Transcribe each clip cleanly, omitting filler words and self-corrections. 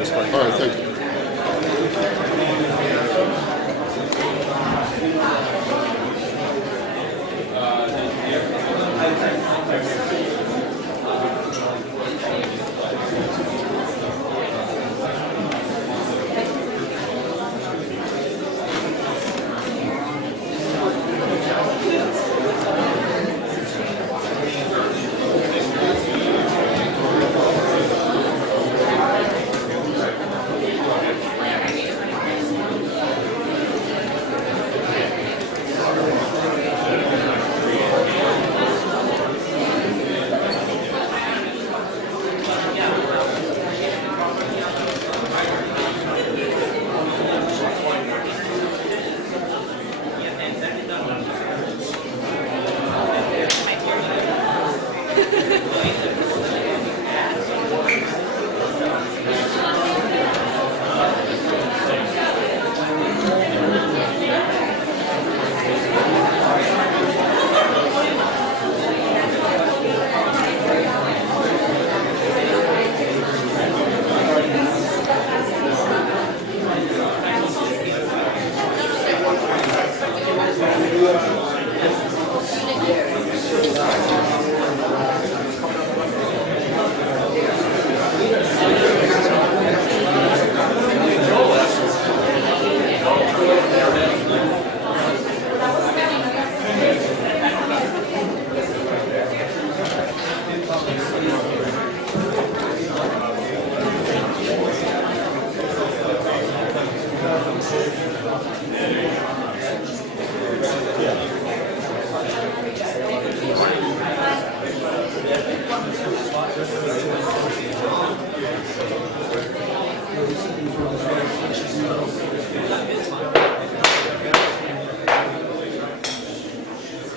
this way. All right, thank you.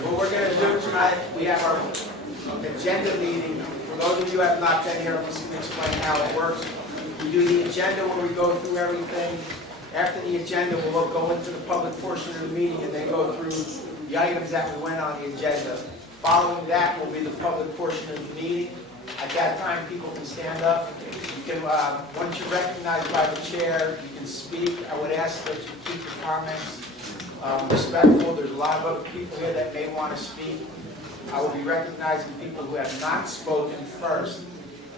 What we're going to do tonight, we have our agenda meeting. For those of you who have not been here, I'm just going to explain how it works. We do the agenda where we go through everything. After the agenda, we'll go into the public portion of the meeting and then go through the items that went on the agenda. Following that will be the public portion of the meeting. At that time, people can stand up. You can, once you're recognized by the chair, you can speak. I would ask that you keep your comments respectful. There's a lot of other people here that may want to speak. I will be recognizing people who have not spoken first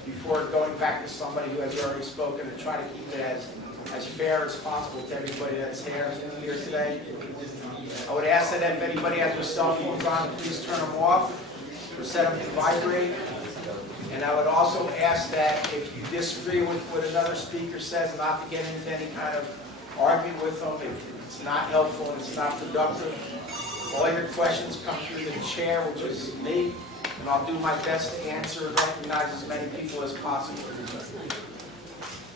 before going back to somebody who has already spoken, and try to keep it as fair as possible to everybody that's here today. I would ask that if anybody has their cell phones on, please turn them off or set them to vibrate. And I would also ask that if you disagree with what another speaker says, not to get into any kind of argument with them. It's not helpful and it's not productive. All your questions come through the chair, which is me, and I'll do my best to answer and recognize as many people as possible.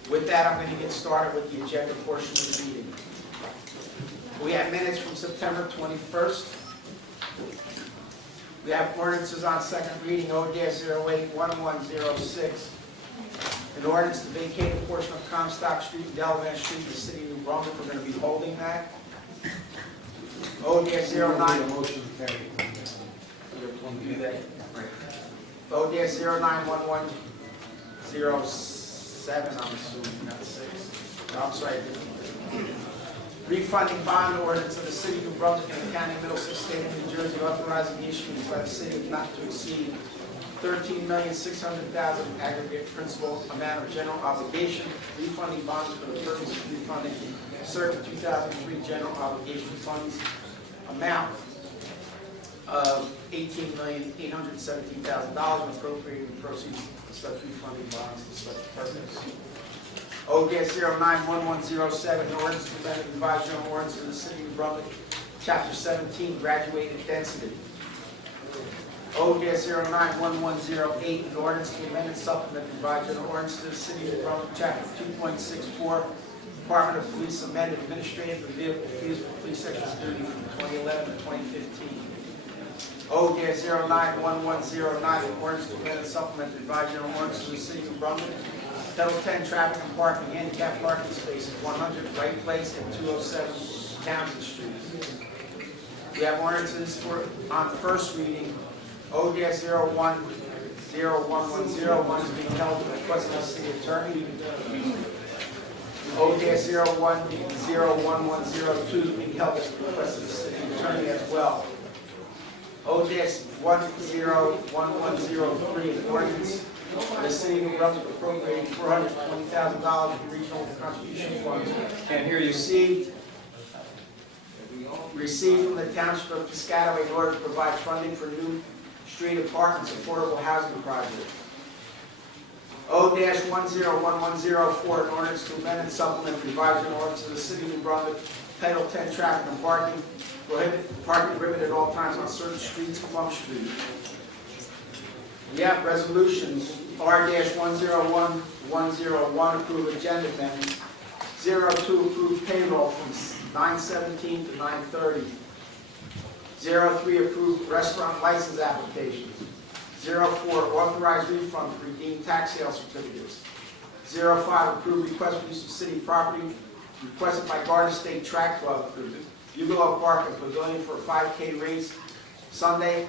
With that, I'm going to get started with the agenda portion of the meeting. We have minutes from September 21st. We have ordinances on second reading, O-08-1106. An ordinance to vacate a portion of Comstock Street and Delaware Street in the city of New Brunswick. We're going to be holding that. O-09. Motion carried. O-09-1107, I'm assuming, not 6. No, I'm sorry. Refunding bond ordinance of the city of New Brunswick and the county of Middlesex, state of New Jersey, authorizing the issuance by the city of not to exceed $13,600,000 aggregate principal amount of general obligation, refunding bonds for the purpose of refunding certain 2003 general obligation funds amount of $18,817,000, and appropriating proceeds of such refunding bonds to such purpose. O-09-1107, an ordinance to amend the revised general ordinance of the city of Brunswick, chapter 17, graduated density. O-09-1108, an ordinance to amend and supplement the revised general ordinance of the city of Brunswick, chapter 2.64, Department of Police amended administrative and vehicle fees for police extras duty from 2011 to 2015. O-09-1109, an ordinance to amend and supplement the revised general ordinance of the city of Brunswick, Title 10, traffic and parking, handicap parking spaces, 100 Right Place and 207 Townsend Street. We have ordinances on first reading. O-01-0110, one is being held at the request of the city attorney. O-010102 is being held at the request of the city attorney as well. O-10103 is an ordinance of the city of New Brunswick appropriating $420,000 from regional contribution funds. Can't hear you. Received from the Township of Piscataway in order to provide funding for new street apartments affordable housing projects. O-10104, an ordinance to amend and supplement the revising ordinance of the City of New Brunswick, Title 10, Traffic and Parking, parking prohibited at all times on certain streets, Plum Street. We have resolutions, R-101101, approve agenda amendments, 02, approve payroll from 9/17 to 9/30. 03, approve restaurant license applications. 04, authorize refund to redeem tax sale certificates. 05, approve request for use of city property requested by Garden State Track Club for Bugalo Park and Pavilion for a 5K race Sunday,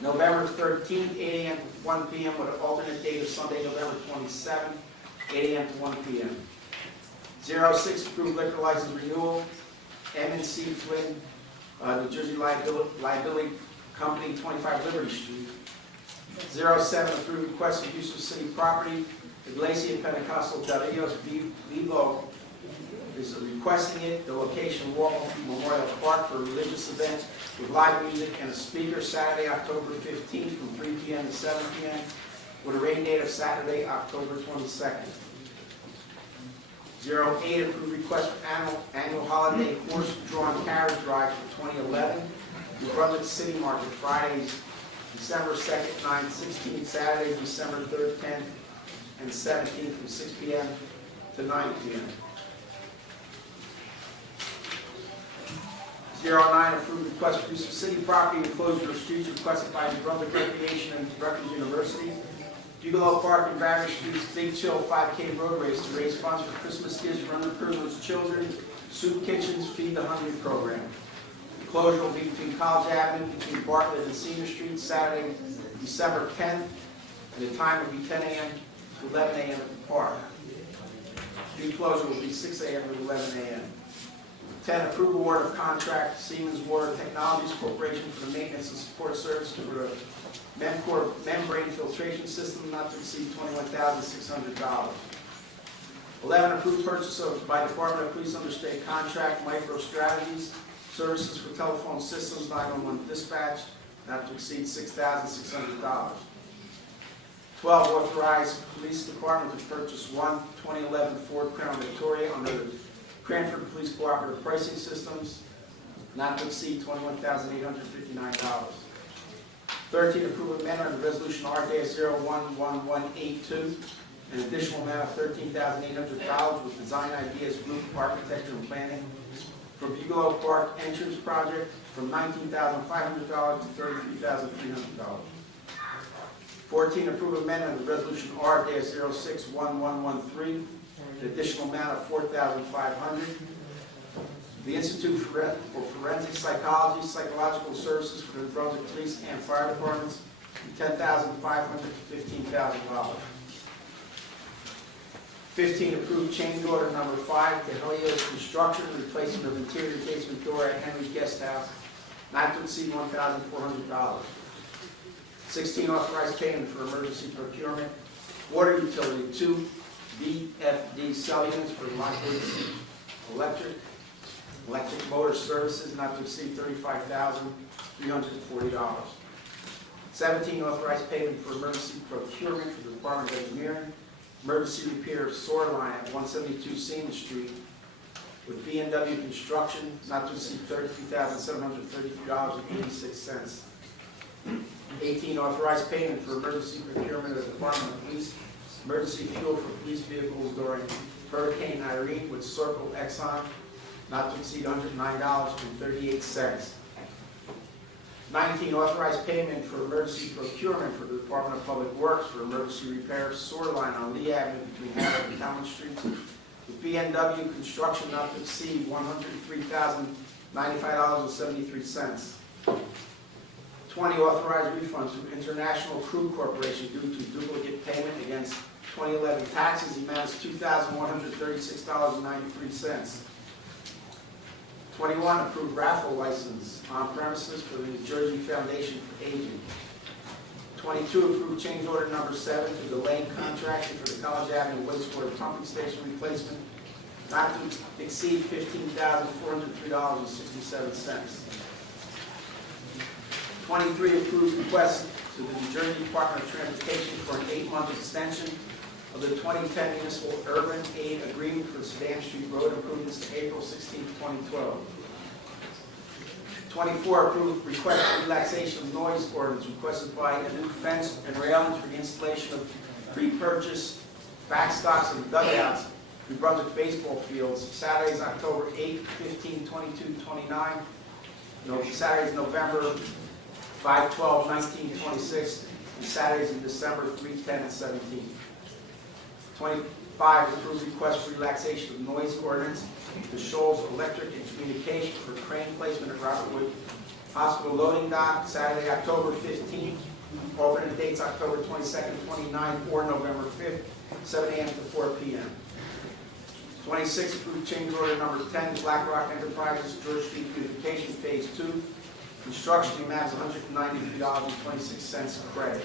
November 13th, 8 a.m. to 1 p.m. with an alternate date of Sunday, November 27th, 8 a.m. to 1 p.m. 06, approve liquor license renewal, M&C Flynn, New Jersey Liability Company, 25 Liberty Street. 07, approve request for use of city property. The Iglesia Pentecostal Del Dios Vivo is requesting it. The location, Walton Memorial Park, for a religious event with live music and a speaker, Saturday, October 15th from 3 p.m. to 7 p.m. with a rain date of Saturday, October 22nd. 08, approve request for annual holiday horse drawn carriage drive for 2011. New Brunswick City Market, Fridays, December 2nd, 9th, 16th, Saturdays, December 3rd, 10th, and 17th from 6 p.m. to 9 p.m. 09, approve request for use of city property and closure of streets requested by New Brunswick Recreation and Rutgers University. Bugalo Park and various streets, Big Chill 5K road race to raise funds for Christmas gifts for underprivileged children, soup kitchens, Feed the Hungry program. The closure will be between College Avenue, between Bartlett and Senior Street, Saturday, December 10th, and the time will be 10 a.m. to 11 a.m. at the park. Street closure will be 6 a.m. to 11 a.m. 10, approve award of contract Siemens Water Technologies Corporation for the maintenance and support service for the Memcore membrane filtration system not to exceed $21,600. 11, approved purchase of by Department of Police under state contract Micro Strategies services for telephone systems 911 dispatch not to exceed $6,600. 12, authorize Police Department to purchase one 2011 Ford Crown Victoria under the Cranford Police Cooperative Pricing Systems not to exceed $21,859. 13, approve amendment of resolution R-011182, an additional amount of $13,800 with Design Ideas Group Architecture and Planning for Bugalo Park Entrance Project from $19,500 to $33,300. 14, approve amendment of resolution R-061113, an additional amount of $4,500. The Institute for Forensic Psychology, Psychological Services for the Brunswick Police and Fire Departments, $10,500 to $15,000. 15, approved change order number 5 to Helios Construction, replacement of interior basement door at Henry's Guest House, not to exceed $1,400. 16, authorized payment for emergency procurement. Water utility, 2 VFD cell units for Lockwood's electric motor services not to exceed $35,340. 17, authorized payment for emergency procurement for the Department of Engineering, emergency repair of sewer line at 172 Seaman Street with B&W Construction not to exceed $33,733.86. 18, authorized payment for emergency procurement of the Department of Police, emergency fuel for police vehicles during Hurricane Irene with Circle Exxon not to exceed $109.38. 19, authorized payment for emergency procurement for the Department of Public Works for emergency repair of sewer line on Lee Avenue between Howard and Talon Streets with B&W Construction not to exceed $103,095.73. 20, authorized refund to International Crude Corporation due to duplicate payment against 2011 taxes, the amount is $2,136.93. 21, approved raffle license on premises for the New Jersey Foundation for Aging. 22, approved change order number 7 for the lane contractor for the College Avenue wastewater pumping station replacement, not to exceed $15,403.67. 23, approved request to the New Jersey Department of Transportation for an 8-month extension of the 2010 Municipal Urban Aid Agreement for Sedan Street Road improvements to April 16, 2012. 24, approved request for relaxation of noise ordinance requested by a new fence and railings for the installation of pre-purchased backstops and dugouts in Brunswick baseball fields, Saturdays October 8, 15, 22, 29, Saturdays November 5, 12, 19, 26, and Saturdays in December 3, 10, and 17. 25, approved request for relaxation of noise ordinance to Shoals Electric and Communication for crane placement at Robert Wood Hospital loading dock, Saturday, October 15th, alternate dates October 22nd, 29th, or November 5th, 7 a.m. to 4 p.m. 26, approved change order number 10, BlackRock Enterprises, George Street Beautification Phase 2. Construction amount is $193.26 credit.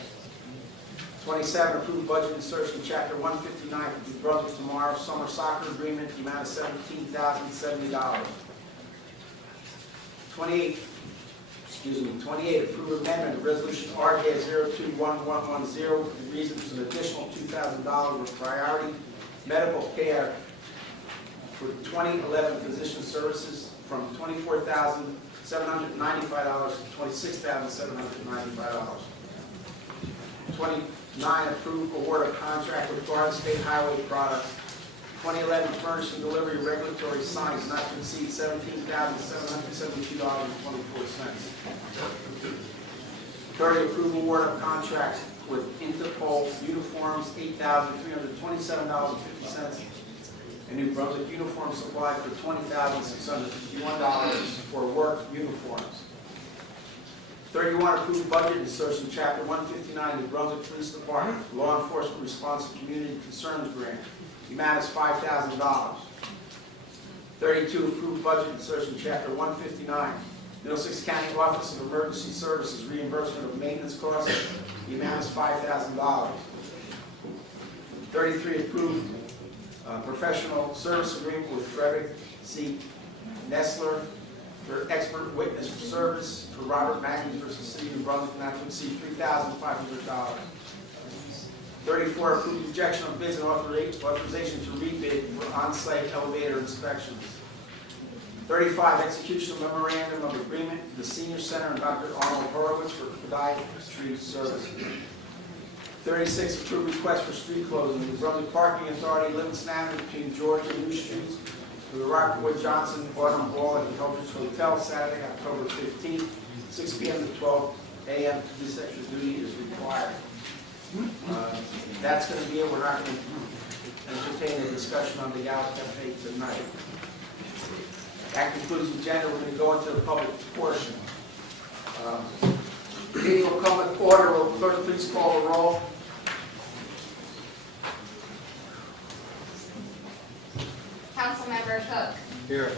27, approved budget insertion, Chapter 159 for the Brunswick Tomorrow Summer Soccer Agreement, the amount of $17,070. 28, approved amendment of Resolution R-021110, with the reason for an additional $2,000 with priority medical care for 2011 physician services from $24,795 to $26,795. 29, approved award of contract with Garden State Highway Products, 2011 furnishing delivery regulatory signs not to exceed $17,772.24. 30, approved award of contract with Interpol Uniforms, $8,327.50, and New Brunswick Uniform Supply for $20,651 for work uniforms. 31, approved budget insertion, Chapter 159, New Brunswick Police Department, Law Enforcement Response to Community Concerns Grant. The amount is $5,000. 32, approved budget insertion, Chapter 159, Middlesex County Office of Emergency Services, reimbursement of maintenance costs. The amount is $5,000. 33, approved professional service agreement with Frederick C. Nestler for expert witness service for Robert Matthews versus City of New Brunswick, not to exceed $3,500. 34, approved rejection of bids and authorization to rebid for on-site elevator inspections. 35, execution of memorandum of agreement with the Senior Center and Dr. Arnold Horowitz for podiatry services. 36, approved request for street closing. The Brunswick Parking Authority, Livingston Avenue between George and New Streets, for the Robert Wood Johnson Autumn Ball at the Eldridge Hotel, Saturday, October 15th, 6 p.m. to 12 a.m. This extra duty is required. That's going to be it. We're not going to entertain a discussion on the Gallup Cafe tonight. That concludes the agenda. We're going to go into the public portion. Meeting will come with order. Will the clerk please call the roll? Councilmember Cook. Here.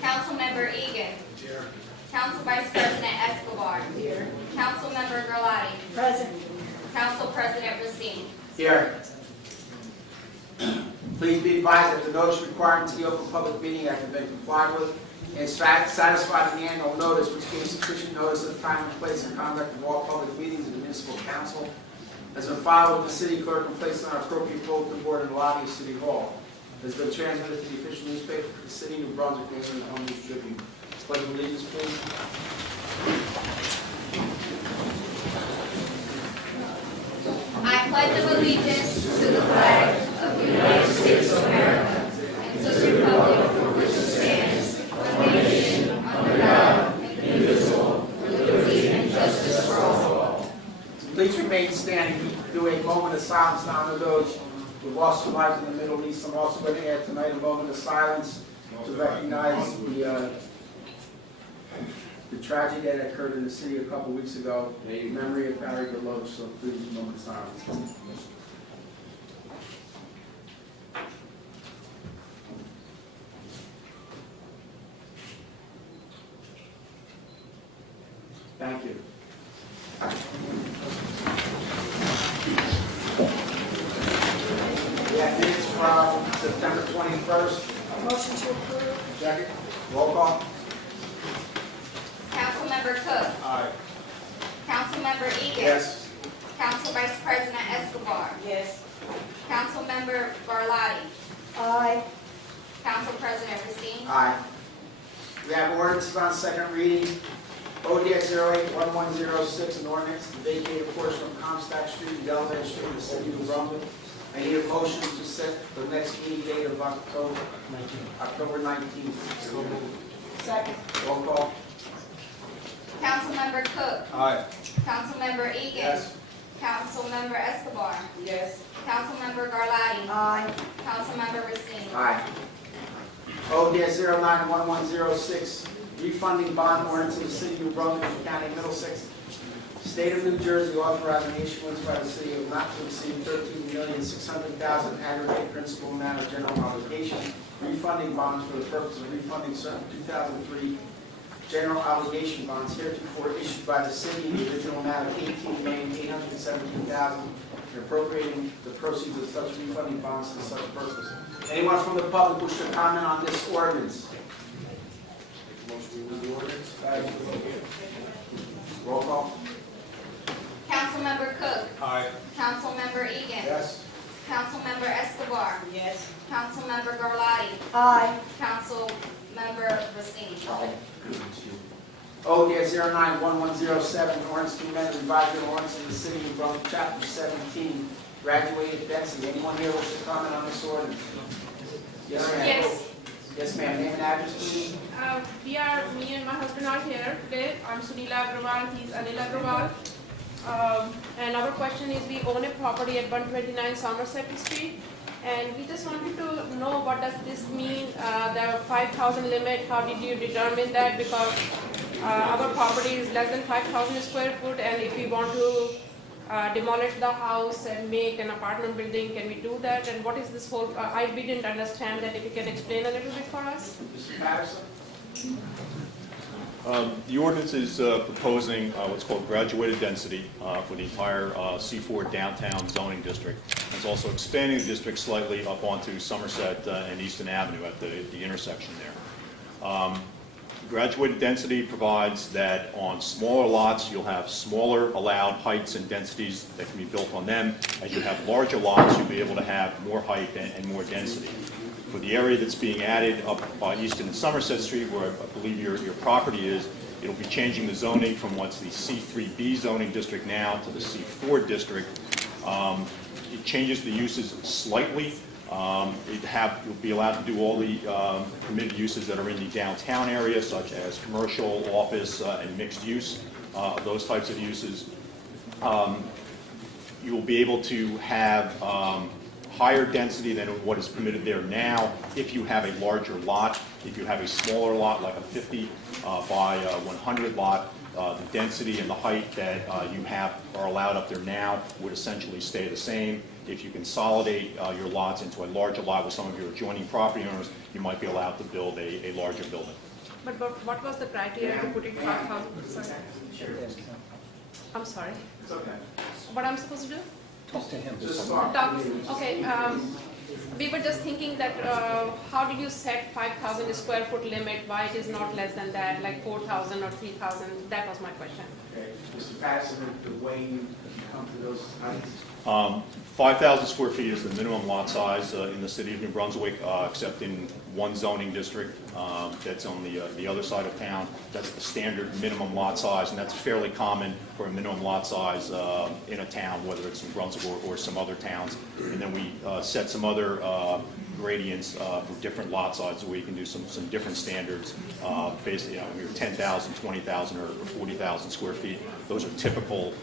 Councilmember Egan. Here. Council Vice President Escobar. Here. Councilmember Garlotti. Present. Council President Racine. Here. Please be advised that the notice requirements of the Open Public Meeting Act have been complied with and satisfied in the annual notice, which gives sufficient notice of the time and place and conduct of all public meetings in the municipal council, has been filed with the city clerk and placed on our appropriate bulletin board in the lobby of City Hall. Has been transmitted to the official newspaper for the city of New Brunswick, and the Home News Tribune. Pledge of allegiance, please. I pledge allegiance to the flag of the United States of America and to the republic for which it stands, one nation, under God, indivisible, with liberty and justice for all. Please remain standing. We do a moment of silence to honor those who lost their lives in the Middle East. I'm also going to add tonight a moment of silence to recognize the tragedy that occurred in the city a couple weeks ago in memory of Barry Gerloach. So please, a moment of silence. Thank you. We have minutes from September 21st. Motion to approve. Second. Roll call. Councilmember Cook. Aye. Councilmember Egan. Yes. Council Vice President Escobar. Yes. Councilmember Garlotti. Aye. Council President Racine. Aye. We have ordinance on second reading. ODS 081106, an ordinance to vacate a portion of Comstock Street and Delaware Street in the city of Brunswick. I need a motion to set the next meeting date of October 19th. So moved. Second. Roll call. Councilmember Cook. Aye. Councilmember Egan. Yes. Councilmember Escobar. Yes. Councilmember Garlotti. Aye. Councilmember Racine. Aye. ODS 091106, refunding bond ordinance of the city of Brunswick, County of Middlesex, State of New Jersey, authorizing issuance by the city of not to exceed $13,600,000 aggregate principal amount of general obligation, refunding bonds for the purpose of refunding certain 2003 general obligation bonds heretofore issued by the city in the original amount of $18,817,000, and appropriating the proceeds of such refunding bonds to such purpose. Anyone from the public wish to comment on this ordinance? Motion to move the ordinance. Roll call. Councilmember Cook. Aye. Councilmember Egan. Yes. Councilmember Escobar. Yes. Councilmember Garlotti. Aye. Councilmember Racine. ODS 091107, ordinance to amend the revised ordinance of the city of Brunswick, chapter 17, graduated density. Anyone here wish to comment on this ordinance? Yes, ma'am. Yes. Yes, ma'am. Name and address, please. Me and my husband are here today. I'm Sunila Agrawal, he's Anil Agrawal. And our question is, we own a property at 129 Somerset Street, and we just wanted to know what does this mean, the 5,000 limit, how did you determine that? Because our property is less than 5,000 square foot, and if we want to demolish the house and make an apartment building, can we do that? And what is this whole, we didn't understand that, if you can explain a little bit for us? Mr. Patterson? The ordinance is proposing what's called graduated density for the entire C4 downtown zoning district. It's also expanding the district slightly up onto Somerset and Easton Avenue at the intersection there. Graduated density provides that on smaller lots, you'll have smaller allowed heights and densities that can be built on them. As you have larger lots, you'll be able to have more height and more density. For the area that's being added up by Easton and Somerset Street, where I believe your property is, it'll be changing the zoning from what's the C3B zoning district now to the C4 district. It changes the uses slightly. You'll be allowed to do all the permitted uses that are in the downtown area, such as commercial, office, and mixed use, those types of uses. You will be able to have higher density than what is permitted there now if you have a larger lot. If you have a smaller lot, like a 50 by 100 lot, the density and the height that you are allowed up there now would essentially stay the same. If you consolidate your lots into a larger lot with some of your adjoining property owners, you might be allowed to build a larger building. But what was the criteria to put it 5,000? I'm sorry. It's okay. What I'm supposed to do? Talk to him. Just talk. Okay, we were just thinking that how did you set 5,000 square foot limit? Why it is not less than that, like 4,000 or 3,000? That was my question. Okay. Mr. Patterson, the way you come to those heights? 5,000 square feet is the minimum lot size in the city of New Brunswick, except in one zoning district that's on the other side of town. That's the standard minimum lot size, and that's fairly common for a minimum lot size in a town, whether it's in Brunswick or some other towns. And then we set some other gradients for different lot sizes where you can do some different standards. Basically, you're 10,000, 20,000, or 40,000 square feet. Those are typical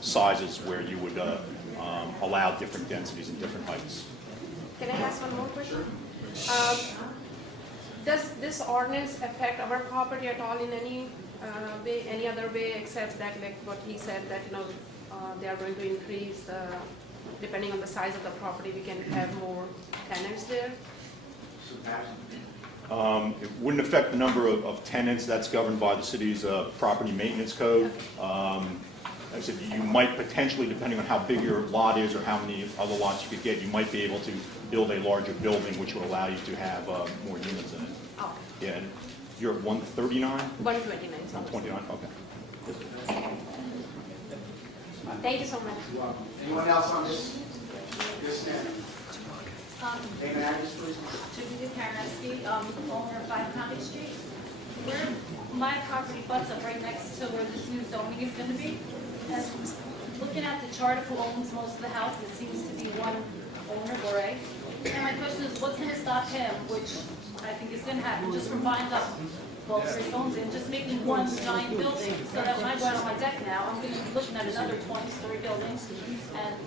sizes where you would allow different densities and different heights. Can I ask one more question? Does this ordinance affect our property at all in any way, any other way, except that, like what he said, that they are going to increase depending on the size of the property, we can have more tenants there? Mr. Patterson? It wouldn't affect the number of tenants. That's governed by the city's property maintenance code. Like I said, you might potentially, depending on how big your lot is or how many other lots you could get, you might be able to build a larger building, which would allow you to have more units in it. Oh, Yeah, and you're at 139? 129. Somerset. 129, okay. Thank you so much. Anyone else on this matter? Name and address, please. Judith Karaneski, owner of 5 Cottage Street. My property butts up right next to where this new zoning is going to be. And looking at the chart of who owns most of the house, it seems to be one owner, Lorray. And my question is, what's going to stop him, which I think is going to happen, just from buying up both where he owns it, and just making one giant building, so that when I go out on my deck now, I'm going to be looking at another 20-story building. And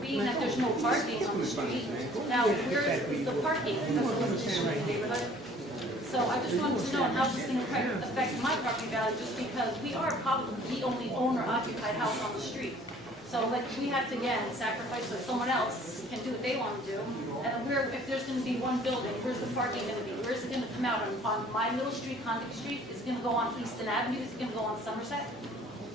being that there's no parking on the street, now where is the parking? That's a limitation in the neighborhood. So I just wanted to know how this is going to affect my property value, just because we are probably the only owner-occupied house on the street. So like we have to again sacrifice so someone else can do what they want to do. And if there's going to be one building, where's the parking going to be? Where's it going to come out on my little street, Condick Street? Is it going to go on Easton Avenue? Is it going to go on Somerset?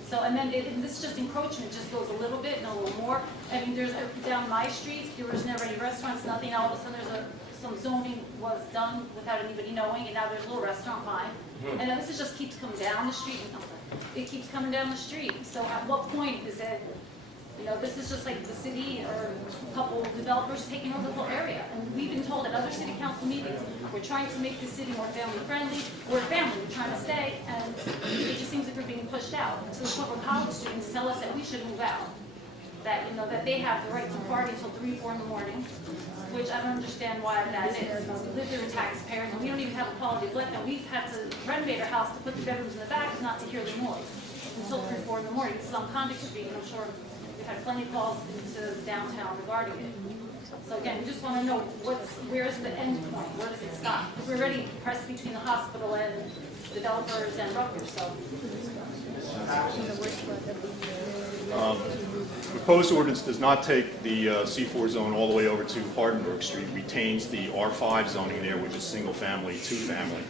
So, and then this just encroachment just goes a little bit and a little more. I mean, there's down my street, there was never any restaurants, nothing. All of a sudden, some zoning was done without anybody knowing, and now there's a little restaurant behind. And then this just keeps coming down the street. It keeps coming down the street. So, at what point is it? You know, this is just like the city or a couple of developers taking over the whole area. And we've been told at other city council meetings, we're trying to make the city more family friendly. We're a family, we're trying to stay, and it just seems like we're being pushed out. To the point where college students tell us that we should move out. That, you know, that they have the right to party until 3, 4 in the morning, which I don't understand why that is. We live there with taxpayers, and we don't even have a quality of life. And we've had to renovate our house to put the bedrooms in the back not to hear the noise until 3, 4 in the morning. This is on Condick Street, and I'm sure we've had plenty of calls into downtown regarding it. So again, we just want to know where's the end point? Where does it stop? Because we're already pressed between the hospital and developers and Rutgers, so. The proposed ordinance does not take the C4 zone all the way over to Hardenberg Street, retains the R5 zoning there, which is single family, 2 family.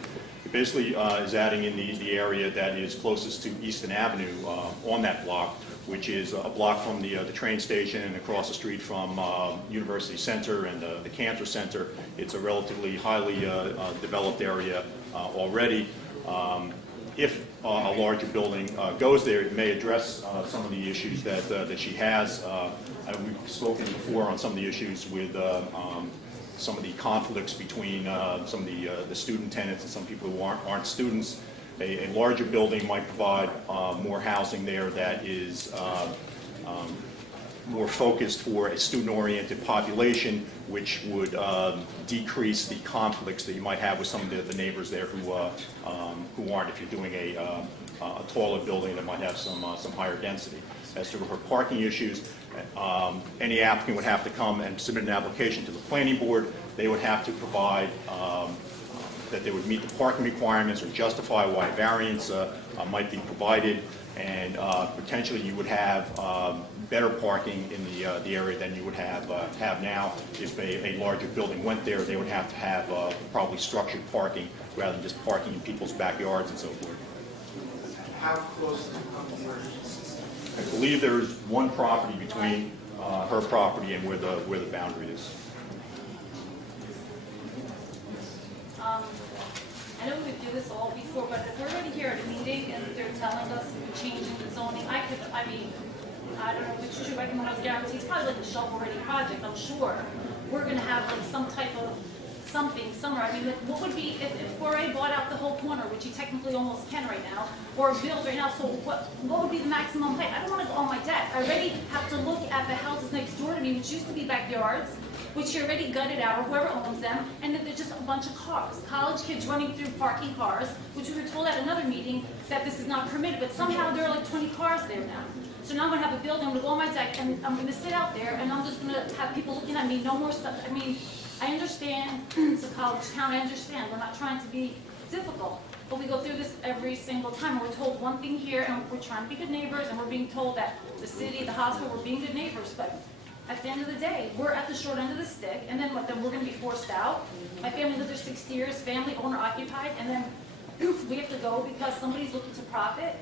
It basically is adding in the area that is closest to Easton Avenue on that block, which is a block from the train station and across the street from University Center and the Cantor Center. It's a relatively highly developed area already. If a larger building goes there, it may address some of the issues that she has. We've spoken before on some of the issues with some of the conflicts between some of the student tenants and some people who aren't students. A larger building might provide more housing there that is more focused for a student-oriented population, which would decrease the conflicts that you might have with some of the neighbors there who aren't, if you're doing a taller building that might have some higher density. As to her parking issues, any applicant would have to come and submit an application to the planning board. They would have to provide that they would meet the parking requirements or justify why variance might be provided, and potentially you would have better parking in the area than you would have now. If a larger building went there, they would have to have probably structured parking rather than just parking in people's backyards and so forth. How close to the conversion? I believe there's one property between her property and where the boundary is. I know we would do this all before, but if we're already here at a meeting and they're telling us we're changing the zoning, I don't know if it's true, I can almost guarantee it's probably like a shovel-ready project, I'm sure. We're gonna have like some type of something somewhere. I mean, like, what would be, if Foray bought out the whole corner, which he technically almost can right now, or build right now, so what would be the maximum height? I don't wanna go on my deck. I already have to look at the houses next door to me, which used to be backyards, which you already gutted out, or whoever owns them, and then there's just a bunch of cars. College kids running through parking cars, which we were told at another meeting that this is not permitted, but somehow there are like 20 cars there now. So now I'm gonna have a building, I'm gonna go on my deck, and I'm gonna sit out there, and I'm just gonna have people looking at me, no more stuff. I mean, I understand it's a college town, I understand, we're not trying to be difficult, but we go through this every single time. We're told one thing here, and we're trying to be good neighbors, and we're being told that the city, the hospital, we're being good neighbors, but At the end of the day, we're at the short end of the stick, and then what, then we're gonna be forced out? My family lived there 60 years, family owner occupied, and then we have to go because somebody's looking to profit?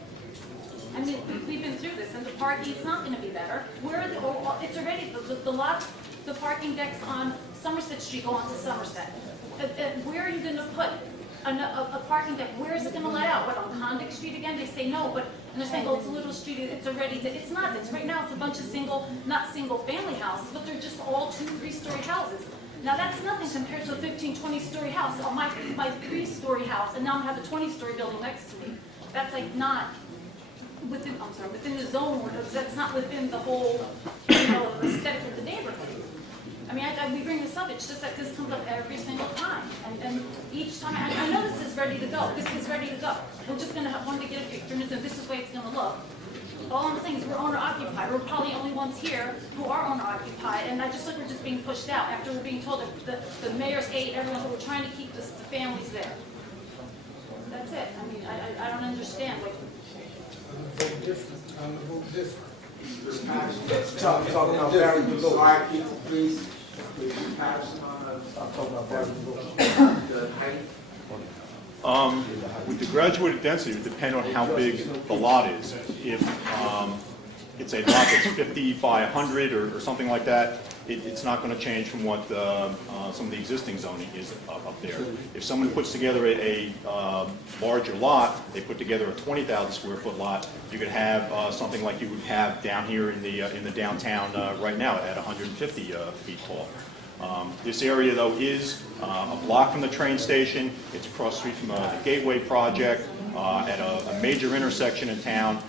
I mean, we've been through this, and the parking, it's not gonna be better. Where are the, it's already, the lot, the parking decks on Somerset Street go onto Somerset. Where are you gonna put a parking deck? Where is it gonna let out? What, on Condick Street again? They say no, but, and they're saying, oh, it's a little street, it's already, it's not, it's right now, it's a bunch of not single family houses, but they're just all 2-, 3-story houses. Now, that's nothing compared to a 15-, 20-story house. Oh, my 3-story house, and now I'm gonna have a 20-story building next to me. That's like not within, I'm sorry, within the zone, that's not within the whole, aesthetic of the neighborhood. I mean, we bring this up, it's just that this comes up every single time. And each time, I know this is ready to go, this is ready to go. We're just gonna want to get a picture, and this is the way it's gonna look. All I'm saying is we're owner occupied. We're probably the only ones here who are owner occupied, and I just like we're just being pushed out after we're being told that the mayor's aide, everyone, that we're trying to keep the families there. That's it. I mean, I don't understand. Like, I'm a little different. Talking about Barry Blue. All right, people, please. Please, Patterson on I'm talking about Barry Blue. the height. With the graduated density, it would depend on how big the lot is. If it's a lot that's 50 by 100 or something like that, it's not going to change from what some of the existing zoning is up there. If someone puts together a larger lot, they put together a 20,000 square foot lot, you could have something like you would have down here in the downtown right now at 150 feet tall. This area, though, is a block from the train station. It's across the street from the Gateway project at a major intersection in town.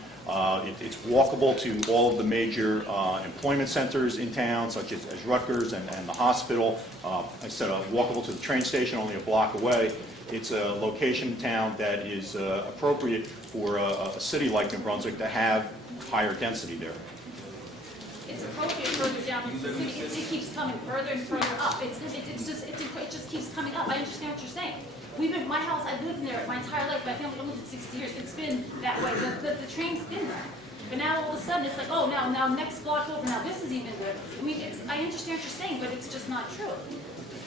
It's walkable to all of the major employment centers in town, such as Rutgers and the hospital. Like I said, walkable to the train station, only a block away. It's a location in town that is appropriate for a city like New Brunswick to have higher density there. it's appropriate further down into the city. It keeps coming further and further up. It just keeps coming up. I understand what you're saying. My house, I've lived in there my entire life. My family lived for 60 years. It's been that way. The train's been there. But now all of a sudden it's like, oh, now next block over, now this is even good. I mean, I understand what you're saying, but it's just not true.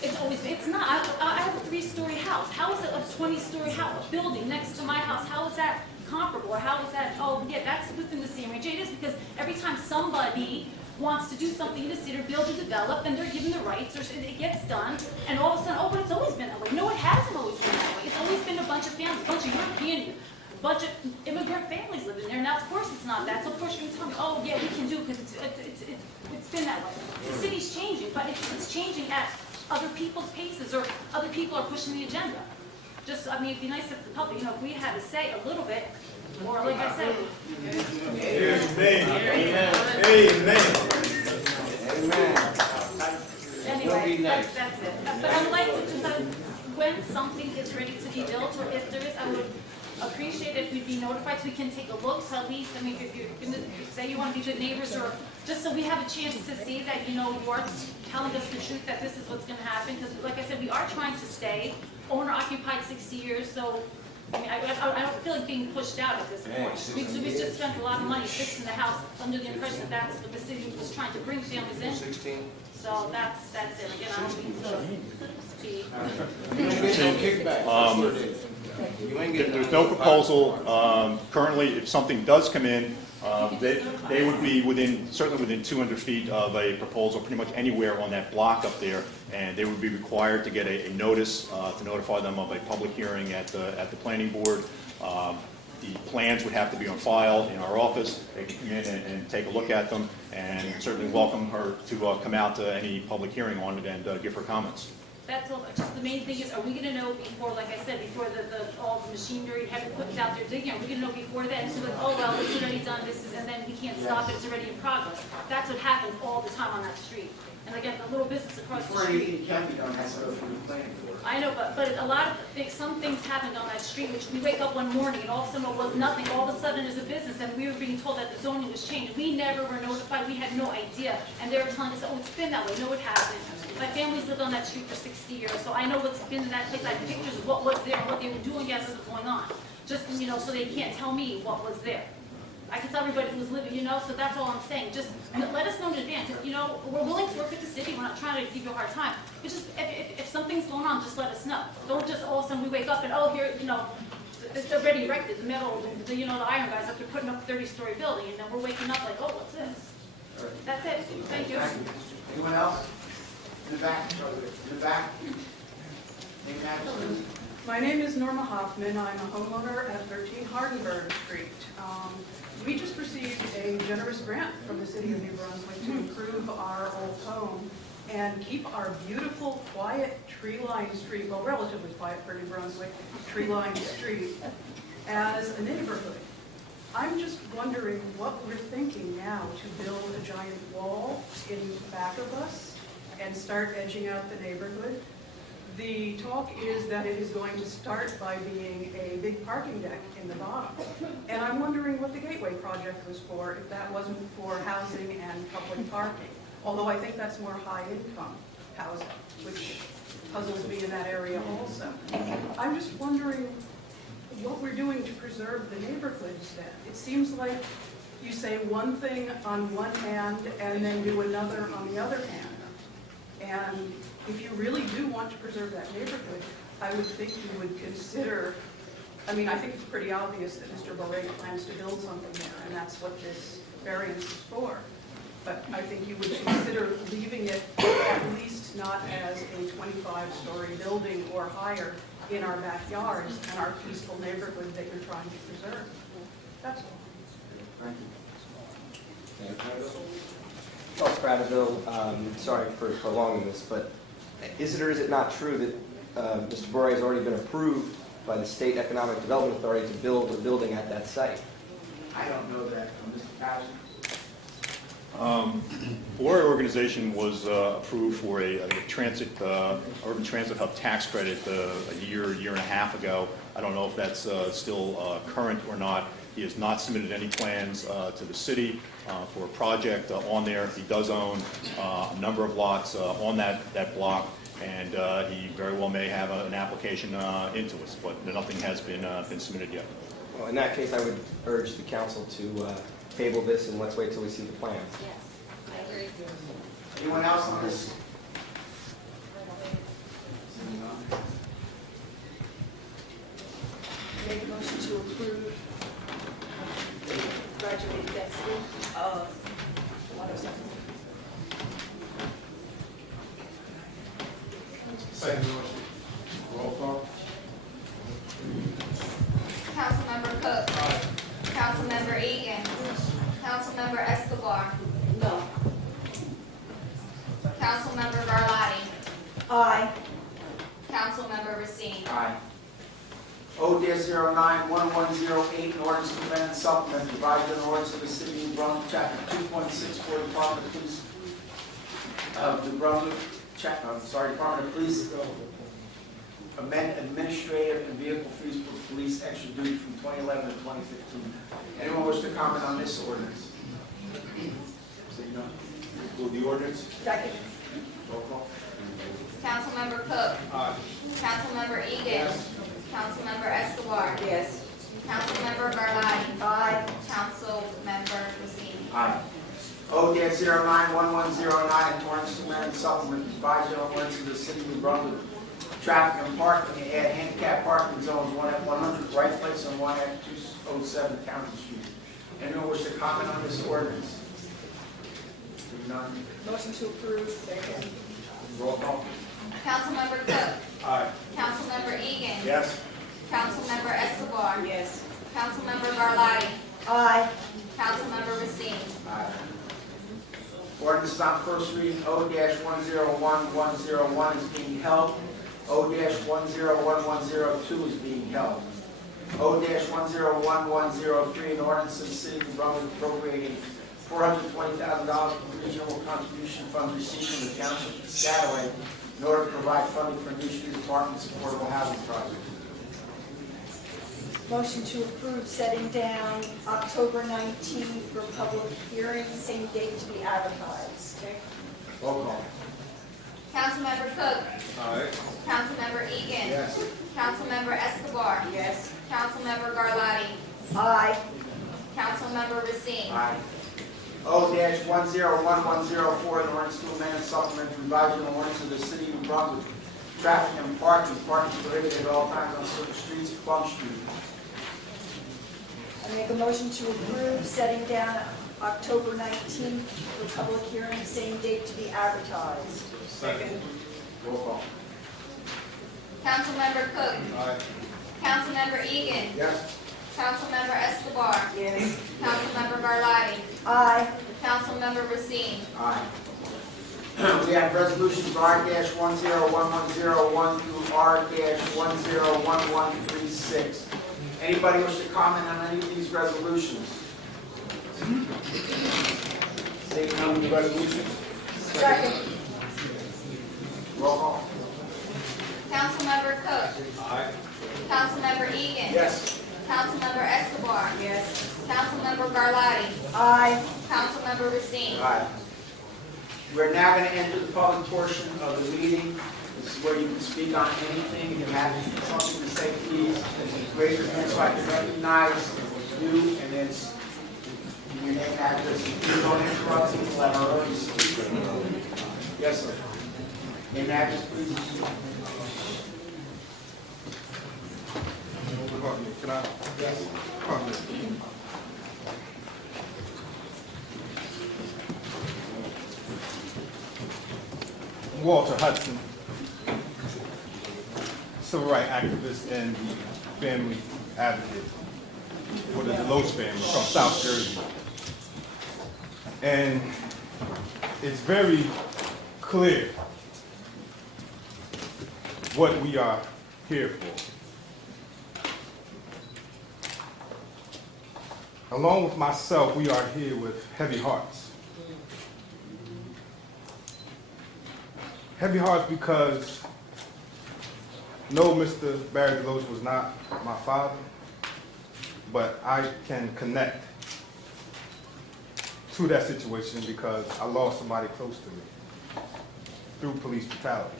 It's not. I have a 3-story house. How is it a 20-story house, a building next to my house? How is that comparable? Or how is that, oh, yeah, that's within the same range. It is because every time somebody wants to do something in the city or build or develop, and they're given the rights, or it gets done, and all of a sudden, oh, but it's always been that way. No, it hasn't always been that way. It's always been a bunch of families, a bunch of European, a bunch of immigrant families living there. Now, of course, it's not that. So, of course, you're going to tell me, oh, yeah, we can do it because it's been that way. The city's changing, but it's changing at other people's paces, or other people are pushing the agenda. Just, I mean, it'd be nice if the public, if we had to say a little bit, or like I said. Anyway, that's it. But I would like to, because when something is ready to be built, or if there is, I would appreciate if we'd be notified so we can take a look. So at least, I mean, if you're going to say you want to be good neighbors, or just so we have a chance to see that, you are telling us the truth, that this is what's going to happen. Because like I said, we are trying to stay owner occupied 60 years, so I mean, I don't feel like being pushed out at this point. We just spent a lot of money fixing the house under the impression that that's what the city was trying to bring families in. So that's it. Again, I don't mean to be. There's no proposal. Currently, if something does come in, they would be certainly within 200 feet of a proposal pretty much anywhere on that block up there, and they would be required to get a notice to notify them of a public hearing at the planning board. The plans would have to be on file in our office. They could come in and take a look at them, and certainly welcome her to come out to any public hearing on it and give her comments. That's all. Just the main thing is, are we going to know before, like I said, before all the machinery, heavy equipment out there digging? Are we going to know before then? So like, oh well, it's already done. And then we can't stop it. It's already in progress. That's what happens all the time on that street. And again, the little business across the street. Anything can be done, that's what we're planning for. I know, but a lot of things, some things happened on that street, which we wake up one morning and all of a sudden it was nothing. All of a sudden there's a business, and we were being told that the zoning was changed. We never were notified. We had no idea. And they were telling us, oh, it's been that way. No, it hasn't. My family's lived on that street for 60 years, so I know what's been in that place. I have pictures of what was there and what they were doing as it was going on. Just, so they can't tell me what was there. I can tell everybody who's living, you know, so that's all I'm saying. Just let us know in advance. If, you know, we're willing to work with the city. We're not trying to give you a hard time. But just, if something's going on, just let us know. Don't just all of a sudden we wake up and, oh, here, you know, it's already erected, the metal, you know, the iron guys up there putting up a 30-story building, and then we're waking up like, oh, what's this? That's it. Thank you. Anyone else? In the back, in the back. Name and address, please. My name is Norma Hoffman. I'm a homeowner at 13 Hardenberg Street. We just received a generous grant from the city of New Brunswick to improve our old home and keep our beautiful, quiet, tree-lined street, well, relatively quiet for New Brunswick, tree-lined street, as a neighborhood. I'm just wondering what we're thinking now to build a giant wall in back of us and start edging out the neighborhood. The talk is that it is going to start by being a big parking deck in the bottom. And I'm wondering what the Gateway project was for, if that wasn't for housing and public parking. Although I think that's more high-income housing, which puzzles me in that area also. I'm just wondering what we're doing to preserve the neighborhoods then. It seems like you say one thing on one hand and then do another on the other hand. And if you really do want to preserve that neighborhood, I would think you would consider, I mean, I think it's pretty obvious that Mr. Borrego plans to build something there, and that's what this variance is for. But I think you would consider leaving it at least not as a 25-story building or higher in our backyards and our peaceful neighborhood that you're trying to preserve. That's all. Thank you. Charles Prattville, sorry for prolonging this, but is it or is it not true that Mr. Borre has already been approved by the State Economic Development Authority to build a building at that site? I don't know that, Mr. Patterson. Borre organization was approved for a transit, urban transit hub tax credit a year and a half ago. I don't know if that's still current or not. He has not submitted any plans to the city for a project on there. He does own a number of lots on that block, and he very well may have an application into us, but nothing has been submitted yet. Well, in that case, I would urge the council to table this and let's wait till we see the plans. Yes, I agree. Anyone else on this? Make a motion to approve graduated density of 107. Second motion. Roll call. Councilmember Cook. Councilmember Egan. Councilmember Escobar. No. Councilmember Garlotti. Aye. Councilmember Racine. Aye. O-09-1108, an ordinance to amend and supplement provided in ordinance of the city of Brunswick, chapter 2.64, Department of Police of the Brunswick, Department of Police, amend administrative and vehicle fees for police extra duty from 2011 to 2015. Anyone wish to comment on this ordinance? Seeing none. Move the ordinance. Second. Roll call. Councilmember Cook. Aye. Councilmember Egan. Yes. Councilmember Escobar. Yes. Councilmember Garlotti. Aye. Councilmember Racine. Aye. O-09-1109, ordinance to amend and supplement advisory on ordinance of the city of New Brunswick, traffic and parking, and add handicap parking zones, one at 100 Wright Place and one at 207 County Street. Anyone wish to comment on this ordinance? Seeing none. Motion to approve. Second. Roll call. Councilmember Cook. Aye. Councilmember Egan. Yes. Councilmember Escobar. Yes. Councilmember Garlotti. Aye. Councilmember Racine. Aye. Ordinance on first reading, O-101101 is being held. O-101102 is being held. O-101103, an ordinance of the city of Brunswick appropriating $420,000 from regional contribution funds received from the township of Piscataway in order to provide funding for new street apartments and affordable housing projects. Motion to approve setting down October 19th for public hearing, same date to be advertised. Roll call. Councilmember Cook. Aye. Councilmember Egan. Yes. Councilmember Escobar. Yes. Councilmember Garlotti. Aye. Councilmember Racine. Aye. O-101104, an ordinance to amend and supplement the revised ordinance of the city of New Brunswick. Traffic and parking prohibited at all times on certain streets, Plum Street. I make a motion to approve setting down October 19th for public hearing, same date to be advertised. Second. Roll call. Councilmember Cook. Aye. Councilmember Egan. Yes? Councilmember Escobar. Yes. Councilmember Garlotti. Aye. Councilmember Racine. Aye. We have resolutions R-101101 through R-101136. Anybody wish to comment on any of these resolutions? Seeing none of the resolutions? Second. Roll call. Councilmember Cook. Aye. Councilmember Egan. Yes. Councilmember Escobar. Yes. Councilmember Garlotti. Aye. Councilmember Racine. Aye. We're now going to enter the public portion of the meeting. This is where you can speak on anything. If you have something to say, please raise your hand so I can recognize you, and then your name, address. Please don't interrupt me until I'm already speaking. Yes, sir. Name, address, please. Can I? Yes. Walter Hudson, civil rights activist and the family advocate for the Deloach family from South Jersey. And it's very clear what we are here for. Along with myself, we are here with heavy hearts. Heavy hearts because no, Mr. Barry Deloach was not my father, but I can connect to that situation because I lost somebody close to me through police brutality.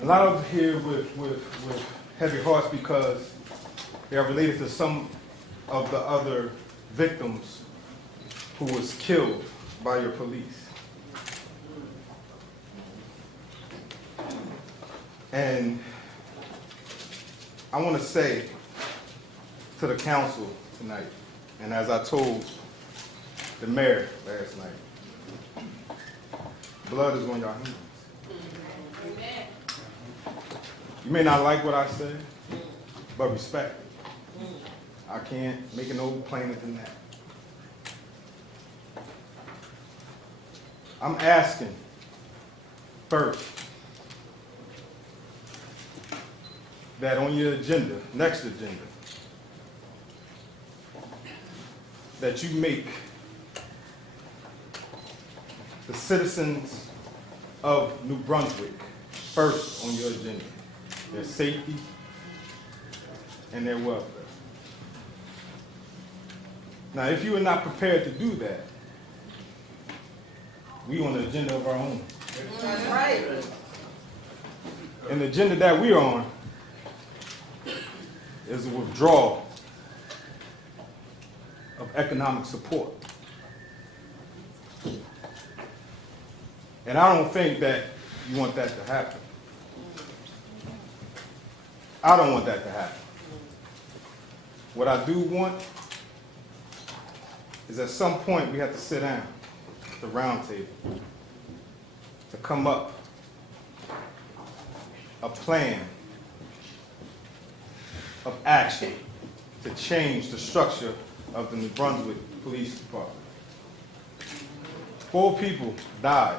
A lot of us here with heavy hearts because they are related to some of the other victims who was killed by your police. And I want to say to the council tonight, and as I told the mayor last night, blood is on your hands. You may not like what I say, but respect it. I can't make it no plainer than that. I'm asking first that on your agenda, next agenda, that you make the citizens of New Brunswick first on your agenda, their safety and their welfare. Now, if you are not prepared to do that, we on the agenda of our own. That's right. And the agenda that we're on is a withdrawal of economic support. And I don't think that you want that to happen. I don't want that to happen. What I do want is at some point we have to sit down at the round table to come up a plan of action to change the structure of the New Brunswick Police Department. 4 people died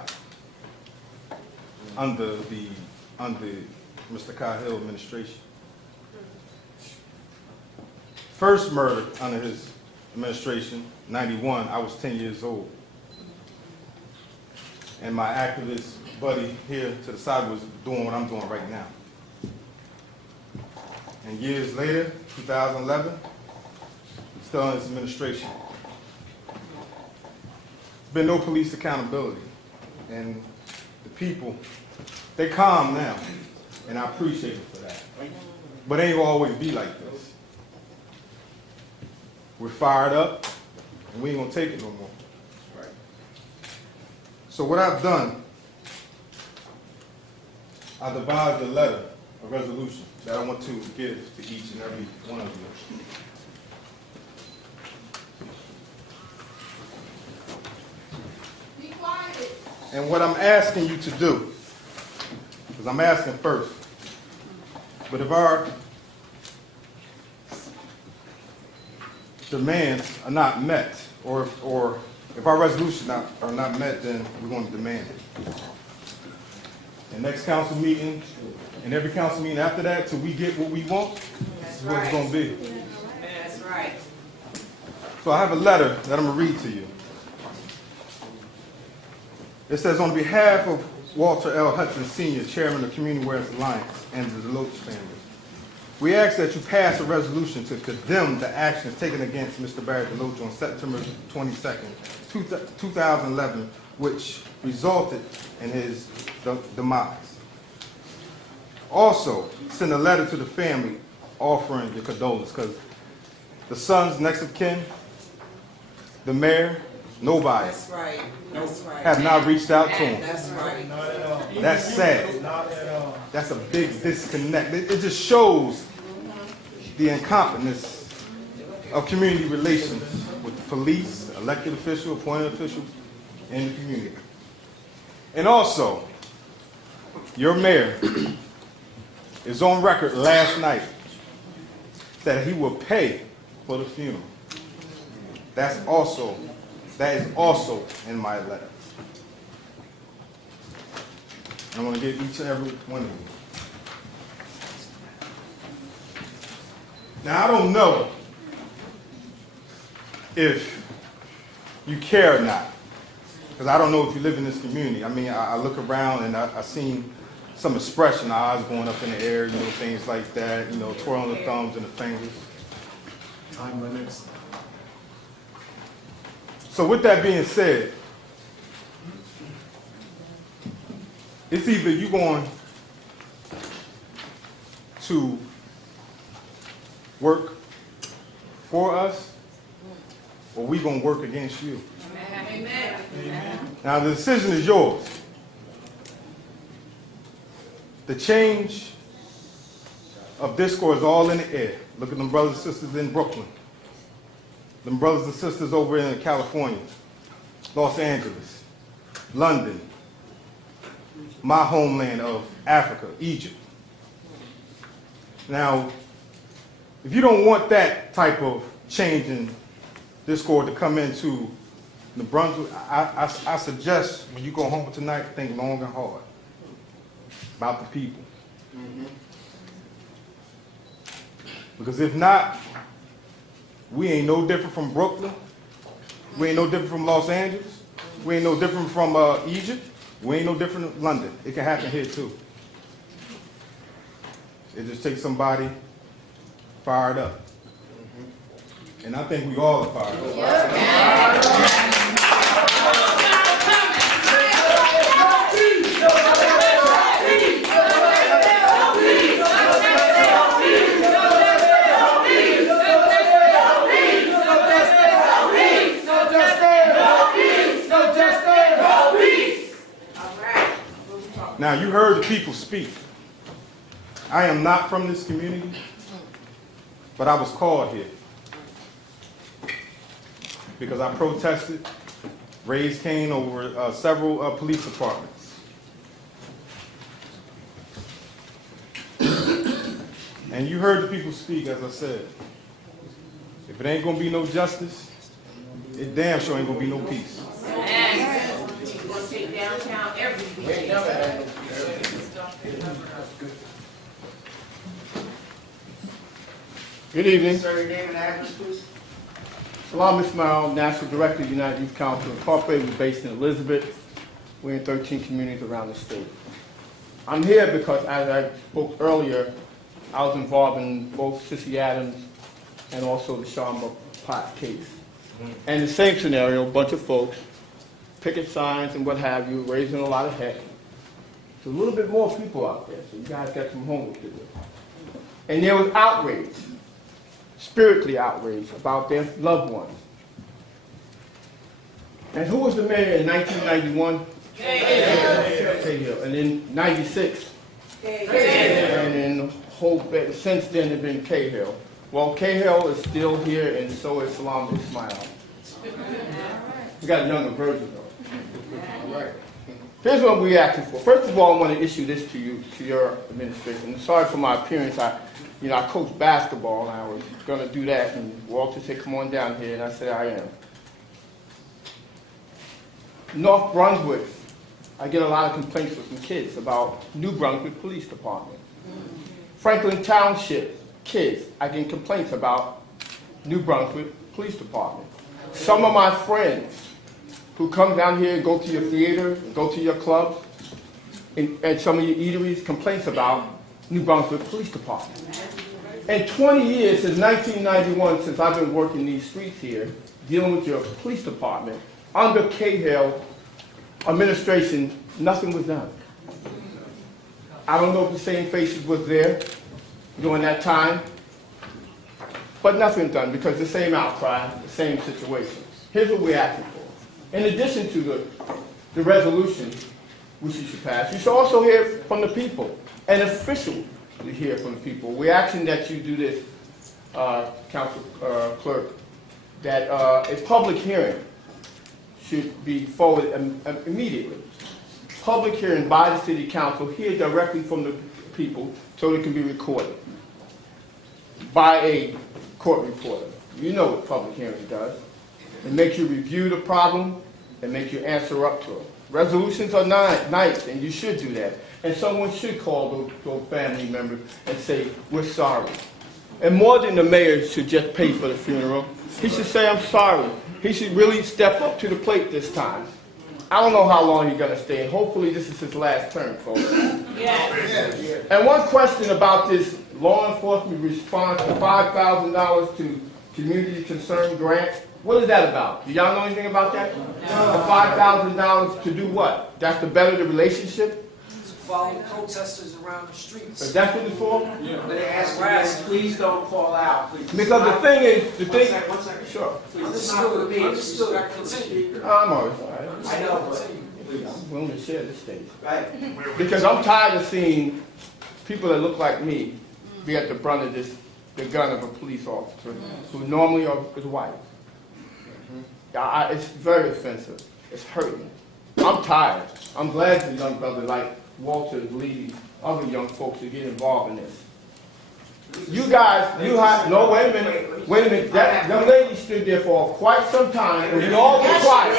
under Mr. Cahill administration. First murder under his administration, 91, I was 10 years old. And my activist buddy here to the side was doing what I'm doing right now. And years later, 2011, he's still in his administration. There's been no police accountability. And the people, they calm now, and I appreciate it for that. But it ain't gonna always be like this. We're fired up, and we ain't gonna take it no more. So what I've done, I devised a letter, a resolution, that I want to give to each and every one of you. Be quiet. And what I'm asking you to do, because I'm asking first, but if our demands are not met, or if our resolutions are not met, then we're going to demand it. And next council meeting, and every council meeting after that, till we get what we want, is what it's going to be. That's right. So I have a letter that I'm going to read to you. It says, on behalf of Walter L. Hudson Sr., Chairman of Community Awareness Alliance, and the Deloach family, we ask that you pass a resolution to condemn the actions taken against Mr. Barry Deloach on September 22nd, 2011, which resulted in his demise. Also, send a letter to the family offering your condolence, because the son's next of kin, the mayor, nobody That's right. That's right. have not reached out to him. That's right. That's sad. That's a big disconnect. It just shows the incompetence of community relations with the police, elected officials, appointed officials, and the community. And also, your mayor is on record last night that he will pay for the funeral. That is also in my letter. I'm going to get each and every one of you. Now, I don't know if you care or not, because I don't know if you live in this community. I mean, I look around and I seen some expression, eyes going up in the air, you know, things like that, you know, twirling the thumbs and the fingers. Time limits. So with that being said, it's either you're going to work for us, or we're going to work against you. Amen. Now, the decision is yours. The change of discourse is all in the air. Look at them brothers and sisters in Brooklyn. Them brothers and sisters over in California, Los Angeles, London, my homeland of Africa, Egypt. Now, if you don't want that type of change in discord to come into New Brunswick, I suggest when you go home tonight, think long and hard about the people. Because if not, we ain't no different from Brooklyn. We ain't no different from Los Angeles. We ain't no different from Egypt. We ain't no different from London. It can happen here too. It just takes somebody fired up. And I think we all are fired up. Now, you heard the people speak. I am not from this community, but I was called here because I protested, raised Cain over several police departments. And you heard the people speak, as I said. If it ain't going to be no justice, it damn sure ain't going to be no peace. We'll take downtown every weekend. Good evening. Sir, your name and address, please. Salam Ismail, National Director of United Youth Council Incorporated. We're based in Elizabeth. We're in 13 communities around the state. I'm here because, as I spoke earlier, I was involved in both Sissy Adams and also the Sharma Pot case. And the same scenario, a bunch of folks, picket signs and what have you, raising a lot of heck. There's a little bit more people out there, so you guys got some homework to do. And there was outrage. spiritually outraged about their loved ones. And who was the mayor in 1991? Cahill. And in 96? And in since then it's been Cahill. Well, Cahill is still here, and so is Salam Ismail. We got a younger version though. All right. Here's what we're asking for. First of all, I want to issue this to you, to your administration. I'm sorry for my appearance. I coach basketball, and I was going to do that, and Walter said, "Come on down here," and I said, "I am." North Brunswick, I get a lot of complaints from kids about New Brunswick Police Department. Franklin Township, kids, I get complaints about New Brunswick Police Department. Some of my friends who come down here and go to your theater, and go to your clubs, and some of your eateries, complaints about New Brunswick Police Department. In 20 years, since 1991, since I've been working these streets here, dealing with your police department, under Cahill administration, nothing was done. I don't know if the same faces was there during that time, but nothing done because the same outcry, the same situation. Here's what we're asking for. In addition to the resolution which you should pass, you should also hear from the people, and officially hear from the people. We're asking that you do this, Council Clerk, that a public hearing should be forwarded immediately. Public hearing by the City Council, hear directly from the people so it can be recorded by a court reporter. You know what public hearing does. It makes you review the problem and make you answer up to it. Resolutions are nice, and you should do that. And someone should call those family members and say, "We're sorry." And more than the mayor should just pay for the funeral, he should say, "I'm sorry." He should really step up to the plate this time. I don't know how long he's going to stay. Hopefully this is his last term, folks. Yes. And one question about this law enforcement response to $5,000 to community concern grant. What is that about? Do y'all know anything about that? No. The $5,000 to do what? That's to better the relationship? Follow protesters around the streets. Is that what it's for? Yeah. They ask us, please don't call out. Please. Because the thing is, One second. Sure. Understood. Continue. I'm always all right. I know, but please. I'm willing to share this stage. Right. Because I'm tired of seeing people that look like me be at the brunt of the gun of a police officer who normally is white. It's very offensive. It's hurting. I'm tired. I'm glad the young brother like Walter is leading other young folks to get involved in this. You guys, no, wait a minute. That young lady stood there for quite some time, and we all was quiet.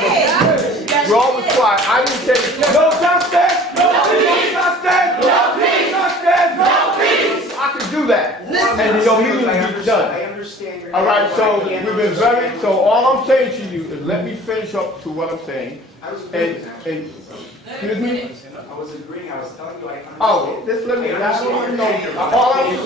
We all was quiet. I didn't say, "No justice! No peace! No peace! No peace!" I could do that, and the meeting be done. I understand your. All right, so we've been so all I'm saying to you is let me finish up to what I'm saying. And excuse me? I was agreeing, I was telling you I understand. Oh, just let me, I don't even know.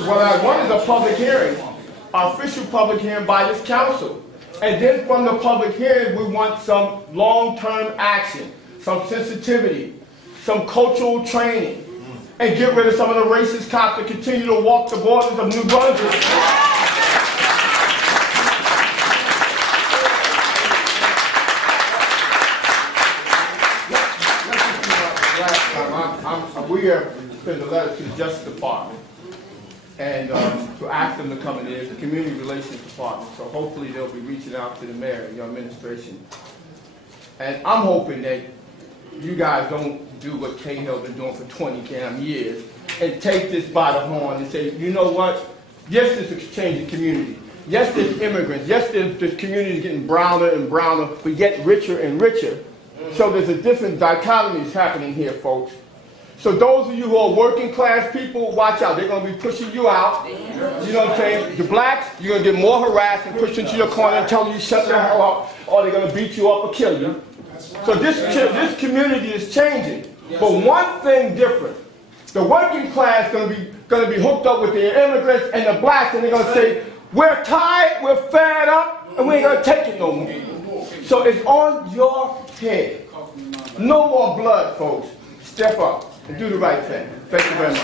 What I want is a public hearing, an official public hearing by this council. And then from the public hearing, we want some long-term action, some sensitivity, some cultural training, and get rid of some of the racist cops that continue to walk the borders of New Brunswick. We have sent a letter to the Justice Department and to ask them to come in there, the Community Relations Department. So hopefully they'll be reaching out to the mayor and your administration. And I'm hoping that you guys don't do what Cahill been doing for 20 damn years and take this by the horn and say, "You know what? Yes, there's a changing community. Yes, there's immigrants. Yes, this community is getting browner and browner. We get richer and richer." So there's a different dichotomies happening here, folks. So those of you who are working class people, watch out. They're going to be pushing you out. You know what I'm saying? The blacks, you're going to get more harassed and pushed into your corner and telling you shut the hell up, or they're going to beat you up or kill you. So this community is changing. But one thing different. The working class is going to be hooked up with the immigrants and the blacks, and they're going to say, "We're tired, we're fed up, and we ain't going to take it no more." So it's on your head. No more blood, folks. Step up and do the right thing. Thank you very much.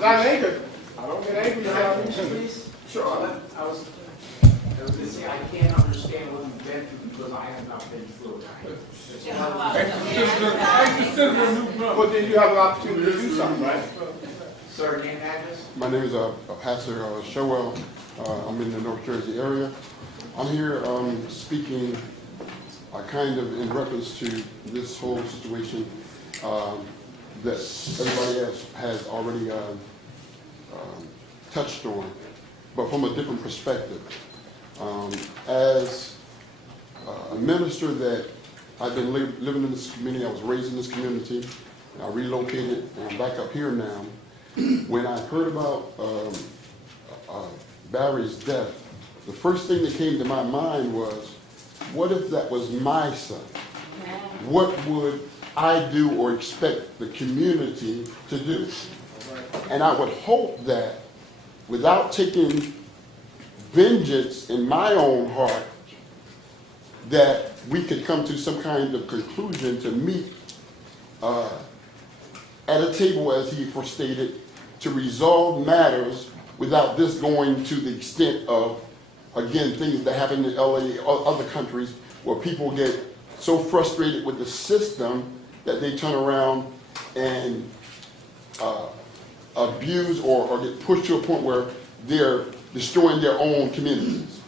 not angry. I don't get angry Can I about finish, it. please? Sure. I was gonna say, I can't understand what you've been through because I have not been through it. But then you have an opportunity to do something, right? Sir, name and address? My name is Pastor Showell. I'm in the North Jersey area. I'm here speaking kind of in reference to this whole situation that everybody else has already touched on, but from a different perspective. As a minister that I've been living in this community, I was raised in this community, I relocated, and I'm back up here now. When I heard about Barry's death, the first thing that came to my mind was, what if that was my son? What would I do or expect the community to do? And I would hope that without taking vengeance in my own heart, that we could come to some kind of conclusion to meet at a table, as he stated, to resolve matters without this going to the extent of, again, things that happen in LA or other countries where people get so frustrated with the system that they turn around and abuse or get pushed to a point where they're destroying their own communities.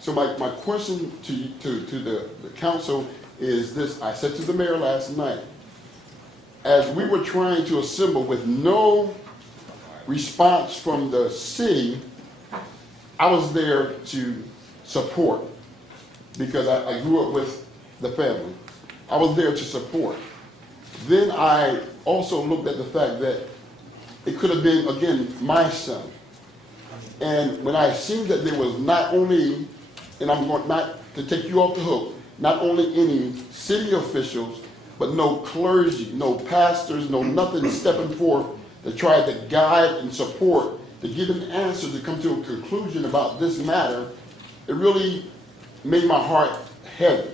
So my question to the council is this. I said to the mayor last night, as we were trying to assemble with no response from the city, I was there to support because I grew up with the family. I was there to support. Then I also looked at the fact that it could have been, again, my son. And when I seen that there was not only, and I'm going not to take you off the hook, not only any city officials, but no clergy, no pastors, no nothing stepping forth to try to guide and support, to give an answer, to come to a conclusion about this matter, it really made my heart heavy.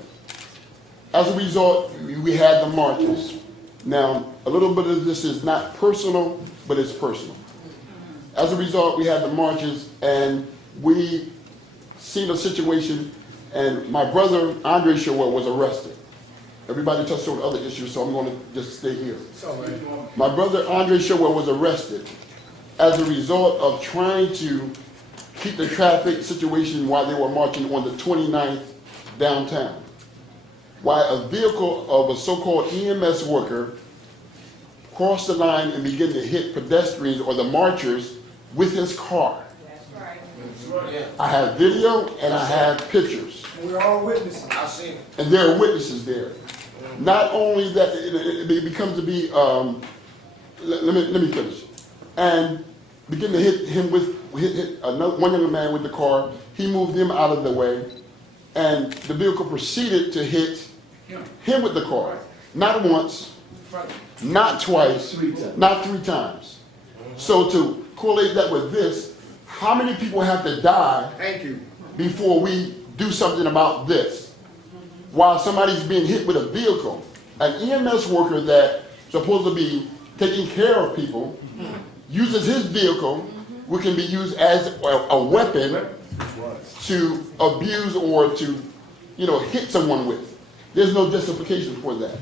As a result, we had the marches. Now, a little bit of this is not personal, but it's personal. As a result, we had the marches, and we seen a situation, and my brother, Andre Showell, was arrested. Everybody touched on other issues, so I'm going to just stay here. My brother, Andre Showell, was arrested as a result of trying to keep the traffic situation while they were marching on the 29th downtown. While a vehicle of a so-called EMS worker crossed the line and began to hit pedestrians or the marchers with his car. I have video and I have pictures. We're all witnesses. I've seen it. And there are witnesses there. Not only that, it becomes to be, let me finish. And begin to hit him with, one young man with the car. He moved him out of the way. And the vehicle proceeded to hit him with the car. Not once, not twice, not 3 times. So to correlate that with this, how many people have to die before we do something about this? While somebody's being hit with a vehicle, an EMS worker that's supposed to be taking care of people uses his vehicle, which can be used as a weapon to abuse or to, hit someone with. There's no justification for that.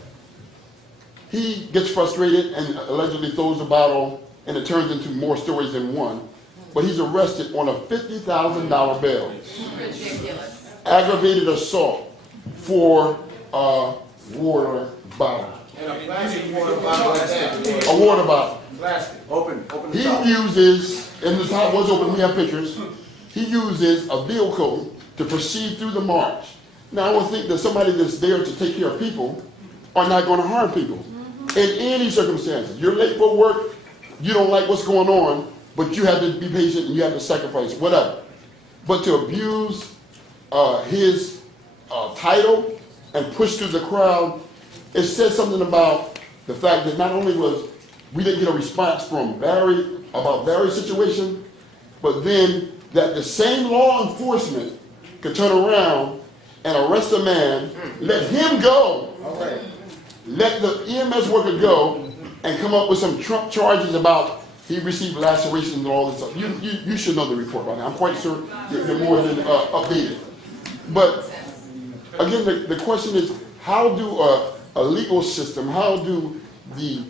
He gets frustrated and allegedly throws a bottle, and it turns into more stories than one. But he's arrested on a $50,000 bail. Ridiculous. Aggravated assault for a water bottle. And a plastic water bottle at that. A water bottle. Plastic. Open the He top. uses, and the top was open, we have pictures, he uses a vehicle to proceed through the march. Now, I would think that somebody that's there to take care of people are not going to harm people in any circumstances. You're late for work, you don't like what's going on, but you have to be patient and you have to sacrifice, whatever. But to abuse his title and push through the crowd, it says something about the fact that not only was we didn't get a response from Barry about Barry's situation, but then that the same law enforcement could turn around and arrest a man, let him go, let the EMS worker go, and come up with some Trump charges about He received lacerations and all this stuff. You should know the report by now. I'm quite sure you're more than updated. But again, the question is, how do a legal system, how do the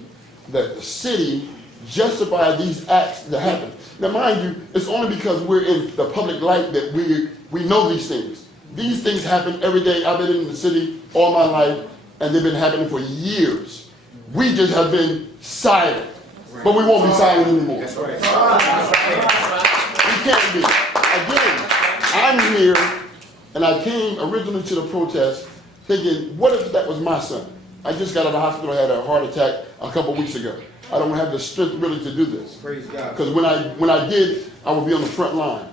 city justify these acts that happen? Now, mind you, it's only because we're in the public light that we know these things. These things happen every day. I've been in the city all my life, and they've been happening for years. We just have been silent, but we won't be silent anymore. That's right. We can't be. Again, I'm here, and I came originally to the protest thinking, what if that was my son? I just got out of the hospital, I had a heart attack a couple weeks ago. I don't have the strength really to do this. Praise God. Because when I did, I would be on the front line.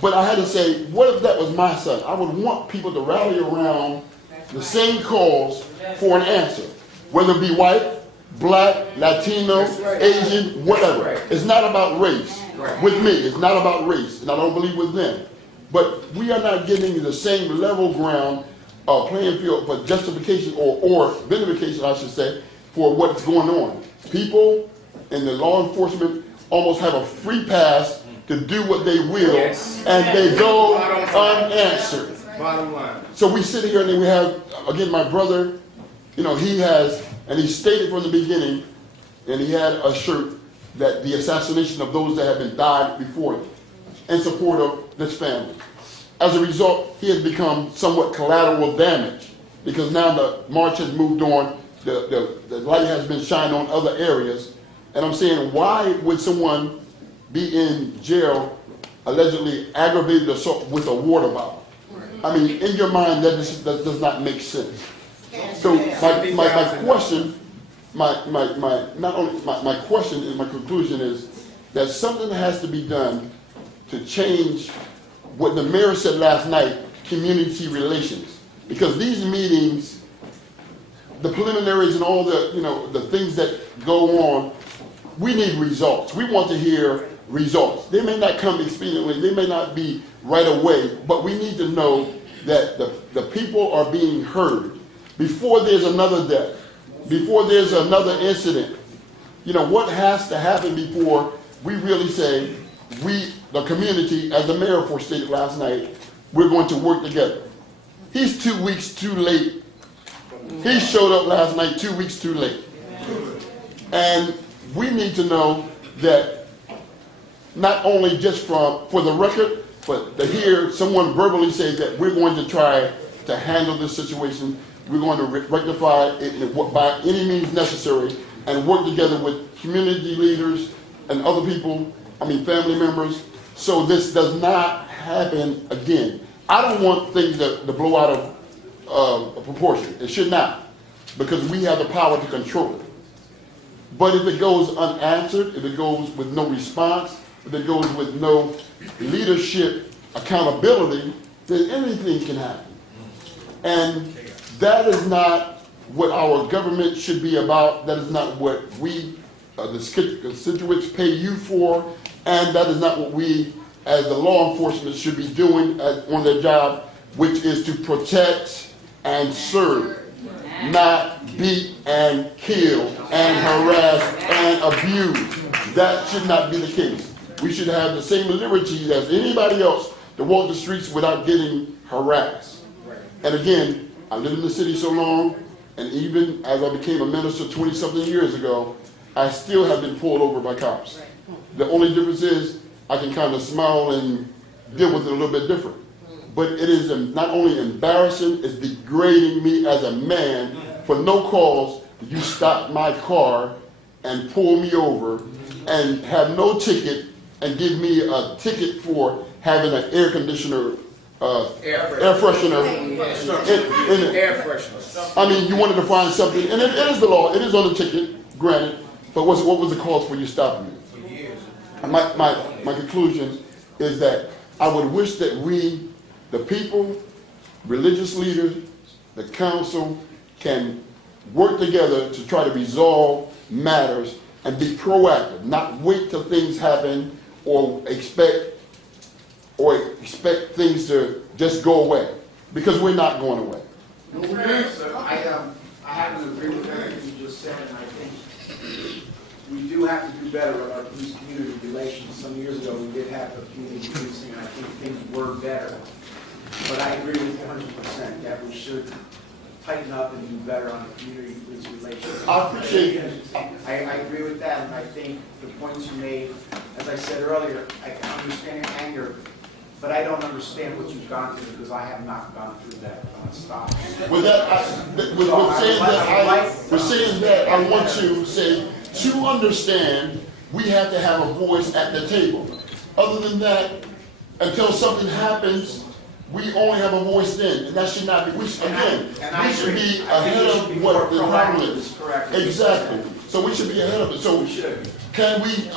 But I had to say, what if that was my son? I would want people to rally around the same cause for an answer, whether it be white, black, Latino, Asian, whatever. It's not about race. With me, it's not about race, and I don't believe with them. But we are not getting the same level ground playing field for justification or vindication, I should say, for what's going on. People in the law enforcement almost have a free pass to do what they will, and they go unanswered. Bottom line. So we sit here and then we have, again, my brother, he has, and he stated from the beginning, and he had a shirt that the assassination of those that have been died before him in support of this family. As a result, he has become somewhat collateral damage because now the march has moved on, the light has been shined on other areas, and I'm saying, why would someone be in jail allegedly aggravated assault with a water bottle? I mean, in your mind, that does not make sense. So my question, my question and my conclusion is that something has to be done to change what the mayor said last night, community relations. Because these meetings, the preliminaries and all the things that go on, we need results. We want to hear results. They may not come expediently, they may not be right away, but we need to know that the people are being heard before there's another death, before there's another incident. What has to happen before we really say, the community, as the mayor stated last night, we're going to work together. He's 2 weeks too late. He showed up last night 2 weeks too late. And we need to know that not only just for the record, but to hear someone verbally say that we're going to try to handle this situation, we're going to rectify it by any means necessary and work together with community leaders and other people, family members, so this does not happen again. I don't want things to blow out of proportion. It should not, because we have the power to control it. But if it goes unanswered, if it goes with no response, if it goes with no leadership accountability, then anything can happen. And that is not what our government should be about. That is not what we, the constituents, pay you for. And that is not what we, as the law enforcement, should be doing on their job, which is to protect and serve, not beat and kill and harass and abuse. That should not be the case. We should have the same liberty as anybody else to walk the streets without getting harassed. And again, I lived in the city so long, and even as I became a minister 20-something years ago, I still have been pulled over by cops. The only difference is I can kind of smile and deal with it a little bit different. But it is not only embarrassing, it's degrading me as a man. For no cause, you stop my car and pull me over and have no ticket and give me a ticket for having an air conditioner, air freshener. Air freshener. You wanted to find something, and it is the law, it is on the ticket, granted, but what was the cause for you stopping me? And my conclusion is that I would wish that we, the people, religious leaders, the council, can work together to try to resolve matters and be proactive, not wait till things happen or expect things to just go away, because we're not going away. Sir, I happen to agree with everything you just said, and I think we do have to do better with our police-community relations. Some years ago, we did have a community policing, and I think things were better. But I agree with you 100% that we should tighten up and do better on the community police relations. I appreciate I agree with that, and I think the points you made, as I said earlier, I can understand your anger, but I don't understand what you've gone through because I have not gone through that. Stop. With that, with saying that, I want to say, to understand, we have to have a voice at the table. Other than that, until something happens, we only have a voice then, and that should not be, we should be ahead of what the problem is. Exactly. So we should be ahead of it. So can we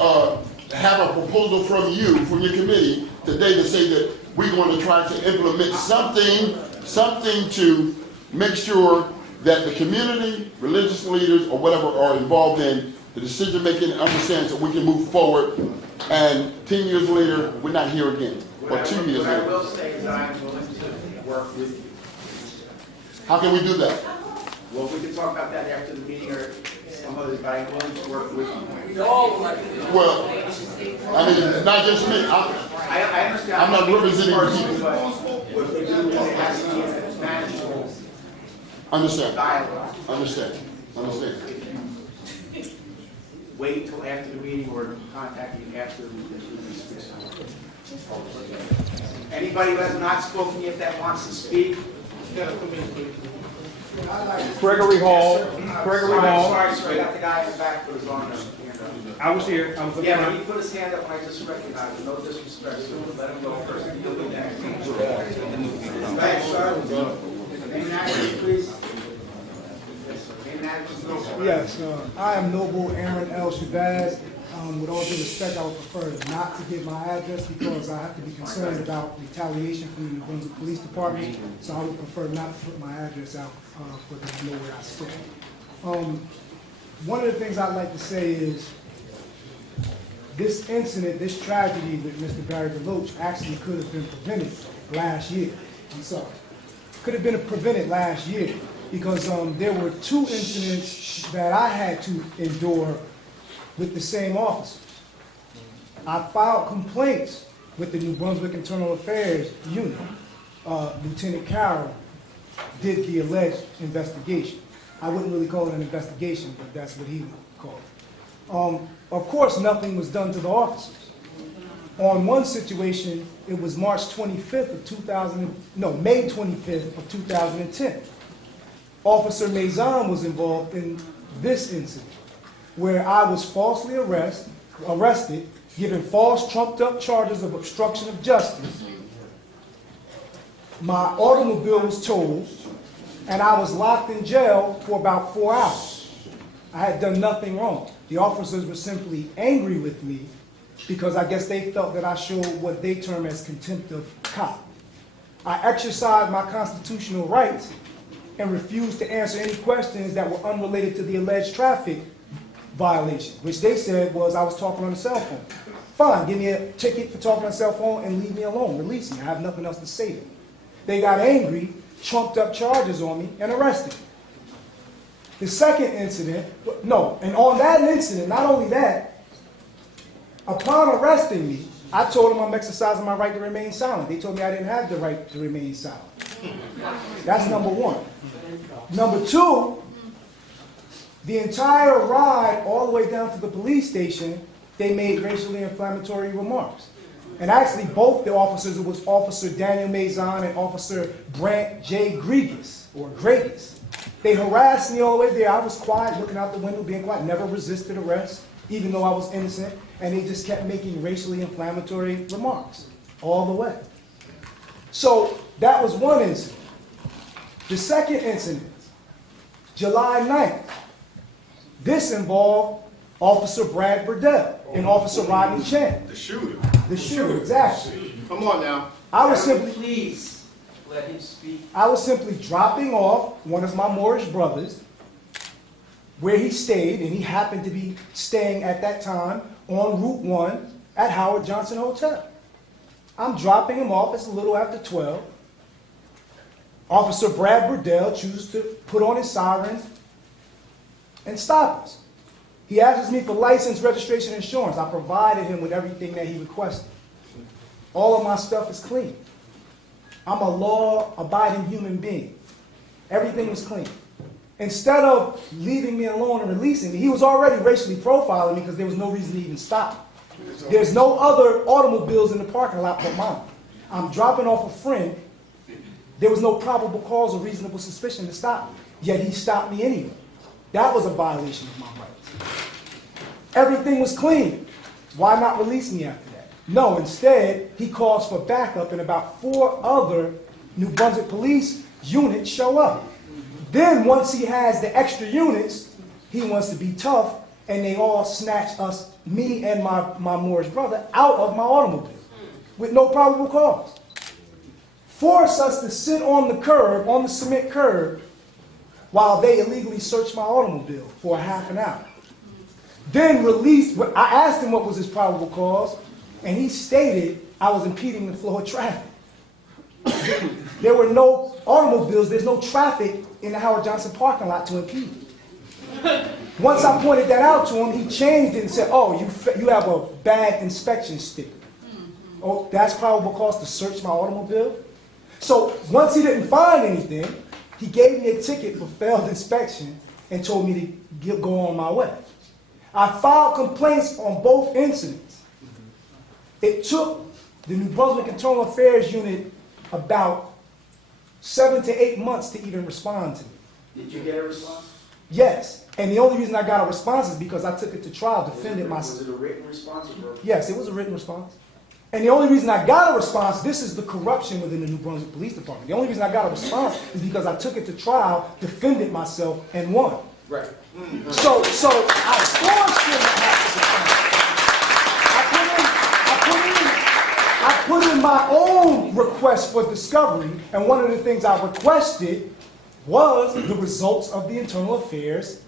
have a proposal from you, from your committee, today to say that we're going to try to implement something to make sure that the community, religious leaders, or whatever are involved in the decision-making understands that we can move forward, and 10 years later, we're not here again, or 2 years later. What I will say is that I'm willing to work with you. How can we do that? Well, we can talk about that after the meeting or some other, but I'm willing to work with you. Well, I mean, not just me. I understand. I'm not representing the people. But if we do, it has to be a manageable Understand. dialogue. Understand. If you wait till after the meeting or contact me after we speak. Anybody who has not spoken yet that wants to speak? Gregory Hall. Gregory Hall. Sorry, I got the guy in the back put his arm up. I was here. I was looking Yeah, around. but he put his hand up when I just recognized him. No disrespect, so let him go first. He'll be next. Go ahead, sir. Name and address, please. Name and address. Yes, I am Noble Aaron L. Shabazz. With all due respect, I would prefer not to give my address because I have to be concerned about retaliation from the New Brunswick Police Department. So I would prefer not to put my address out for them to know where I stand. One of the things I'd like to say is this incident, this tragedy with Mr. Barry DeLoach actually could have been prevented last year. I'm sorry. Could have been prevented last year because there were 2 incidents that I had to endure with the same officers. I filed complaints with the New Brunswick Internal Affairs Unit. Lieutenant Carroll did the alleged investigation. I wouldn't really call it an investigation, but that's what he would call it. Of course, nothing was done to the officers. On one situation, it was May 25th of 2010. Officer Mazan was involved in this incident, where I was falsely arrested, given false trumped-up charges of obstruction of justice. My automobile was towed, and I was locked in jail for about 4 hours. I had done nothing wrong. The officers were simply angry with me because I guess they felt that I showed what they term as contempt of cop. I exercised my constitutional rights and refused to answer any questions that were unrelated to the alleged traffic violation, which they said was I was talking on the cell phone. Fine, give me a ticket for talking on the cell phone and leave me alone, release me. I have nothing else to say to them. They got angry, trumped up charges on me, and arrested me. The second incident, and on that incident, not only that, upon arresting me, I told them I'm exercising my right to remain silent. They told me I didn't have the right to remain silent. That's number 1. Number 2, the entire ride all the way down to the police station, they made racially inflammatory remarks. And actually, both the officers, it was Officer Daniel Mazan and Officer Brant J. Gregas, they harassed me all the way there. I was quiet, looking out the window, being quiet, never resisted arrest, even though I was innocent. And they just kept making racially inflammatory remarks all the way. So that was one incident. The second incident, July 9th, this involved Officer Brad Burdell and Officer Rodney Chen. The shooter. The shooter, exactly. Come on now. Please let him speak. I was simply dropping off one of my Moorish brothers where he stayed, and he happened to be staying at that time on Route 1 at Howard Johnson Hotel. I'm dropping him off. It's a little after 12. Officer Brad Burdell chooses to put on his siren and stop us. He asked me for license, registration, insurance. I provided him with everything that he requested. All of my stuff is clean. I'm a law-abiding human being. Everything was clean. Instead of leaving me alone and releasing me, he was already racially profiling me because there was no reason to even stop. There's no other automobiles in the parking lot but mine. I'm dropping off a friend. There was no probable cause or reasonable suspicion to stop me. Yet he stopped me anyway. That was a violation of my rights. Everything was clean. Why not release me after that? No, instead, he calls for backup and about 4 other New Brunswick police units show up. Then once he has the extra units, he wants to be tough and they all snatch us, me and my Moorish brother, out of my automobile with no probable cause. Force us to sit on the curb, on the cement curb, while they illegally searched my automobile for a half an hour. Then released, I asked him what was his probable cause, and he stated I was impeding the flow of traffic. There were no automobiles, there's no traffic in the Howard Johnson parking lot to impede. Once I pointed that out to him, he changed it and said, oh, you have a bad inspection sticker. Oh, that's probable cause to search my automobile? So once he didn't find anything, he gave me a ticket for failed inspection and told me to go on my way. I filed complaints on both incidents. It took the New Brunswick Internal Affairs Unit about 7 to 8 months to even respond to me. Did you get a response? Yes, and the only reason I got a response is because I took it to trial, defended myself. Was it a written response or? Yes, it was a written response. And the only reason I got a response, this is the corruption within the New Brunswick Police Department. The only reason I got a response is because I took it to trial, defended myself, and won. Right. So I forced him to have I put in my own request for discovery, and one of the things I requested was the results of the internal affairs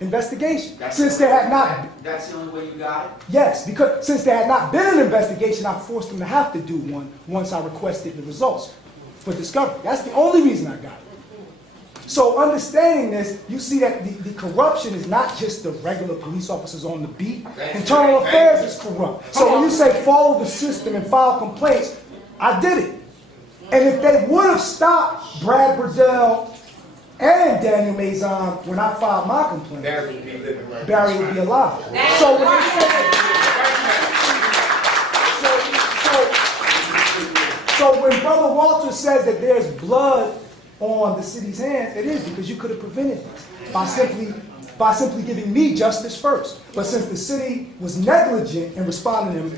investigation. That's Since there had not... That's the only way you got it? Yes, because since there had not been an investigation, I forced them to have to do one once I requested the results for discovery. That's the only reason I got it. So understanding this, you see that the corruption is not just the regular police officers on the beat. Internal affairs is corrupt. So when you say follow the system and file complaints, I did it. And if they would have stopped Brad Burdell and Daniel Mazon when I filed my complaint, Barry would be alive. So when they say, so when Brother Walter says that there's blood on the city's hands, it is because you could have prevented this by simply giving me justice first. But since the city was negligent in responding to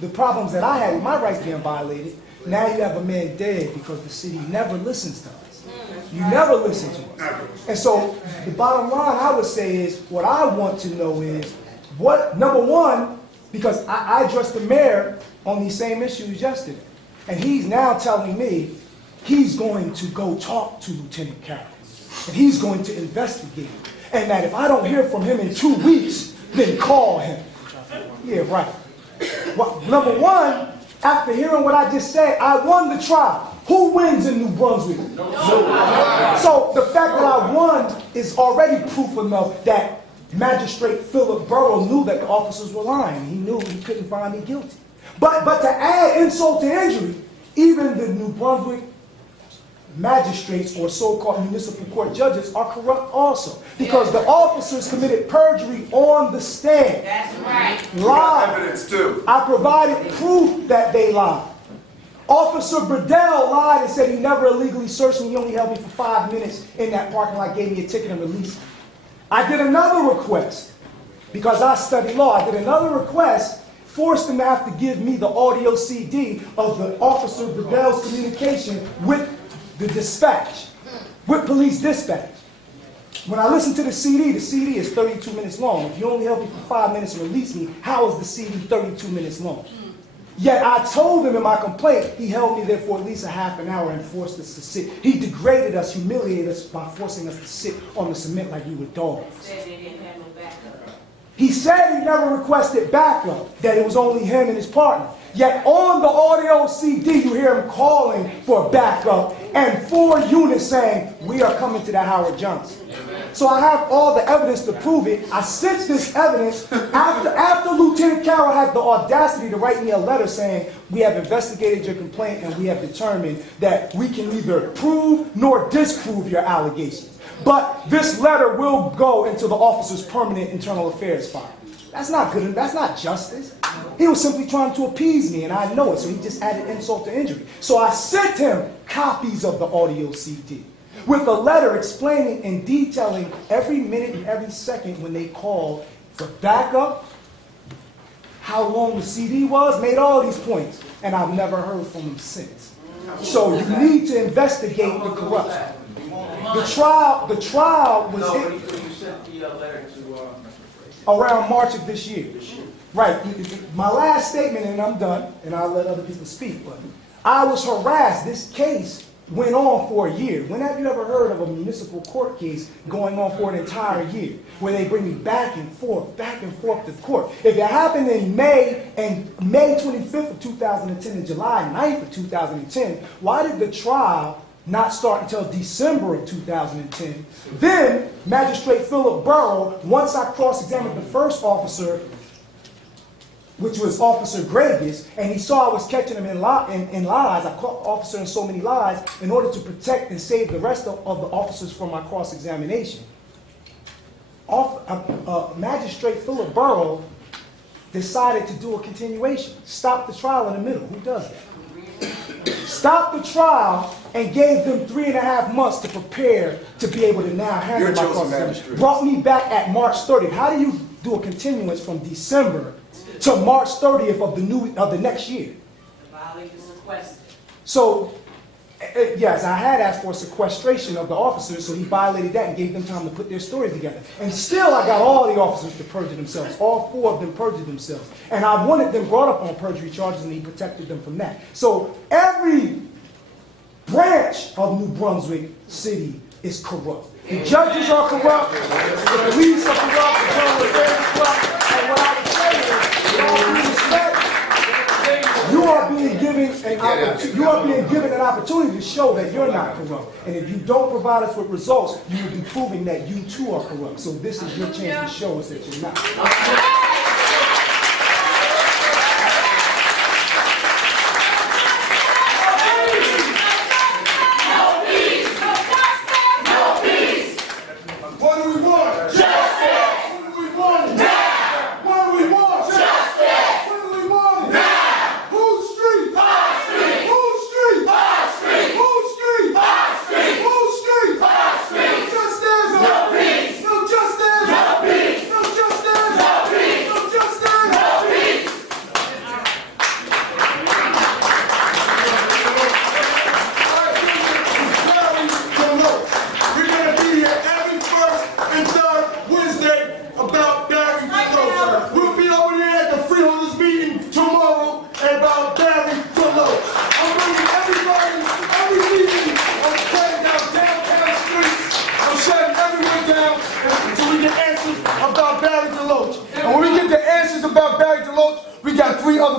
the problems that I had with my rights being violated, now you have a man dead because the city never listens to us. You never listen to us. And so the bottom line I would say is, what I want to know is, what, number one, because I addressed the mayor on these same issues yesterday, and he's now telling me he's going to go talk to Lieutenant Carroll, and he's going to investigate, and that if I don't hear from him in 2 weeks, then call him. Yeah, right. Well, number one, after hearing what I just said, I won the trial. Who wins in New Brunswick? No. So the fact that I won is already proof enough that Magistrate Philip Burrow knew that the officers were lying. He knew he couldn't find me guilty. But to add insult to injury, even the New Brunswick magistrates or so-called municipal court judges are corrupt also. Because the officers committed perjury on the stand. That's right. Lied. Evidence too. I provided proof that they lied. Officer Burdell lied and said he never illegally searched me. He only held me for 5 minutes in that parking lot, gave me a ticket and released me. I did another request because I study law. I did another request, forced them to have to give me the audio CD of the Officer Burdell's communication with the dispatch, with police dispatch. When I listen to the CD is 32 minutes long. If you only held me for 5 minutes and released me, how is the CD 32 minutes long? Yet I told him in my complaint, he held me there for at least a half an hour and forced us to sit. He degraded us, humiliated us by forcing us to sit on the cement like we were dogs. Said they didn't have no backup. He said he never requested backup, that it was only him and his partner. Yet on the audio CD, you hear him calling for backup and 4 units saying, we are coming to the Howard Johnson. So I have all the evidence to prove it. I sent this evidence after Lieutenant Carroll had the audacity to write me a letter saying, we have investigated your complaint and we have determined that we can neither prove nor disprove your allegations. But this letter will go into the officer's permanent internal affairs file. That's not good enough. That's not justice. He was simply trying to appease me, and I know it, so he just added insult to injury. So I sent him copies of the audio CD with a letter explaining and detailing every minute and every second when they called for backup, how long the CD was, made all these points, and I've never heard from him since. So you need to investigate the corruption. The trial was around March of this year. Right. My last statement, and I'm done, and I'll let other people speak, but I was harassed. This case went on for a year. When have you ever heard of a municipal court case going on for an entire year, where they bring me back and forth to court? If it happened in May 25th of 2010 and July 9th of 2010, why did the trial not start until December of 2010? Then, Magistrate Philip Burrow, once I cross-examined the first officer, which was Officer Gregus, and he saw I was catching him in lies. I caught officer in so many lies in order to protect and save the rest of the officers from my cross-examination. Magistrate Philip Burrow decided to do a continuation. Stop the trial in the middle. Who does that? Stop the trial and gave them 3.5 months to prepare to be able to now handle my cross-examination. Brought me back at March 30th. How do you do a continuance from December to March 30th of the next year? So, yes, I had asked for a sequestration of the officers, so he violated that and gave them time to put their stories together. And still, I got all the officers to perjure themselves. All 4 of them perjured themselves. And I wanted them brought up on perjury charges, and he protected them from that. So every branch of New Brunswick City is corrupt. The judges are corrupt, the police are corrupt, the general affairs are corrupt, and what I would say is, with all due respect, you are being given an opportunity to show that you're not corrupt. And if you don't provide us with results, you will be proving that you too are corrupt. So this is your chance to show us that you're not.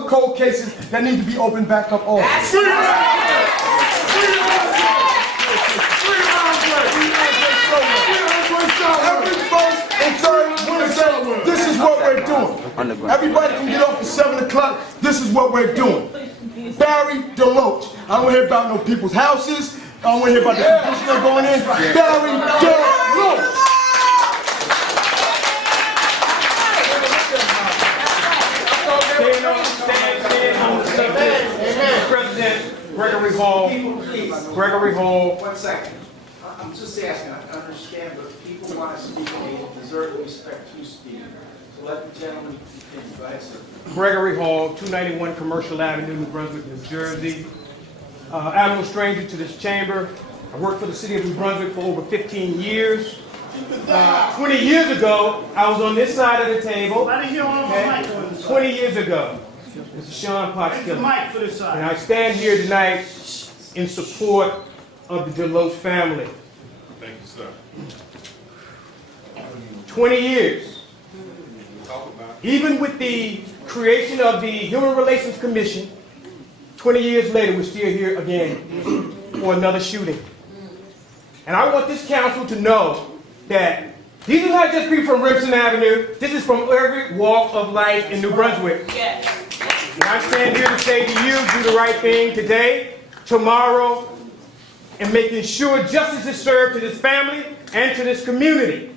Cold cases that need to be opened back up all. Every first and third Wednesday, this is what we're doing. Everybody can get off at 7 o'clock. This is what we're doing. Barry DeLoach. I don't hear about no people's houses. I don't want to hear about the commissioner going in. Barry DeLoach. President Gregory Hall. 1 second. I'm just asking, I understand, but people want to speak and they deserve respect to speak. So let the gentleman continue. Go ahead, sir. Gregory Hall, 291 Commercial Avenue, New Brunswick, New Jersey. I'm no stranger to this chamber. I worked for the city of New Brunswick for over 15 years. 20 years ago, I was on this side of the table. 20 years ago. Mr. Sean Potts killed me. And I stand here tonight in support of the DeLoach family. Thank you, sir. 20 years. Even with the creation of the Human Relations Commission, 20 years later, we're still here again for another shooting. And I want this council to know that these are not just people from Remsen Avenue. This is from every walk of life in New Brunswick. And I stand here to say to you, do the right thing today, tomorrow, and making sure justice is served to this family and to this community.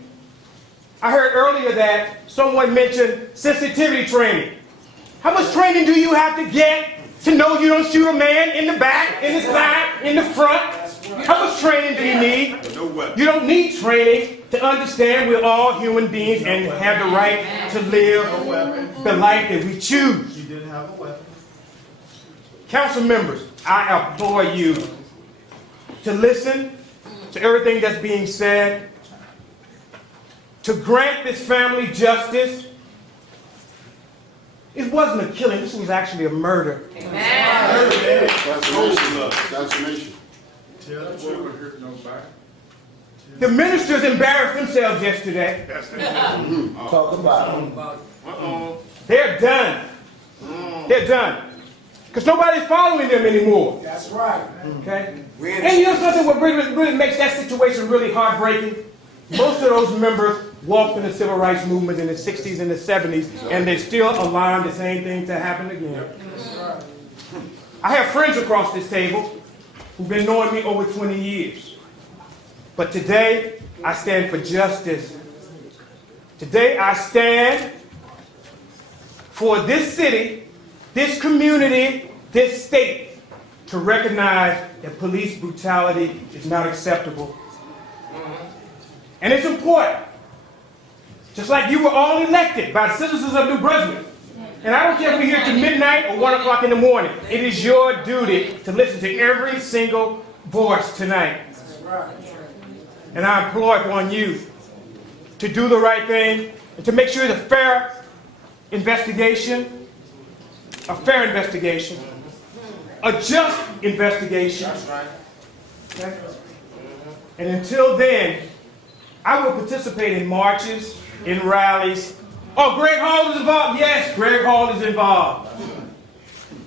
I heard earlier that someone mentioned sensitivity training. How much training do you have to get to know you don't shoot a man in the back, in the side, in the front? How much training do you need? You don't need training to understand we're all human beings and have the right to live the life that we choose. You didn't have a weapon. Council members, I implore you to listen to everything that's being said, to grant this family justice. It wasn't a killing, this was actually a murder. Assassination. The ministers embarrassed themselves yesterday. Talk about it. They're done. They're done. Because nobody's following them anymore. That's right. Okay? And you know something what really makes that situation really heartbreaking? Most of those members walked in the civil rights movement in the 60s and the 70s, and they're still allowing the same thing to happen again. I have friends across this table who've been knowing me over 20 years. But today, I stand for justice. Today, I stand for this city, this community, this state to recognize that police brutality is not acceptable. And it's important. Just like you were all elected by the citizens of New Brunswick. And I don't care if we're here till midnight or 1 o'clock in the morning. It is your duty to listen to every single voice tonight. And I implore upon you to do the right thing and to make sure it's a fair investigation, a just investigation. Okay? And until then, I will participate in marches, in rallies. Oh, Greg Hall is involved? Yes, Greg Hall is involved.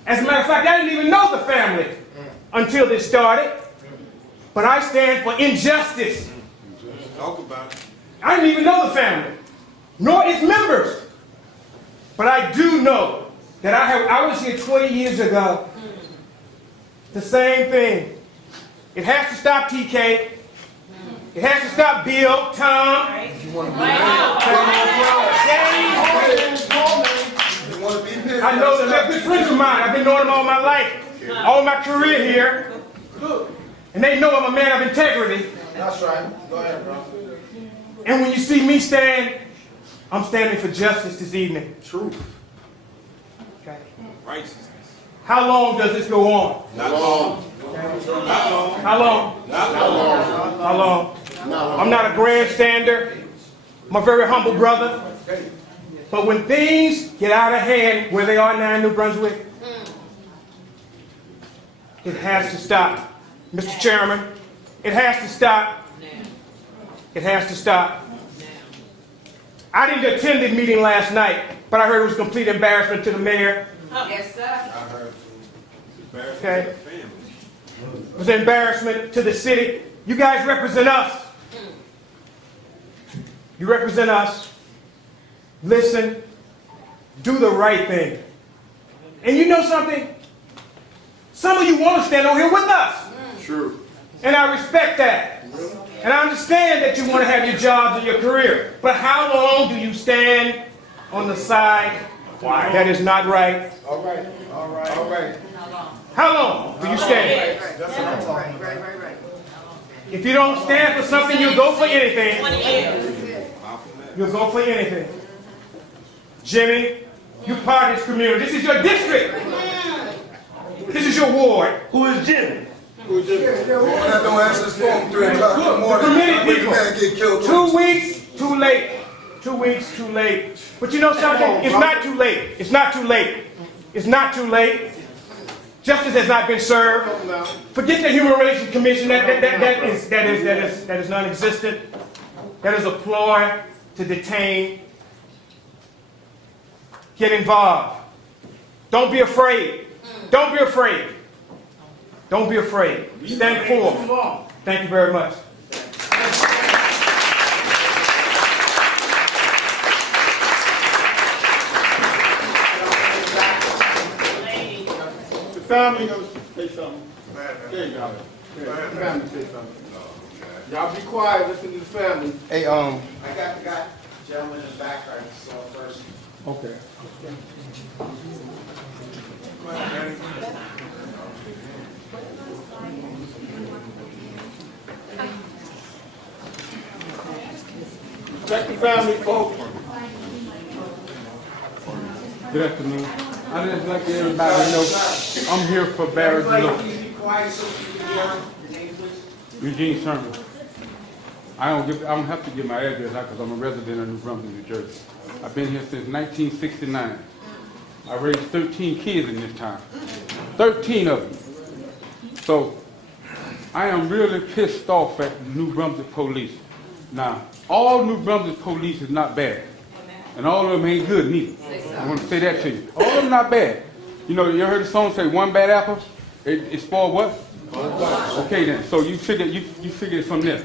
As a matter of fact, I didn't even know the family until this started. But I stand for injustice. Talk about it. I didn't even know the family, nor its members. But I do know that I was here 20 years ago. The same thing. It has to stop, TK. It has to stop, Bill, Tom. I know them. They're good friends of mine. I've been knowing them all my life, all my career here. And they know I'm a man of integrity. That's right. Go ahead, bro. And when you see me stand, I'm standing for justice this evening. Truth. Okay. Righteousness. How long does this go on? Not long. Not long. How long? Not long. How long? I'm not a grandstander. I'm a very humble brother. But when things get out of hand, where they are now in New Brunswick, it has to stop. Mr. Chairman, it has to stop. It has to stop. I didn't attend the meeting last night, but I heard it was a complete embarrassment to the mayor. Yes, sir. I heard you. Okay. It was an embarrassment to the city. You guys represent us. You represent us. Listen. Do the right thing. And you know something? Some of you want to stand over here with us. True. And I respect that. And I understand that you want to have your jobs and your career. But how long do you stand on the side? Why? That is not right. All right. All right. All right. How long do you stand? That's what I'm talking about. Right. If you don't stand for something, you'll go for anything. You'll go for anything. Jimmy, you're part of this community. This is your district. This is your ward. Who is Jim? Who's this? Don't answer his phone 3 o'clock in the morning. Community people. Man get killed. 2 weeks, too late. 2 weeks, too late. But you know something? It's not too late. It's not too late. It's not too late. Justice has not been served. Forget the Human Relations Commission. That is non-existent. That is a ploy to detain. Get involved. Don't be afraid. Don't be afraid. Don't be afraid. Stand forth. Thank you very much. The family knows say something. There you go. The family say something. Y'all be quiet, listen to the family. Hey, I got the gentleman in the back right, so first. Okay. Respect the family, folks. Good afternoon. I just like everybody to know I'm here for Barry Everybody, Deloach. please be quiet so you can hear him. Your name, please. Eugene Sherman. I don't have to give my address out because I'm a resident of New Brunswick, New Jersey. I've been here since 1969. I raised 13 kids in this time. 13 of them. So I am really pissed off at the New Brunswick police. Now, all New Brunswick police is not bad. And all of them ain't good neither. I want to say that to you. All of them not bad. You know, you heard the song say one bad apple, it spoiled what? Okay then, so you figure it from there.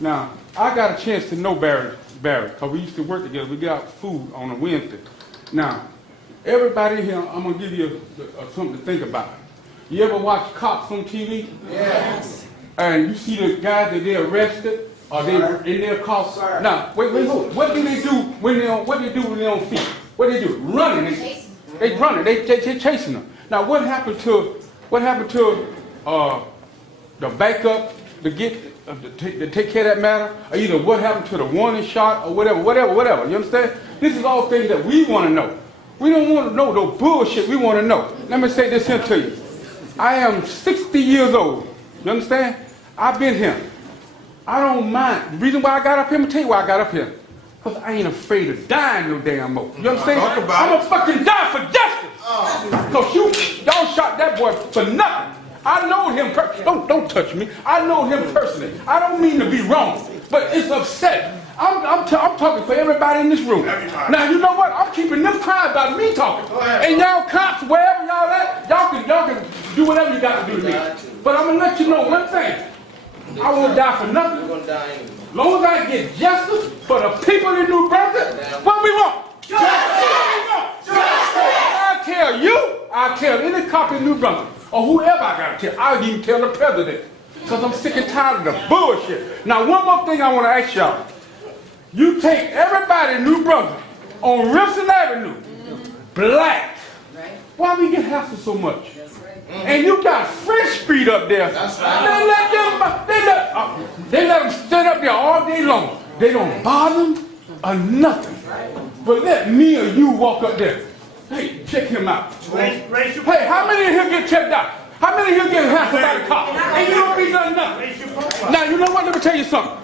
Now, I got a chance to know Barry, because we used to work together. We got food on a Wednesday. Now, everybody here, I'm going to give you something to think about. You ever watch cops on TV? Yes. And you see the guys that they arrested, or they in their car. Now, wait, hold. What do they do when they're on feet? What do they do? Running. They running. They chasing them. Now, what happened to the backup to take care of that matter, or either what happened to the warning shot or whatever. You understand? This is all things that we want to know. We don't want to know no bullshit. We want to know. Let me say this here to you. I am 60 years old. You understand? I've been here. I don't mind. The reason why I got up here, I'm going to tell you why I got up here. Because I ain't afraid of dying no damn more. You understand? I'm going to fucking die for justice. Because y'all shot that boy for nothing. I know him personally. Don't touch me. I know him personally. I don't mean to be wrong, but it's upsetting. I'm talking for everybody in this room. Now, you know what? I'm keeping them quiet about me talking. And y'all cops, wherever y'all at, y'all can do whatever you got to do to me. But I'm going to let you know one thing. I won't die for nothing. As long as I get justice for the people in New Brunswick, what we want? Justice! I'll tell any cop in New Brunswick, or whoever I got to tell. I'll even tell the president. Because I'm sick and tired of the bullshit. Now, one more thing I want to ask y'all. You take everybody in New Brunswick on Ripson Avenue, black. Why we get hassled so much? And you got French Street up there. They let them sit up there all day long. They don't bother them or nothing. But let me or you walk up there. Hey, check him out. Hey, how many of here get checked out? How many of here get hassled by the cop? And you don't be nothing. Now, you know what? Let me tell you something.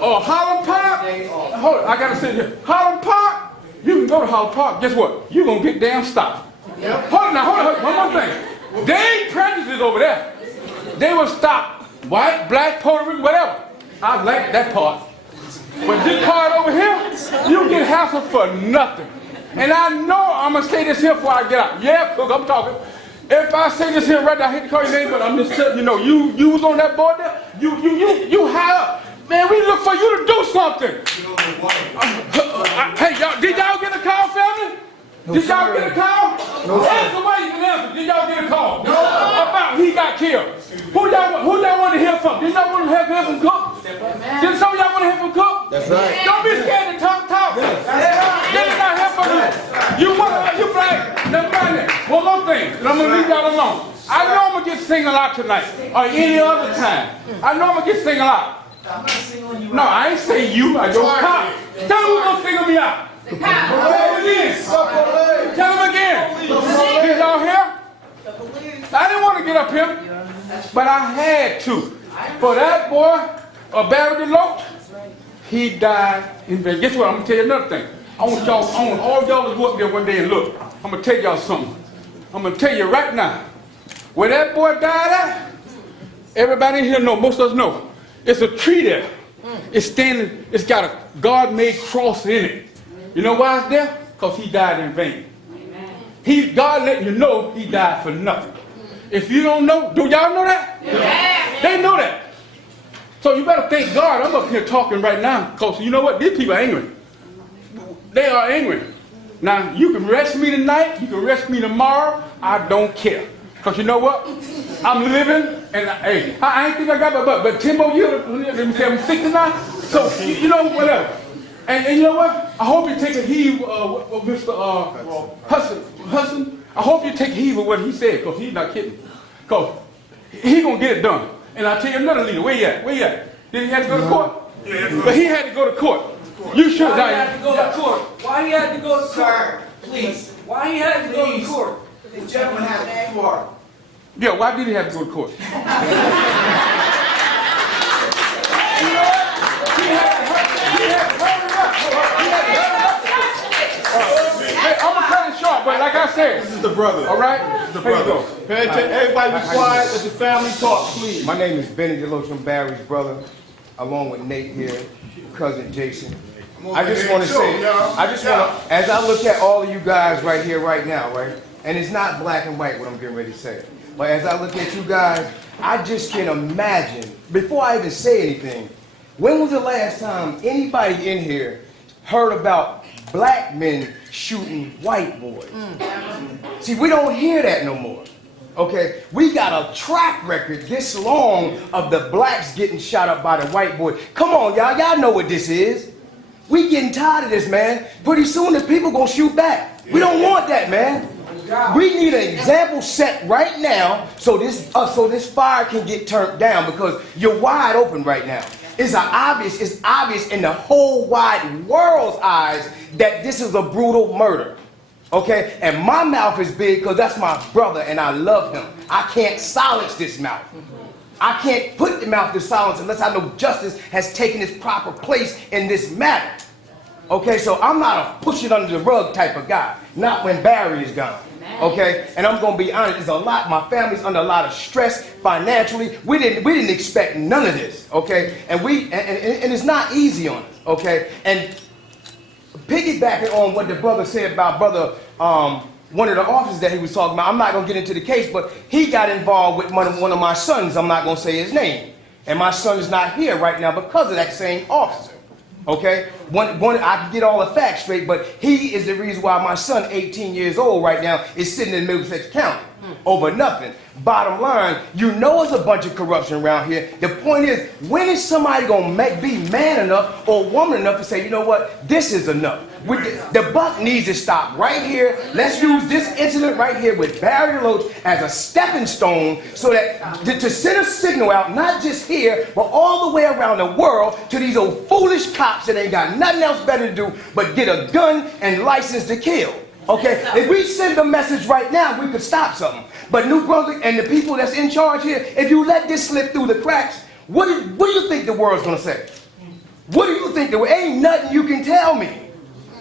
Oh, Holland Park? Hold on, I got to sit here. Holland Park? You can go to Holland Park. Guess what? You're going to get damn stopped. Hold on. One more thing. They ain't prejudices over there. They will stop white, black, Puerto Rican, whatever. I like that part. But this part over here, you get hassled for nothing. And I know I'm going to say this here before I get out. Yeah, Cook, I'm talking. If I say this here right now, I hate to call your name, but I'm just telling you, know, you was on that board there. You high up. Man, we look for you to do something. Hey, y'all, did y'all get a call, family? Did y'all get a call? No. Answer why you can answer. Did y'all get a call? No. About he got killed. Who y'all want to hear from? Did y'all want to hear from Cook? Did some of y'all want to hear from Cook? That's right. Don't be scared to talk. That's right. They did not hear from you. You black. Never mind that. One more thing, and I'm going to leave y'all alone. I know I'm going to get singled out tonight, or any other time. I know I'm going to get singled out. I'm not singling you out. No, I ain't saying you. I don't cop. Tell them who's going to single me out. Tell them again. Did y'all hear? I didn't want to get up here, but I had to. For that boy, Barry Deloach, he died in vain. Guess what? I'm going to tell you another thing. I want all y'all to go up there one day and look. I'm going to tell y'all something. I'm going to tell you right now. Where that boy died at, everybody in here know, most of us know, it's a tree there. It's standing, it's got a God-made cross in it. You know why it's there? Because he died in vain. God letting you know he died for nothing. If you don't know, do y'all know that? Yeah. They know that. So you better thank God I'm up here talking right now, because you know what? These people are angry. They are angry. Now, you can arrest me tonight, you can arrest me tomorrow, I don't care. Because you know what? I'm living, and hey, I ain't think I got but 10 more years, let me say I'm 69, so you know, whatever. And you know what? I hope you take a heed of Mr. Hudson. I hope you take heed of what he said, because he's not kidding. Because he going to get it done. And I'll tell you another leader, where he at? Where he at? Did he have to go to court? Yeah, but he had to go to court. You should Why he had to go to court? Why he had to go to court? Sir, please. Why he had to go to court? The gentleman has the floor. Yeah, why did he have to go to court? I'm gonna cut it short, but like I said, This is the brother. all right? This is the brother. Pay attention. Everybody be quiet. Let the family talk, please. My name is Benny DeLoach, I'm Barry's brother, along with Nate here, cousin Jason. I just want to say, as I look at all of you guys right here, right now, right, and it's not black and white what I'm getting ready to say, but as I look at you guys, I just can imagine, before I even say anything, when was the last time anybody in here heard about black men shooting white boys? See, we don't hear that no more. Okay, we got a track record this long of the blacks getting shot up by the white boy. Come on, y'all know what this is. We getting tired of this, man. Pretty soon the people gonna shoot back. We don't want that, man. We need an example set right now so this fire can get turned down, because you're wide open right now. It's obvious in the whole wide world's eyes that this is a brutal murder. Okay? And my mouth is big because that's my brother and I love him. I can't silence this mouth. I can't put the mouth to silence unless I know justice has taken its proper place in this matter. Okay, so I'm not a push it under the rug type of guy. Not when Barry is gone. Okay, and I'm gonna be honest, there's a lot, my family's under a lot of stress financially. We didn't expect none of this, okay? And it's not easy on us, okay? And piggybacking on what the brother said about one of the officers that he was talking about, I'm not gonna get into the case, but he got involved with one of my sons, I'm not gonna say his name. And my son is not here right now because of that same officer. Okay, I can get all the facts straight, but he is the reason why my son, 18 years old right now, is sitting in Middlesex County over nothing. Bottom line, you know it's a bunch of corruption around here. The point is, when is somebody gonna be man enough or woman enough to say, you know what, this is enough? The buck needs to stop right here. Let's use this incident right here with Barry DeLoach as a stepping stone so that to send a signal out, not just here, but all the way around the world to these old foolish cops that ain't got nothing else better to do but get a gun and license to kill. Okay, if we send a message right now, we could stop something. But New Brunswick and the people that's in charge here, if you let this slip through the cracks, what do you think the world's gonna say? What do you think? There ain't nothing you can tell me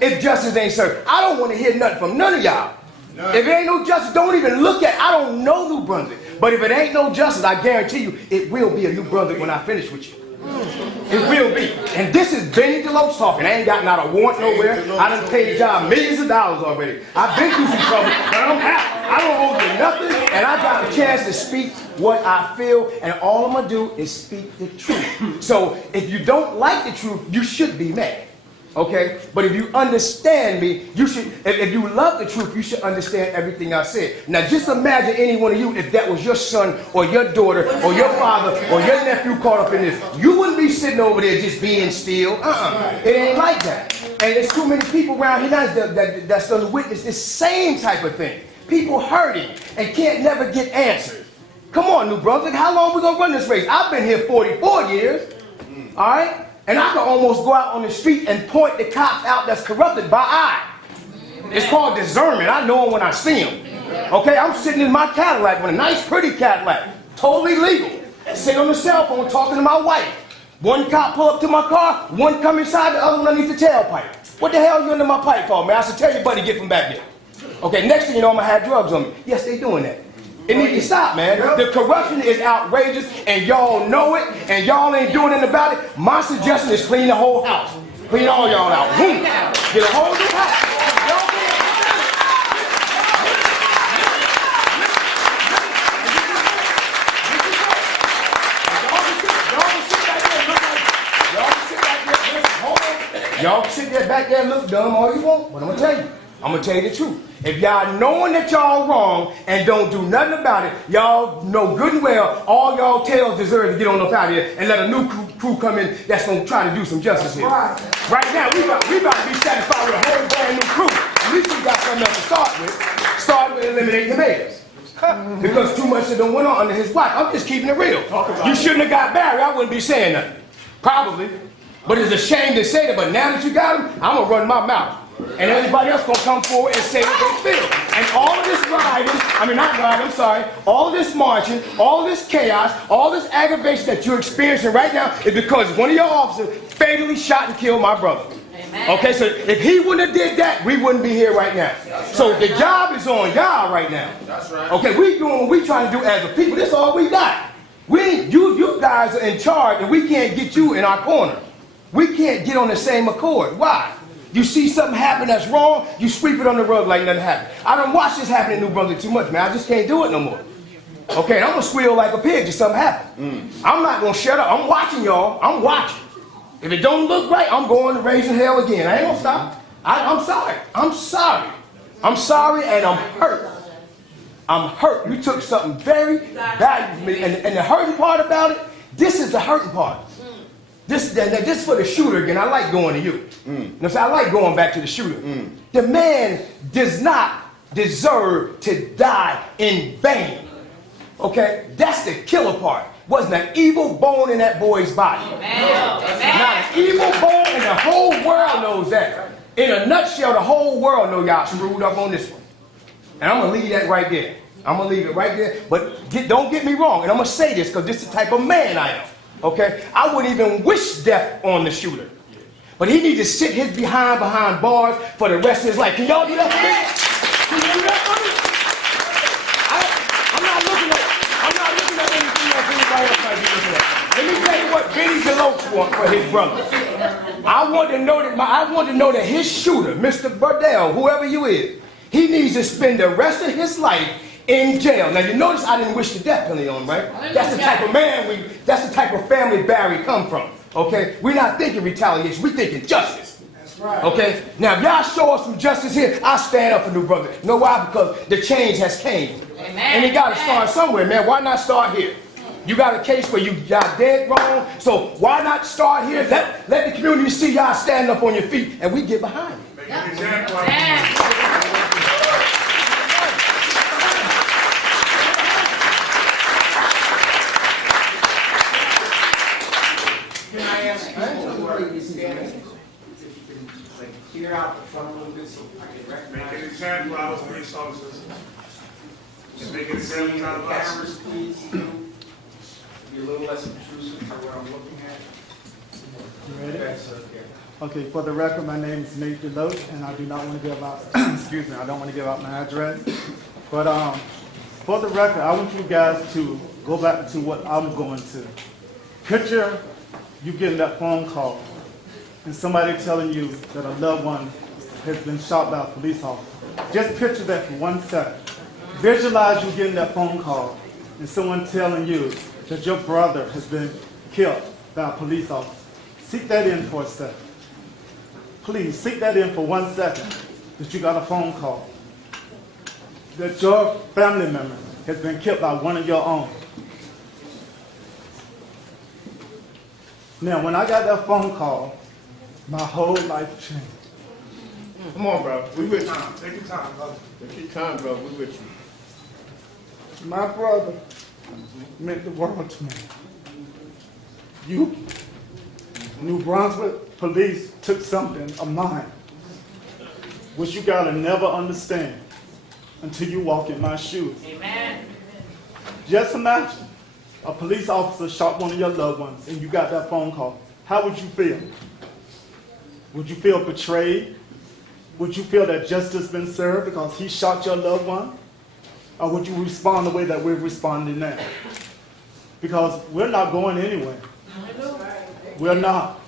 if justice ain't served. I don't want to hear nothing from none of y'all. If there ain't no justice, don't even look at it. I don't know New Brunswick. But if it ain't no justice, I guarantee you, it will be a New Brunswick when I finish with you. It will be. And this is Benny DeLoach talking. I ain't got not a warrant nowhere. I done paid the job millions of dollars already. I've been through some trouble, but I'm out. I don't owe you nothing, and I got a chance to speak what I feel, and all I'm gonna do is speak the truth. So if you don't like the truth, you should be mad. Okay? But if you understand me, you should, if you love the truth, you should understand everything I said. Now just imagine any one of you, if that was your son or your daughter or your father or your nephew caught up in this. You wouldn't be sitting over there just being still. It ain't like that. And there's too many people around here now that's going to witness this same type of thing. People hurting and can't never get answers. Come on, New Brunswick, how long we going to run this race? I've been here 44 years. All right? And I can almost go out on the street and point the cops out that's corrupted by eye. It's called discernment. I know them when I see them. Okay, I'm sitting in my Cadillac with a nice, pretty Cadillac. Totally legal. Sitting on the cell phone talking to my wife. One cop pull up to my car, one come inside, the other one underneath the tailpipe. What the hell are you under my pipe for, man? I said, tell your buddy, get from back there. Okay, next thing you know, I'm going to have drugs on me. Yes, they doing that. It needs to stop, man. The corruption is outrageous, and y'all know it, and y'all ain't doing anything about it. My suggestion is clean the whole house. Clean all y'all out. Boom. Get a whole new house. Y'all can sit there back there and look dumb all you want, but I'm gonna tell you. I'm gonna tell you the truth. If y'all knowing that y'all wrong and don't do nothing about it, y'all know good and well all y'all tails deserve to get on up out of here and let a new crew come in that's gonna try to do some justice here. Right now, we about to be satisfied with a whole brand new crew. At least we got something else to start with. Start with eliminating the mayors. Because too much of them went on under his watch. I'm just keeping it real. You shouldn't have got Barry. I wouldn't be saying nothing. Probably. But it's a shame to say that. But now that you got him, I'm gonna run my mouth. And everybody else gonna come forward and say what they feel. And all of this all of this marching, all of this chaos, all this aggravation that you're experiencing right now is because one of your officers fatally shot and killed my brother. Amen. Okay, so if he wouldn't have did that, we wouldn't be here right now. So the job is on y'all right now. That's right. Okay, we doing what we trying to do as a people. This is all we got. You guys are in charge, and we can't get you in our corner. We can't get on the same accord. Why? You see something happen that's wrong, you sweep it on the rug like nothing happened. I don't watch this happen in New Brunswick too much, man. I just can't do it no more. Okay, and I'm gonna squeal like a pig if something happens. I'm not gonna shut up. I'm watching y'all. I'm watching. If it don't look right, I'm going to raising hell again. I ain't gonna stop. I'm sorry. I'm sorry. I'm sorry, and I'm hurt. I'm hurt. You took something very valuable from me, and the hurting part about it, this is the hurting part. This for the shooter again. I like going to you. I like going back to the shooter. The man does not deserve to die in vain. Okay? That's the killer part. Wasn't an evil bone in that boy's body. Not an evil bone, and the whole world knows that. In a nutshell, the whole world knows y'all screwed up on this one. And I'm going to leave that right there. I'm going to leave it right there. But don't get me wrong. And I'm going to say this because this is the type of man I am. Okay? I wouldn't even wish death on the shooter. But he needs to sit his behind bars for the rest of his life. Can y'all do that for me? Can you do that for me? I'm not looking at anything else anybody else might be looking at. Let me tell you what Benny DeLoach wants for his brother. I want to know that his shooter, Mr. Burdell, whoever you is, he needs to spend the rest of his life in jail. Now you notice I didn't wish the death penalty on him, right? That's the type of man that's the type of family Barry come from. Okay? We're not thinking retaliation, we're thinking justice. That's right. Okay? Now if y'all show us some justice here, I'll stand up for New Brunswick. You know why? Because the change has came. Amen. And it gotta start somewhere, man. Why not start here? You got a case where y'all dead wrong, so why not start here? Let the community see y'all stand up on your feet and we get behind you. Make an example. Clear out the front a little bit so I can recognize. Make an example out of police officers. Make an example out of us. Cameras, please. Be a little less intrusive to what I'm looking at. You ready? Yes, sir. Okay, for the record, my name is Nate DeLoach, and I do not want to give out, excuse me, I don't want to give out my address. But for the record, I want you guys to go back to what I'm going to. Picture you getting that phone call and somebody telling you that a loved one has been shot by a police officer. Just picture that for 1 second. Visualize you getting that phone call and someone telling you that your brother has been killed by a police officer. Seek that in for a second. Please, seek that in for 1 second that you got a phone call that your family member has been killed by one of your own. Now, when I got that phone call, my whole life changed. Come on, bro. We with you. Take your time, brother. Take your time, bro. We with you. My brother meant the world to me. You, New Brunswick police, took something of mine, which you gotta never understand until you walk in my shoes. Amen. Just imagine a police officer shot one of your loved ones and you got that phone call. How would you feel? Would you feel betrayed? Would you feel that justice been served because he shot your loved one? Or would you respond the way that we're responding now? Because we're not going anywhere. We're not.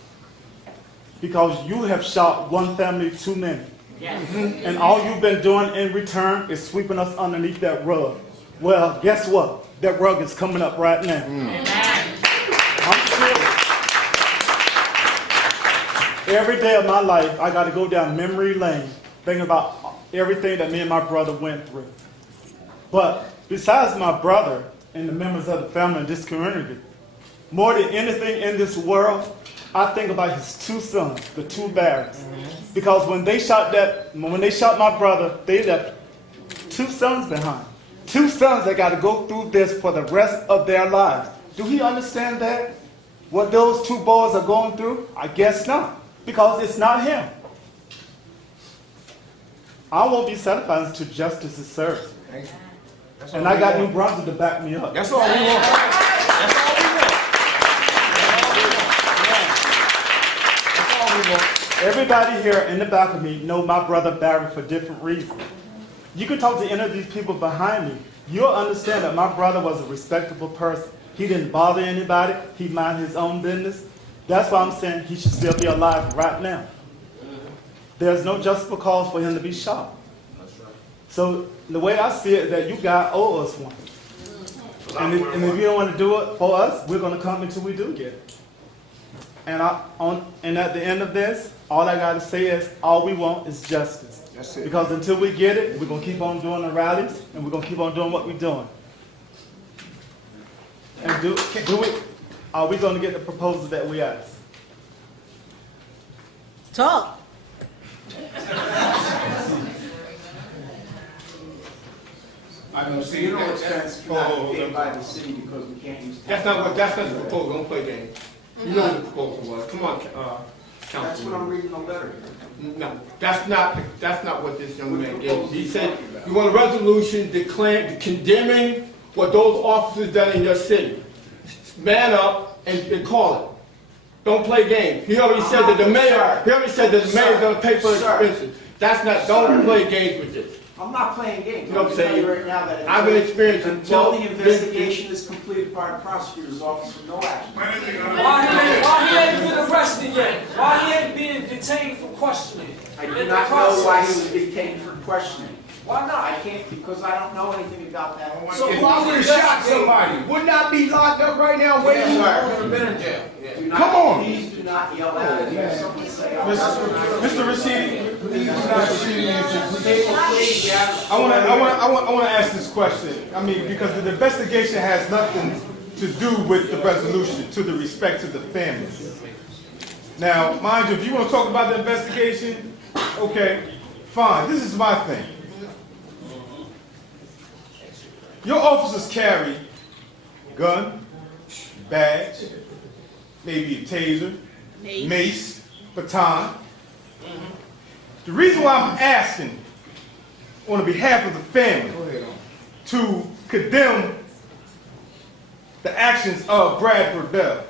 Because you have shot one family too many. Yes. And all you've been doing in return is sweeping us underneath that rug. Well, guess what? That rug is coming up right now. I'm serious. Every day of my life, I got to go down memory lane, thinking about everything that me and my brother went through. But besides my brother and the members of the family in this community, more than anything in this world, I think about his two sons, the two Barrys. Because when they shot my brother, they left two sons behind. Two sons that got to go through this for the rest of their lives. Do he understand that? What those two boys are going through? I guess not. Because it's not him. I won't be satisfied until justice is served. And I got New Brunswick to back me up. That's all we want. That's all we want. That's all we want. Everybody here in the back of me know my brother Barry for different reasons. You can talk to any of these people behind me. You'll understand that my brother was a respectable person. He didn't bother anybody. He minded his own business. That's why I'm saying he should still be alive right now. There's no justifiable cause for him to be shot. So the way I see it, that you guys owe us one. And if you don't want to do it for us, we're going to come until we do get it. And at the end of this, all I got to say is, all we want is justice. That's it. Because until we get it, we're going to keep on doing the rallies, and we're going to keep on doing what we're doing. And are we going to get the proposal that we asked? Talk. I don't see Funeral that. expense cannot be paid by the city because we can't use. That's not the proposal. Don't play games. You know what the proposal was. Come on, That's what I'm Councilman. reading the letter. No, that's not what this young man gave. He said, you want a resolution condemning what those officers done in your city. Man up and call it. Don't play games. He already said that the mayor, is going to pay for the expenses. That's not, don't play games with this. I'm not playing games. You know what I'm saying? I'm telling you right now that I've been experiencing until the investigation is completed by the prosecutor's office with no action. Why he ain't been arrested yet? Why he ain't being detained for questioning? I do not know why he was detained for questioning. Why not? I can't, because I don't know anything about that. So If I would have shot somebody, wouldn't I be locked up right now waiting? Yes, Been in jail. Do not- Come on. Please do not yell at me. If someone say, Mr. Rashidi, I I want to ask this question. I mean, because the investigation has nothing to do with the resolution, to the respect to the family. Now, mind you, if you want to talk about the investigation, okay, fine. This is my thing. Your officers carry gun, badge, maybe a taser, mace, baton. The reason why I'm asking on behalf of the family to condemn the actions of Brad Burdell,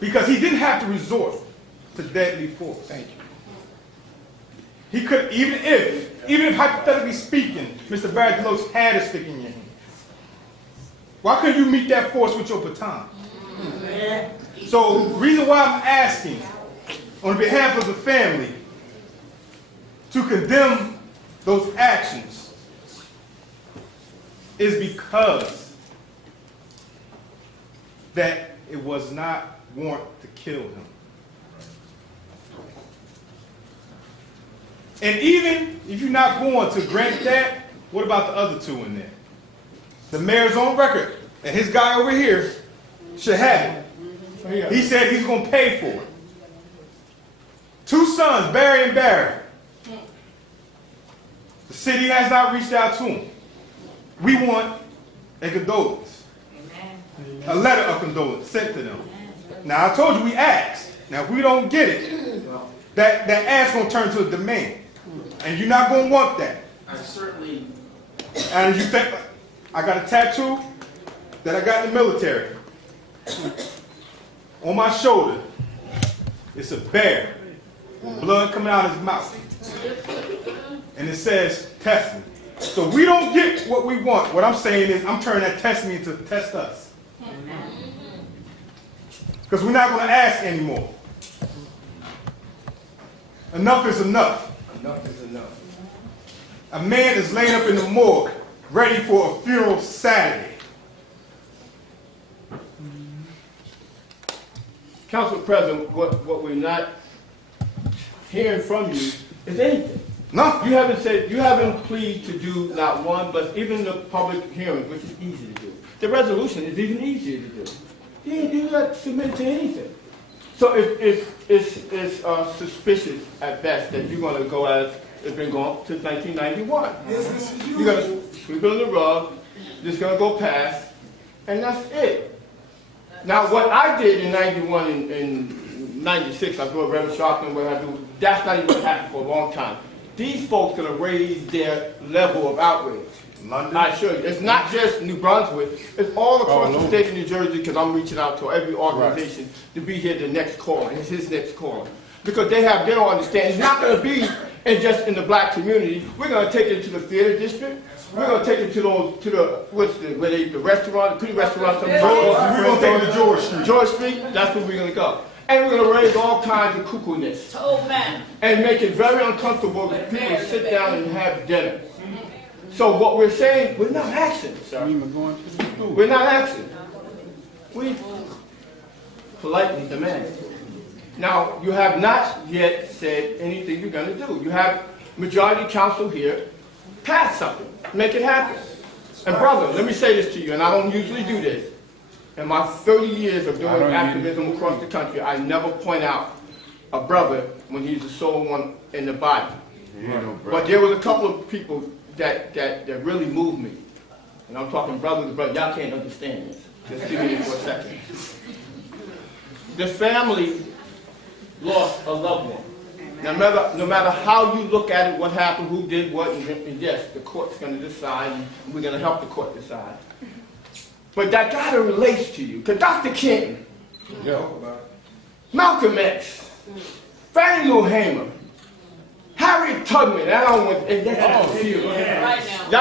because he didn't have to resort to deadly force. Thank you. He could, even if hypothetically speaking, Mr. Barrett Deloach had a stick in your hand. Why couldn't you meet that force with your baton? So, the reason why I'm asking on behalf of the family to condemn those actions is because that it was not warrant to kill him. And even if you're not going to grant that, what about the other two in there? The mayor's on record, and his guy over here should have it. He said he's going to pay for it. Two sons, Barry and Barry. The city has not reached out to him. We want a condolence. A letter of condolence sent to them. Now, I told you we asked. Now, if we don't get it, that ask going to turn to a demand. And you're not going to want that. I certainly. And you think, I got a tattoo that I got in the military. On my shoulder, it's a bear. Blood coming out of his mouth. And it says, test me. So we don't get what we want. What I'm saying is, I'm turning that test me into test us. Because we're not going to ask anymore. Enough is enough. Enough is enough. A man is laying up in the morgue, ready for a funeral Saturday. Council President, what we're not hearing from you is anything. No. You haven't pleaded to do not one, but even the public hearing, which is easy to do. The resolution is even easier to do. You're not submitted to anything. So it's suspicious at best that you're going to go as it's been going since 1991. You're going to sweep it on the rug, just going to go past, and that's it. Now, what I did in 91 and 96, I thought Reverend Sharpton, what I do, that's not even what happened for a long time. These folks are going to raise their level of outrage. London? I assure you. It's not just New Brunswick. It's all across the state of New Jersey, because I'm reaching out to every organization to be here the next caller. It's his next caller. Because they don't understand. It's not going to be just in the black community. We're going to take it to the theater district. We're going to take it to the restaurant, pretty restaurants. We're going to take it to George Street. George Street, that's where we're going to go. And we're going to raise all kinds of cuckoo-ness. To old men. And make it very uncomfortable for people to sit down and have dinner. So what we're saying, we're not asking, sir. We're not asking. We politely demand. Now, you have not yet said anything you're going to do. You have majority council here, pass something, make it happen. And brother, let me say this to you, and I don't usually do this. In my 30 years of doing activism across the country, I never point out a brother when he's the sole one in the body. But there was a couple of people that really moved me. And I'm talking brother to brother. Y'all can't understand this. Just give me this for a second. The family lost a loved one. No matter how you look at it, what happened, who did what, and yes, the court's going to decide, and we're going to help the court decide. But that got to relate to you. Because Dr. King, Malcolm X, Fannie Lou Hamer, Harriet Tubman, y'all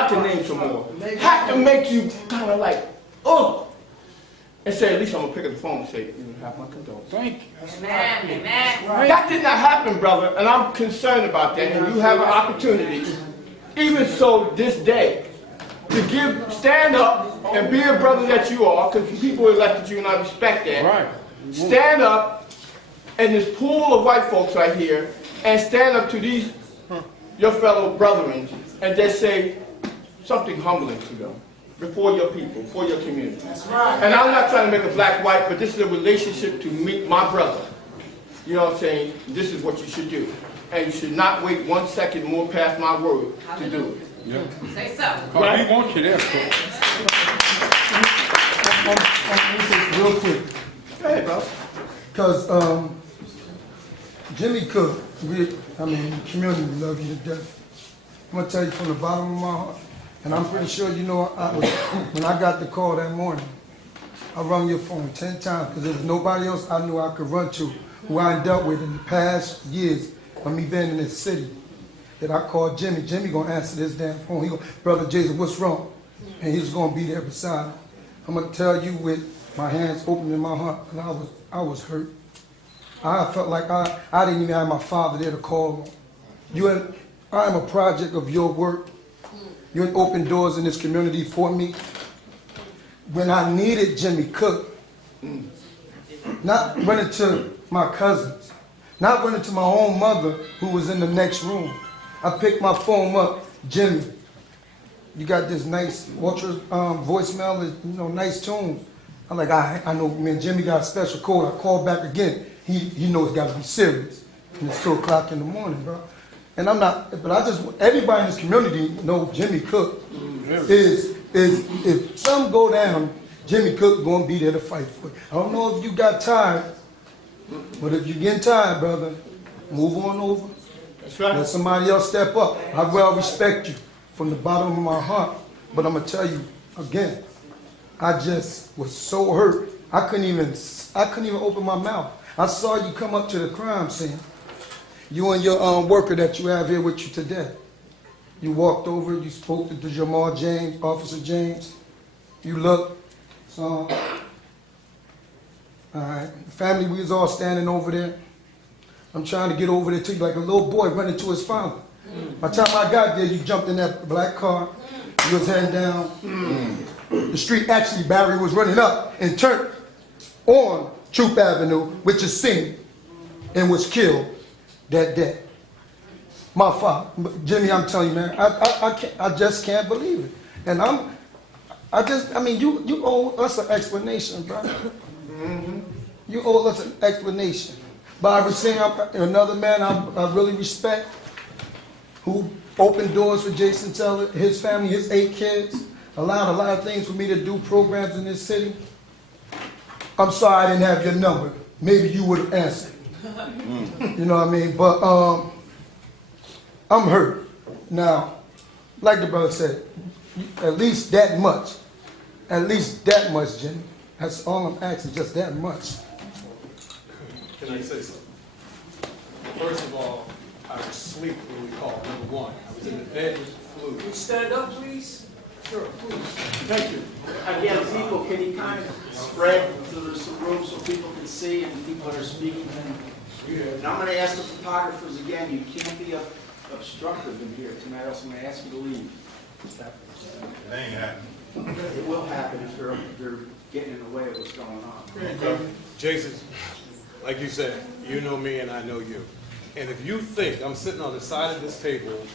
can name some more, had to make you kind of like, oh, and say, at least I'm going to pick up the phone and say, you have my condolences. Thank you. Amen. Amen. That did not happen, brother, and I'm concerned about that, and you have an opportunity, even so this day, to stand up and be a brother that you are, because people elected you and I respect that. Right. Stand up in this pool of white folks right here and stand up to these, your fellow brethren, and just say something humbling to them before your people, for your community. That's right. And I'm not trying to make a black-white, but this is a relationship to meet my brother. You know what I'm saying? This is what you should do. And you should not wait 1 second more past my word to do it. Yeah. Say so. Right? We want you there, Real quick. Go ahead, bro. Because Jimmy Cook, the community love you to death. I'm going to tell you from the bottom of my heart, and I'm pretty sure you know when I got the call that morning, I rung your phone 10 times because there was nobody else I knew I could run to who I dealt with in the past years of me being in this city. That I called Jimmy. Jimmy gonna answer this damn phone. He go, Brother Jason, what's wrong? And he's gonna be there beside him. I'm gonna tell you with my hands open in my heart, and I was hurt. I felt like I didn't even have my father there to call on. I am a project of your work. You opened doors in this community for me. When I needed Jimmy Cook, not running to my cousins, not running to my own mother who was in the next room. I picked my phone up, Jimmy, you got this nice voicemail, nice tunes. I'm like, I know, man, Jimmy got a special code. I called back again. He knows it's got to be serious. And it's 2 o'clock in the morning, bro. And I'm not, but everybody in this community know Jimmy Cook is if something go down, Jimmy Cook going to be there to fight for you. I don't know if you got tired, but if you're getting tired, brother, move on over. That's right. Let somebody else step up. I well respect you from the bottom of my heart, but I'm gonna tell you again, I just was so hurt. I couldn't even open my mouth. I saw you come up to the crime scene. You and your worker that you have here with you today. You walked over. You spoke to Jamal James, Officer James. You looked. So, all right. The family, we was all standing over there. I'm trying to get over there to you like a little boy running to his father. By the time I got there, you jumped in that black car. You was heading down. The street, actually, Barry was running up and turned on Troop Avenue, which is seen and was killed that day. My father, Jimmy, I'm telling you, man, I just can't believe it. And I mean, you owe us an explanation, brother. You owe us an explanation. Barbara Singh, another man I really respect, who opened doors for Jason Teller, his family, his 8 kids, allowed a lot of things for me to do programs in this city. I'm sorry I didn't have your number. Maybe you would have answered. You know what I mean? But I'm hurt. Now, like the brother said, at least that much. At least that much, Jimmy. That's all I'm asking, just that much. Can I say something? First of all, I was asleep when we called number 1. I was in the bed with the flu. Can you stand up, please? Sure, please. Thank you. Again, people, can you kind of spread to the room so people can see and people that are speaking? And I'm going to ask the photographers again, you can't be obstructive in here tonight, else I'm going to ask you to leave. It ain't happening. It will happen if they're getting in the way of what's going on. Jason, like you said, you know me and I know you. And if you think I'm sitting on the side of this table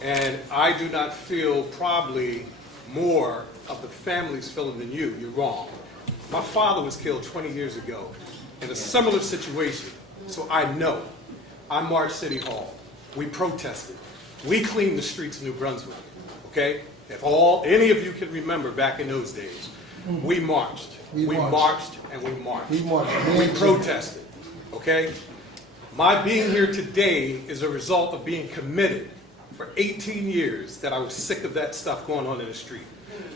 and I do not feel probably more of the family's feeling than you, you're wrong. My father was killed 20 years ago in a similar situation, so I know. I marched City Hall. We protested. We cleaned the streets of New Brunswick, okay? If any of you can remember back in those days, we marched. We marched and we marched. We protested, okay? My being here today is a result of being committed for 18 years that I was sick of that stuff going on in the street.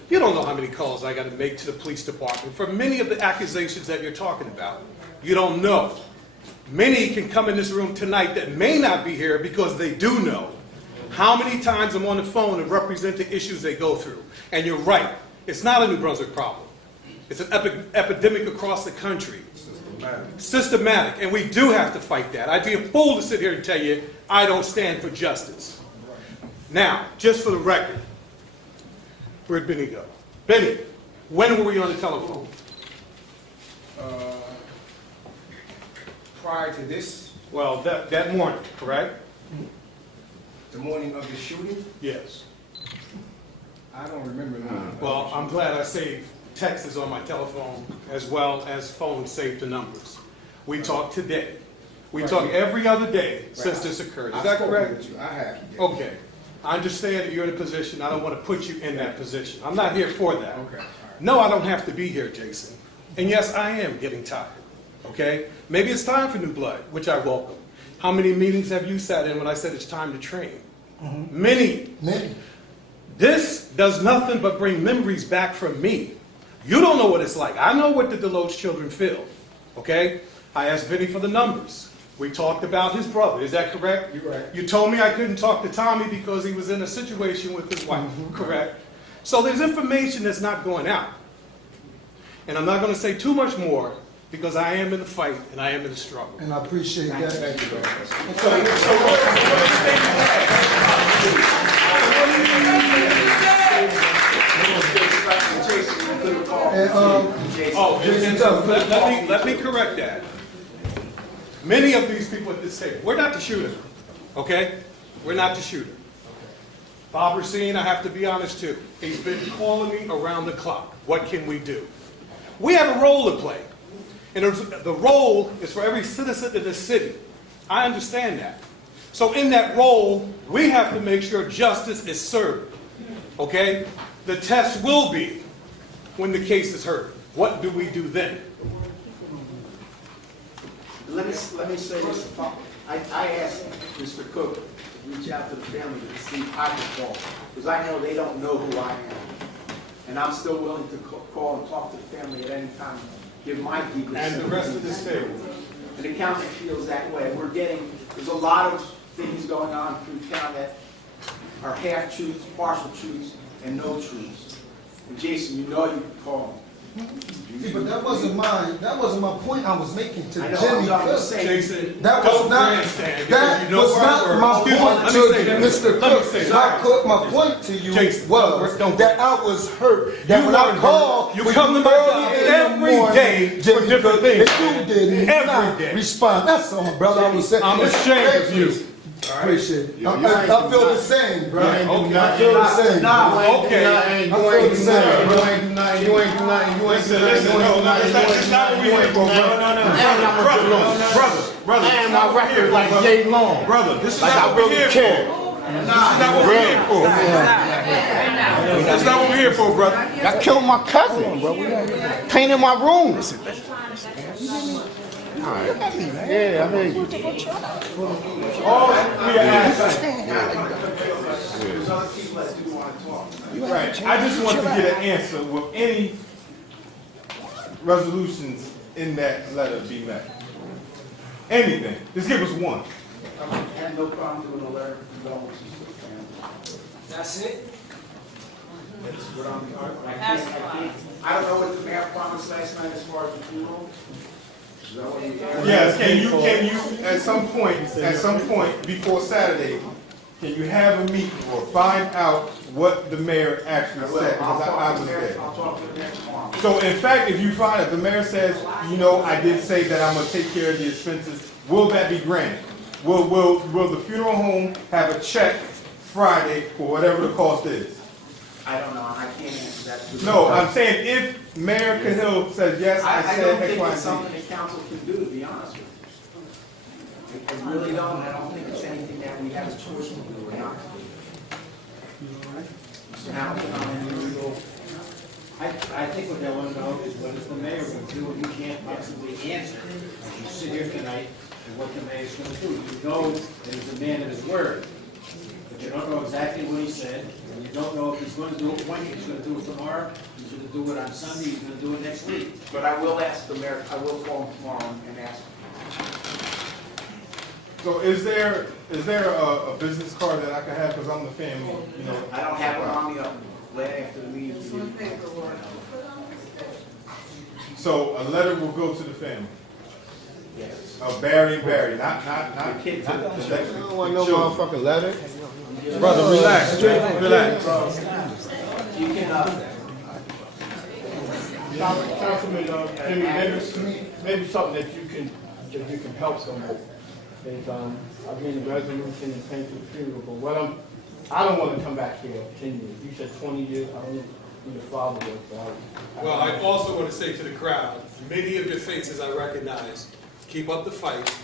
You don't know how many calls I got to make to the police department for many of the accusations that you're talking about. You don't know. Many can come in this room tonight that may not be here because they do know how many times I'm on the phone and represent the issues they go through. And you're right, it's not a New Brunswick problem. It's an epidemic across the country. Systematic, and we do have to fight that. I'd be a fool to sit here and tell you I don't stand for justice. Now, just for the record, where'd Benny go? Benny, when were we on the telephone? Prior to this, Well, that morning, correct? the morning of the shooting, Yes. I don't remember that. Well, I'm glad I saved texts on my telephone as well as phone saved the numbers. We talk today. We talk every other day since this occurred. Is that correct? I have. Okay. I understand that you're in a position. I don't want to put you in that position. I'm not here for that. Okay. No, I don't have to be here, Jason. And yes, I am getting tired. Okay? Maybe it's time for new blood, which I welcome. How many meetings have you sat in when I said it's time to train? Many. This does nothing but bring memories back from me. You don't know what it's like. I know what the Deloach children feel. Okay? I asked Vinny for the numbers. We talked about his brother. Is that correct? You're right. You told me I couldn't talk to Tommy because he was in a situation with his wife. Correct? So there's information that's not going out. And I'm not going to say too much more because I am in the fight and I am in the struggle. And I appreciate that. Thank you very much. Let me correct that. Many of these people at this table, we're not the shooter, okay? We're not the shooter. Bob Racine, I have to be honest too. He's been calling me around the clock. What can we do? We have a role to play. And the role is for every citizen in this city. I understand that. So in that role, we have to make sure justice is served. Okay? The test will be when the case is heard. What do we do then? Let me say this. I asked Mr. Cook to reach out to the family to see if I can call, because I know they don't know who I am. And I'm still willing to call and talk to the family at any time, give my deepest And the rest of this table. And the council feels that way. There's a lot of things going on through town that are half-truths, partial truths, and no truths. And Jason, you know you can call me. See, but that wasn't my point I was making to I know, Jimmy I'm Cook. saying. Jason, That was don't not, grandstand, because that you know was not word. my Excuse me, point let to me say this. Mr. Let me Cook. say this. My point to you Jason, was don't- that I was hurt, that You when I weren't called hurt. You for come to my early job in the every morning, day for Jimmy different Cook, things. and you did Every not day. respond. That's all, brother. I was saying. I'm ashamed of you. Appreciate it. You ain't I feel do the same, bro. You ain't do I nothing. feel the same. Okay. I feel the same, bro. You ain't do nothing. You ain't do nothing. You ain't do Listen, nothing. no, that's not what we here for, brother. And my record like yay long. Brother, this is Like not I what we're really here care. for. This is not what we're here for. That's not what we're here for, brother. I killed my cousin, bro. Painted my room. Yeah, I heard you. All we are asking. There's other people that do want to talk. Right, I just want to get an answer. Will any resolutions in that letter be met? Anything? Just give us one. I have no problem doing a letter of condolences to the family. That's it? That's what I don't know what the mayor promised last night as far as the funeral. Is that what you? Yes, can you, at some point before Saturday, can you have a meeting or find out what the mayor actually said? Because I was there. I'll talk to the mayor tomorrow. So in fact, if you find out the mayor says, you know, I did say that I'm gonna take care of the expenses, will that be granted? Will the funeral home have a check Friday for whatever the cost is? I don't know, I can't answer that. No, I'm saying if Mayor Cahill says, yes, I I said don't X, think Y, it's and something Z. the council can do, to be honest with you. I really don't, I don't think it's anything that we have a choice to do or not to do. Mr. Hamilton, I think what they want to know is what is the mayor going to do, and you can't possibly answer. As you sit here tonight, and what the mayor's going to do. You know that he's a man of his word, but you don't know exactly what he said, and you don't know if he's going to do it when he's going to do it tomorrow, he's going to do it on Sunday, he's going to do it next week. But I will ask the mayor, I will call him tomorrow and ask him. So is there a business card that I can have, because I'm the family, you know? I don't have it on me after the meeting. So a letter will go to the family? Yes. Barry, not The kids. the I don't want no children. motherfucking letter. Brother, relax, relax. You can, Councilman, Jimmy, maybe something that you can help them with. Is, again, the resolution and paying for the funeral, but I don't want to come back here 10 years. You said 20 years, I don't know who your father was, but Well, I also want to say to the crowd, many of your faces I recognize. Keep up the fight,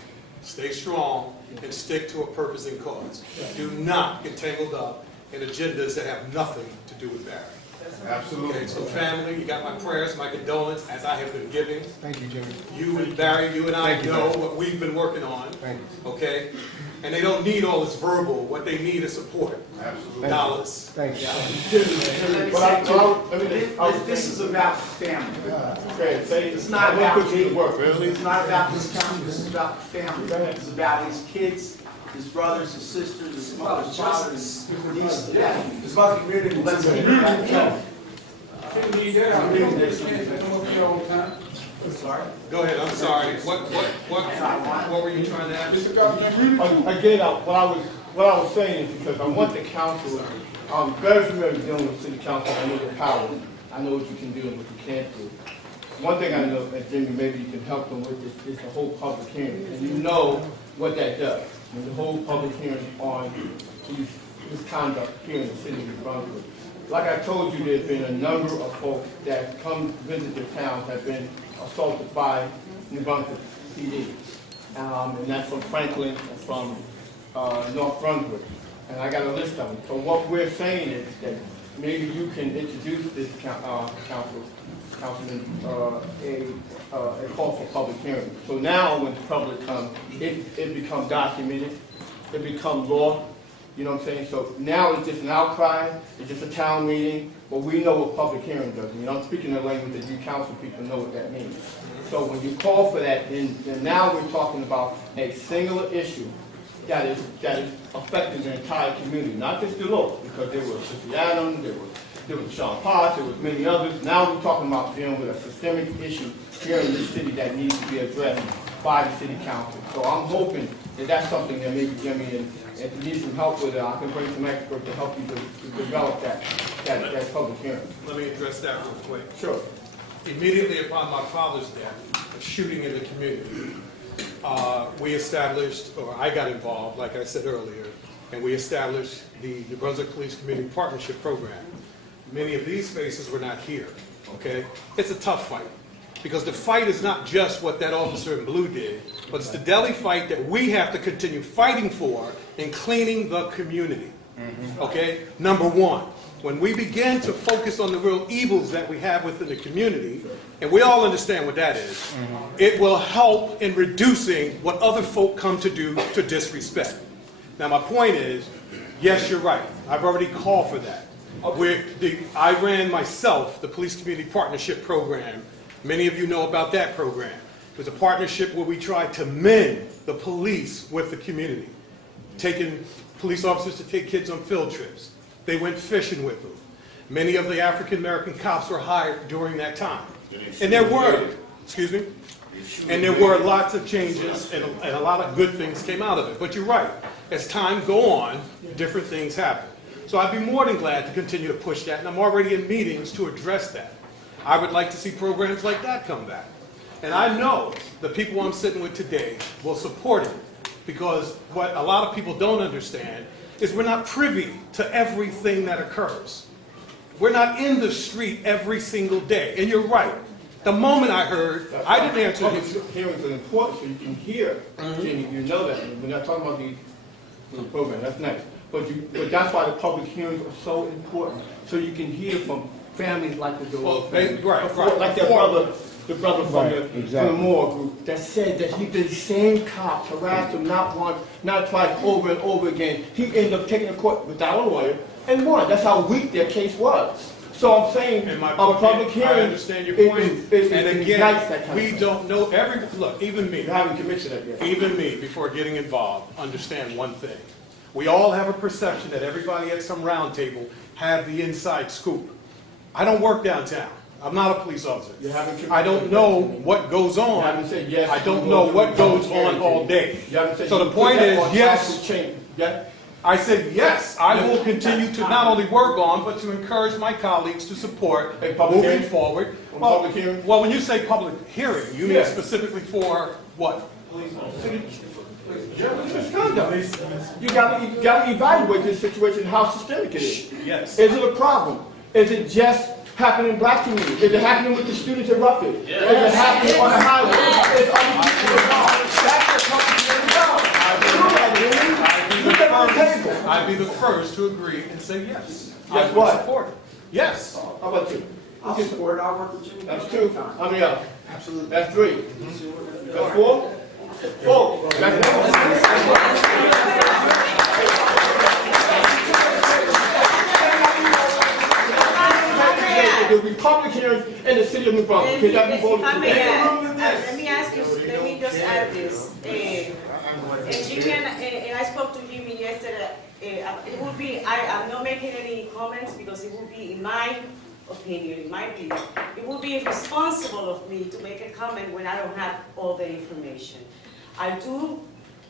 stay strong, and stick to a purpose and cause. Do not get tangled up in agendas that have nothing to do with Barry. Absolutely. Okay, so family, you got my prayers, my condolence, as I have been giving. Thank you, Jimmy. You and Barry, you and I Thank you, know Barry. what we've been working on, Thank you. okay? And they don't need all this verbal, what they need is support. Absolutely. Dollars. Thank you. This is about the family. okay, say It's not about put you to work, really. It's not about this county, this is about the family. It's about his kids, his brothers, his sisters, his mother, his father, his niece, his about the community. Let's keep it back. Sorry? Go ahead, I'm sorry. What were you trying to ask? Again, what I was saying is because I want the council, I'm very familiar with dealing with city council, I know the power, I know what you can do and what you can't do. One thing I know, and Jimmy, maybe you can help them with, is the whole public hearing, and you know what that does. And the whole public hearing on this conduct here in the city of New Brunswick. Like I told you, there's been a number of folks that come visit the town have been assaulted by New Brunswick PD. And that's from Franklin and from North Brunswick. And I got a list of them. So what we're saying is that maybe you can introduce this councilman, a call for public hearing. So now when the public comes, it becomes documented, it becomes law. You know what I'm saying? So now it's just an outcry, it's just a town meeting, but we know what public hearing does. You know, I'm speaking the language that you council people know what that means. So when you call for that, then now we're talking about a singular issue that is affecting the entire community, not just the local, because there was Sister Adam, there was there was Sean Potts, there was many others. Now we're talking about dealing with a systemic issue here in this city that needs to be addressed by the city council. So I'm hoping that that's something that maybe Jimmy, and if you need some help with it, I can bring some experts to help you to develop that public hearing. Let me address that real quick. Sure. Immediately upon my father's death, a shooting in the community, we established, or I got involved, like I said earlier, and we established the New Brunswick Police Community Partnership Program. Many of these faces were not here, okay? It's a tough fight, because the fight is not just what that officer in blue did, but it's the daily fight that we have to continue fighting for in cleaning the community, okay? Number one, when we begin to focus on the real evils that we have within the community, and we all understand what that is, it will help in reducing what other folk come to do to disrespect. Now my point is, yes, you're right. I've already called for that. I ran myself the Police Community Partnership Program. Many of you know about that program. It was a partnership where we tried to mend the police with the community, taking police officers to take kids on field trips. They went fishing with them. Many of the African American cops were hired during that time. And there were, excuse me? And there were lots of changes and a lot of good things came out of it. But you're right, as time go on, different things happen. So I'd be more than glad to continue to push that, and I'm already in meetings to address that. I would like to see programs like that come back. And I know the people I'm sitting with today will support it, because what a lot of people don't understand is we're not privy to everything that occurs. We're not in the street every single day. And you're right. The moment I heard, I didn't answer his... Hearings are important so you can hear. You know that. We're not talking about these programs. That's nice. But that's why the public hearings are so important, so you can hear from families like the like their brother, the brother from the Moore group that said that the same cops harassed him not once, not twice, over and over again. He ended up taking the court without a lawyer and won. That's how weak their case was. So I'm saying a public hearing. I understand your point. And again, we don't know every. Look, even me. You haven't committed that yet. Even me, before getting involved, understand one thing. We all have a perception that everybody at some round table have the inside scoop. I don't work downtown. I'm not a police officer. I don't know what goes on. I don't know what goes on all day. So the point is, yes, I said yes, I will continue to not only work on, but to encourage my colleagues to support moving forward. Well, when you say public hearing, you mean specifically for what? You got to evaluate this situation, how systemic it is. Yes. Is it a problem? Is it just happening in black communities? Is it happening with the students in Rutgers? Yes. Is it happening on the highway? Is other people involved? That's the public hearing. I'd be the first to agree and say yes. Yes, what? Support it. Yes. How about you? I'll support it. I'll work with you. That's two. How many up? Absolutely. That's three. That's four? Four. The Republican hearings in the city of New Brunswick. Can that be voted let me ask you, let me just add this. And Jimmy and I spoke to Jimmy yesterday. It will be, I'm not making any comments because it will be, in my opinion, in my view, it will be irresponsible of me to make a comment when I don't have all the information. I do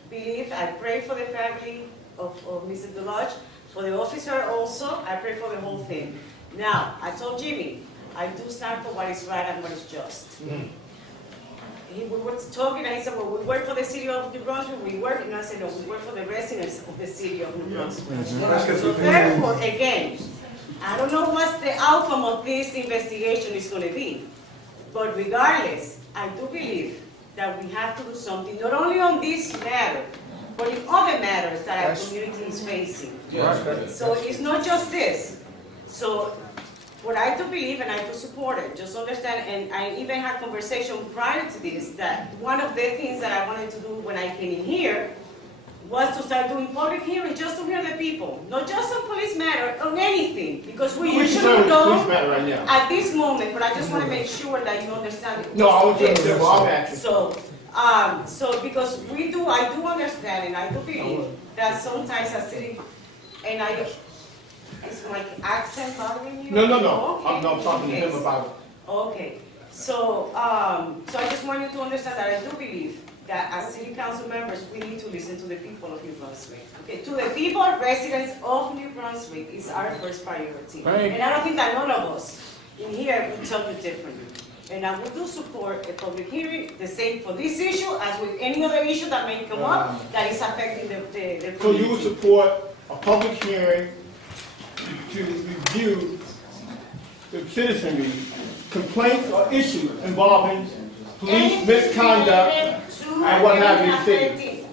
believe, I pray for the family of Mr. DeLodge, for the officer also, I pray for the whole thing. Now, I told Jimmy, I do stand for what is right and what is just. We were talking and he said, well, we work for the city of New Brunswick, we work, and I said, no, we work for the residents of the city of New Brunswick. So therefore, again, I don't know what the outcome of this investigation is going to be, but regardless, I do believe that we have to do something, not only on this matter, but in other matters that our community is facing. So it's not just this. So what I do believe, and I do support it, just understand, and I even had conversation prior to this, that one of the things that I wanted to do when I came in here was to start doing public hearings just to hear the people, not just on police matter, on anything, because we usually don't at this moment, but I just want to make sure that you understand it. No, I was just there. So because I do understand, and I do believe that sometimes a city, and Is my accent bothering you? No. Okay. I'm not talking to him about it. Okay, so I just want you to understand that I do believe that as city council members, we need to listen to the people of New Brunswick. Okay, to the people, residents of New Brunswick is our first priority. Right. And I don't think that none of us in here will tell you differently. And I would do support a public hearing, the same for this issue as with any other issue that may come up that is affecting the So you would community. support a public hearing to review the citizenry complaints or issues involving police misconduct and what have you in the city?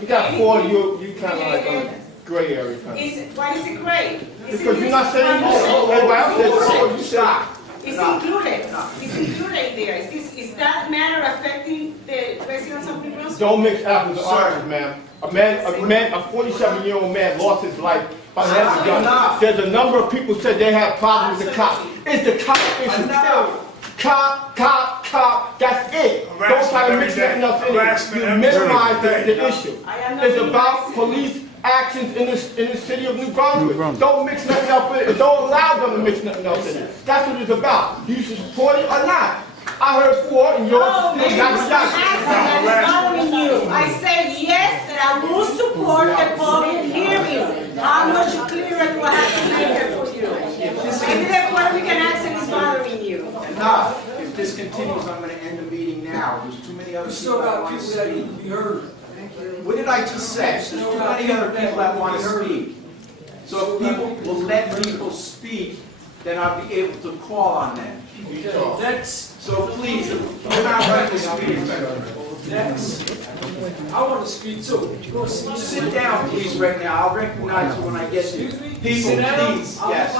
You got four, you kind of like a gray area kind of. Why is it gray? Because you're not saying, oh, well, oh, you stop. It's included. It's included there. Is that matter affecting the residents of New Brunswick? Don't mix apples and oranges, ma'am. A 47-year-old man lost his life by the hands of guns. There's a number of people said they had problems with the cops. It's the cop issue. Cop, that's it. Don't try to mix nothing else in it. You minimize the issue. It's about police actions in the city of New Brunswick. Don't mix nothing up in it. Don't allow them to mix nothing else in it. That's what it's about. You should support it or not. I heard four and yours is you. I said yes, that I will support the public hearing. How much clearer do I have to make it for you? Maybe the public accent is bothering you. Enough. If this continues, I'm going to end the meeting now. There's too many other people that want to speak. What did I just say? There's too many other people that want to speak. So if people will let people speak, then I'll be able to call on them. So please, you're not ready to speak. Next. I want to speak too. Sit down, please, right now. I'll recognize you when I get to you. People, please, yes.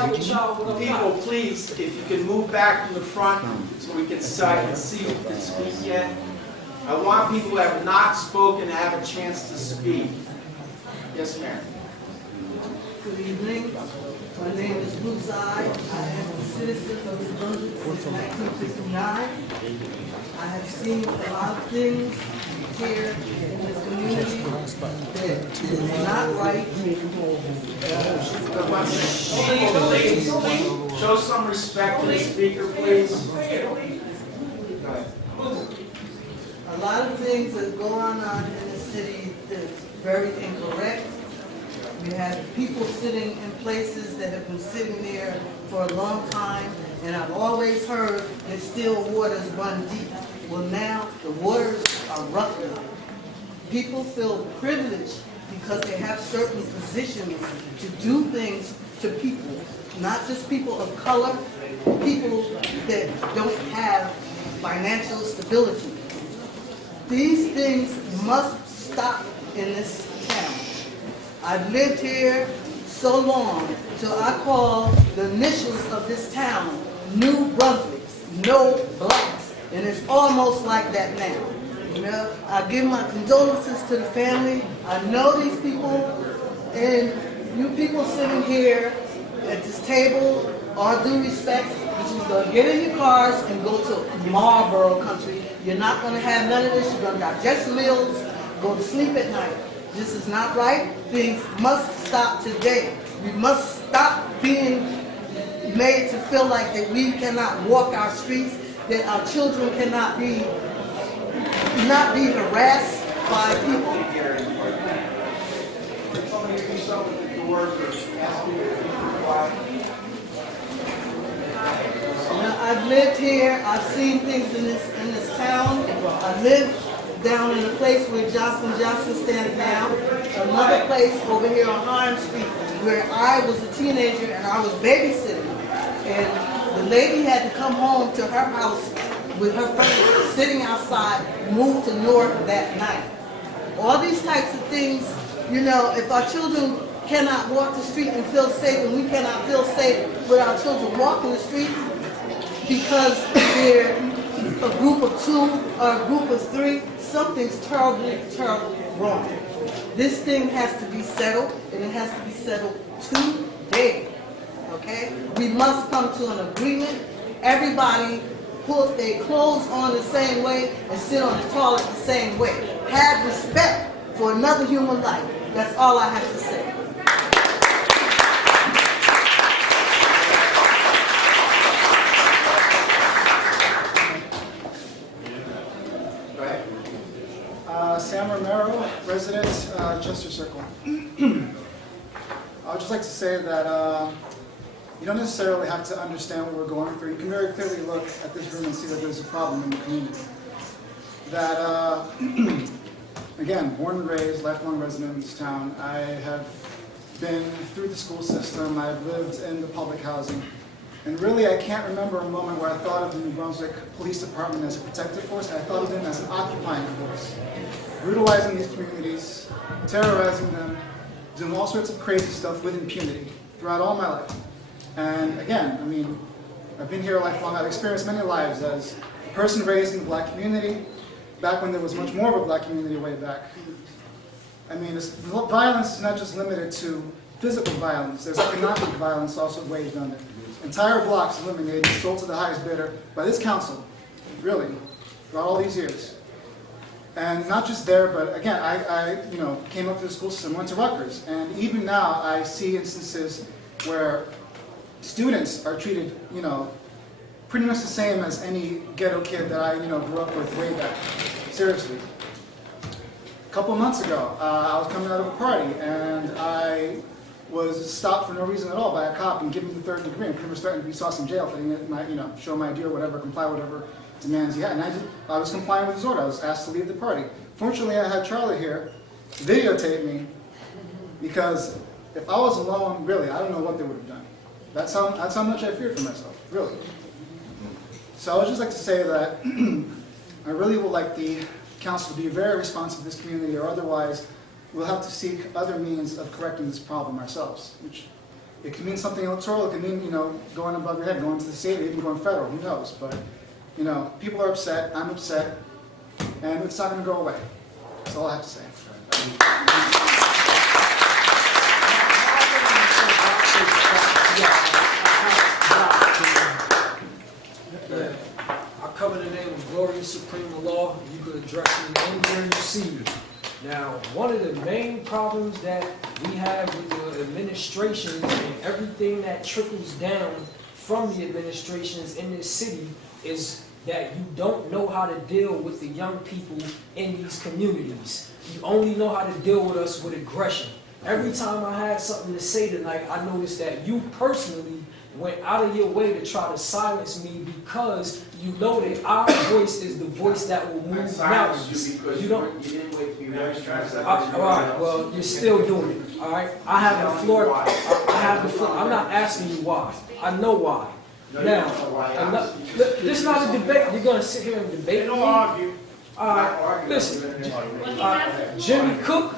People, please, if you can move back from the front so we can see who can speak yet. I want people who have not spoken to have a chance to speak. Yes, ma'am. Good evening. My name is Bruce I am a citizen of New Brunswick since 1959. I have seen a lot of things here in this community that is not right. Please, show some respect to the speaker, please. A lot of things that go on in the city is very incorrect. We have people sitting in places that have been sitting there for a long time, and I've always heard that still waters run deep. Well, now the waters are rougher. People feel privileged because they have certain positions to do things to people, not just people of color, people that don't have financial stability. These things must stop in this town. I've lived here so long, so I call the initials of this town New Brunswick, no blacks, and it's almost like that now. You know, I give my condolences to the family. I know these people, and you people sitting here at this table, all due respect, but you're going to get in your cars and go to Marlboro country. You're not going to have none of this. You're going to digest meals, go to sleep at night. This is not right. Things must stop today. We must stop being made to feel like that we cannot walk our streets, that our children cannot be harassed by people. Now, I've lived here. I've seen things in this town. I live down in the place where Johnson stands now. Another place over here on Harm Street where I was a teenager and I was babysitting. And the lady had to come home to her house with her friends sitting outside, moved to Newark that night. All these types of things, you know, if our children cannot walk the street and feel safe, and we cannot feel safe with our children walking the street because they're a group of two or a group of three, something's terribly, terribly wrong. This thing has to be settled, and it has to be settled today, okay? We must come to an agreement. Everybody put their clothes on the same way and sit on the toilet the same way. Have respect for another human life. That's all I have to say. Sam Romero, resident, Chester Circle. I would just like to say that you don't necessarily have to understand what we're going through. You can very clearly look at this room and see that there's a problem in the community. That, again, born and raised, lifelong resident in this town. I have been through the school system. I've lived in the public housing. And really, I can't remember a moment where I thought of the New Brunswick Police Department as a protective force. I thought of them as an occupying force, brutalizing these communities, terrorizing them, doing all sorts of crazy stuff with impunity throughout all my life. And again, I mean, I've been here lifelong. I've experienced many lives as a person raised in the black community, back when there was much more of a black community way back. I mean, violence is not just limited to physical violence. There's economic violence also waged on it. Entire blocks eliminated, sold to the highest bidder by this council, really, throughout all these years. And not just there, but again, I came up through the school system, went to Rutgers, and even now I see instances where students are treated, pretty much the same as any ghetto kid that I, grew up with way back. Seriously. A couple of months ago, I was coming out of a party, and I was stopped for no reason at all by a cop and given the 3rd degree, and pretty much threatened to be sauce in jail for show my ID or whatever, comply with whatever demands he had. And I was complying with his order. I was asked to leave the party. Fortunately, I had Charlie here videotape me, because if I was alone, really, I don't know what they would have done. That's how much I fear for myself, really. So I would just like to say that I really would like the council to be very responsive to this community, or otherwise we'll have to seek other means of correcting this problem ourselves. Which, it can mean something electoral, it can mean, going above your head, going to the state, or even going federal, who knows. But, people are upset, I'm upset, and it's not going to go away. That's all I have to say. I come in the name of glorious supreme law. You could address me anywhere you see me. Now, one of the main problems that we have with the administrations and everything that trickles down from the administrations in this city is that you don't know how to deal with the young people in these communities. You only know how to deal with us with aggression. Every time I had something to say tonight, I noticed that you personally went out of your way to try to silence me, because you know that our voice is the voice that will move mountains. You didn't wait for you. All right, well, you're still doing it. All right, I have the floor. I have the floor. I'm not asking you why. I know why. Now, this is not a debate. You're gonna sit here and debate me? Don't argue. All right, listen. Jimmy Cook.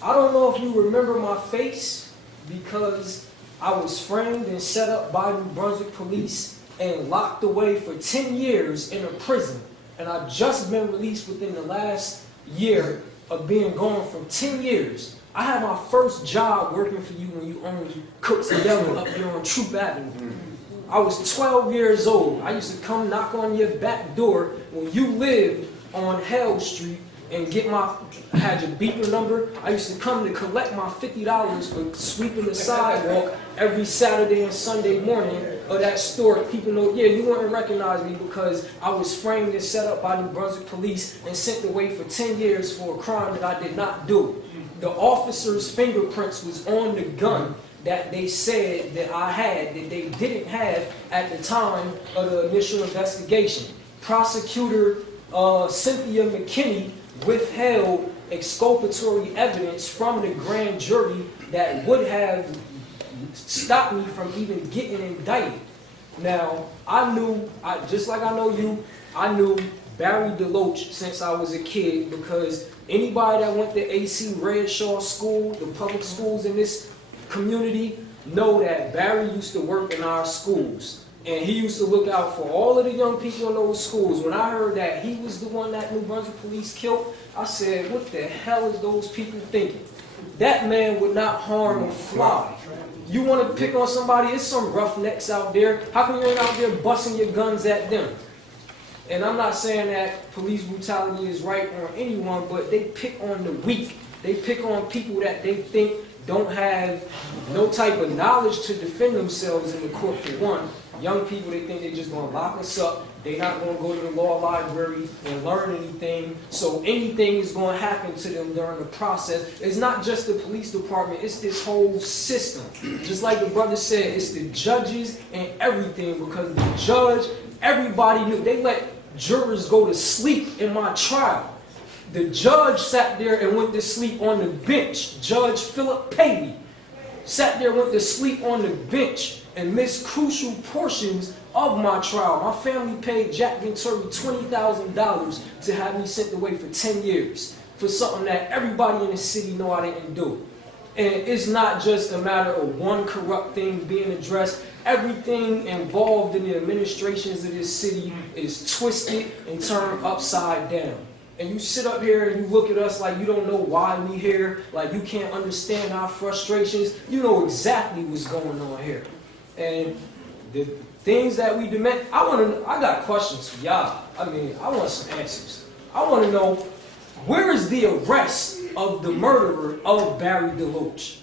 I don't know if you remember my face, because I was framed and set up by New Brunswick police and locked away for 10 years in a prison. And I've just been released within the last year of being gone from 10 years. I had my first job working for you when you owned Cook's Deli up here on Troop Avenue. I was 12 years old. I used to come knock on your back door when you lived on Hell Street and I had your beeper number. I used to come to collect my $50 for sweeping the sidewalk every Saturday and Sunday morning of that store. People know, yeah, you wouldn't recognize me because I was framed and set up by New Brunswick police and sent away for 10 years for a crime that I did not do. The officer's fingerprints was on the gun that they said that I had, that they didn't have at the time of the initial investigation. Prosecutor Cynthia McKinney withheld exculpatory evidence from the grand jury that would have stopped me from even getting indicted. Now, I knew, just like I know you, I knew Barry DeLoach since I was a kid, because anybody that went to AC Redshaw School, the public schools in this community, know that Barry used to work in our schools. And he used to look out for all of the young people in those schools. When I heard that he was the one that New Brunswick police killed, I said, what the hell is those people thinking? That man would not harm a fly. You want to pick on somebody, it's some roughnecks out there. How come you ain't out there busting your guns at them? And I'm not saying that police brutality is right on anyone, but they pick on the weak. They pick on people that they think don't have no type of knowledge to defend themselves in the court, for one. Young people, they think they're just gonna lock us up. They're not gonna go to the law library and learn anything. So anything is gonna happen to them during the process. It's not just the police department, it's this whole system. Just like the brother said, it's the judges and everything, because the judge, everybody knew. They let jurors go to sleep in my trial. The judge sat there and went to sleep on the bench. Judge Philip Paley sat there and went to sleep on the bench and missed crucial portions of my trial. My family paid Jack Venturi $20,000 to have me sent away for 10 years for something that everybody in the city know I didn't do. And it's not just a matter of one corrupt thing being addressed. Everything involved in the administrations of this city is twisted and turned upside down. And you sit up here and you look at us like you don't know why we here, like you can't understand our frustrations. You know exactly what's going on here. And the things that we demand, I got questions for y'all. I mean, I want some answers. I want to know, where is the arrest of the murderer of Barry DeLoach?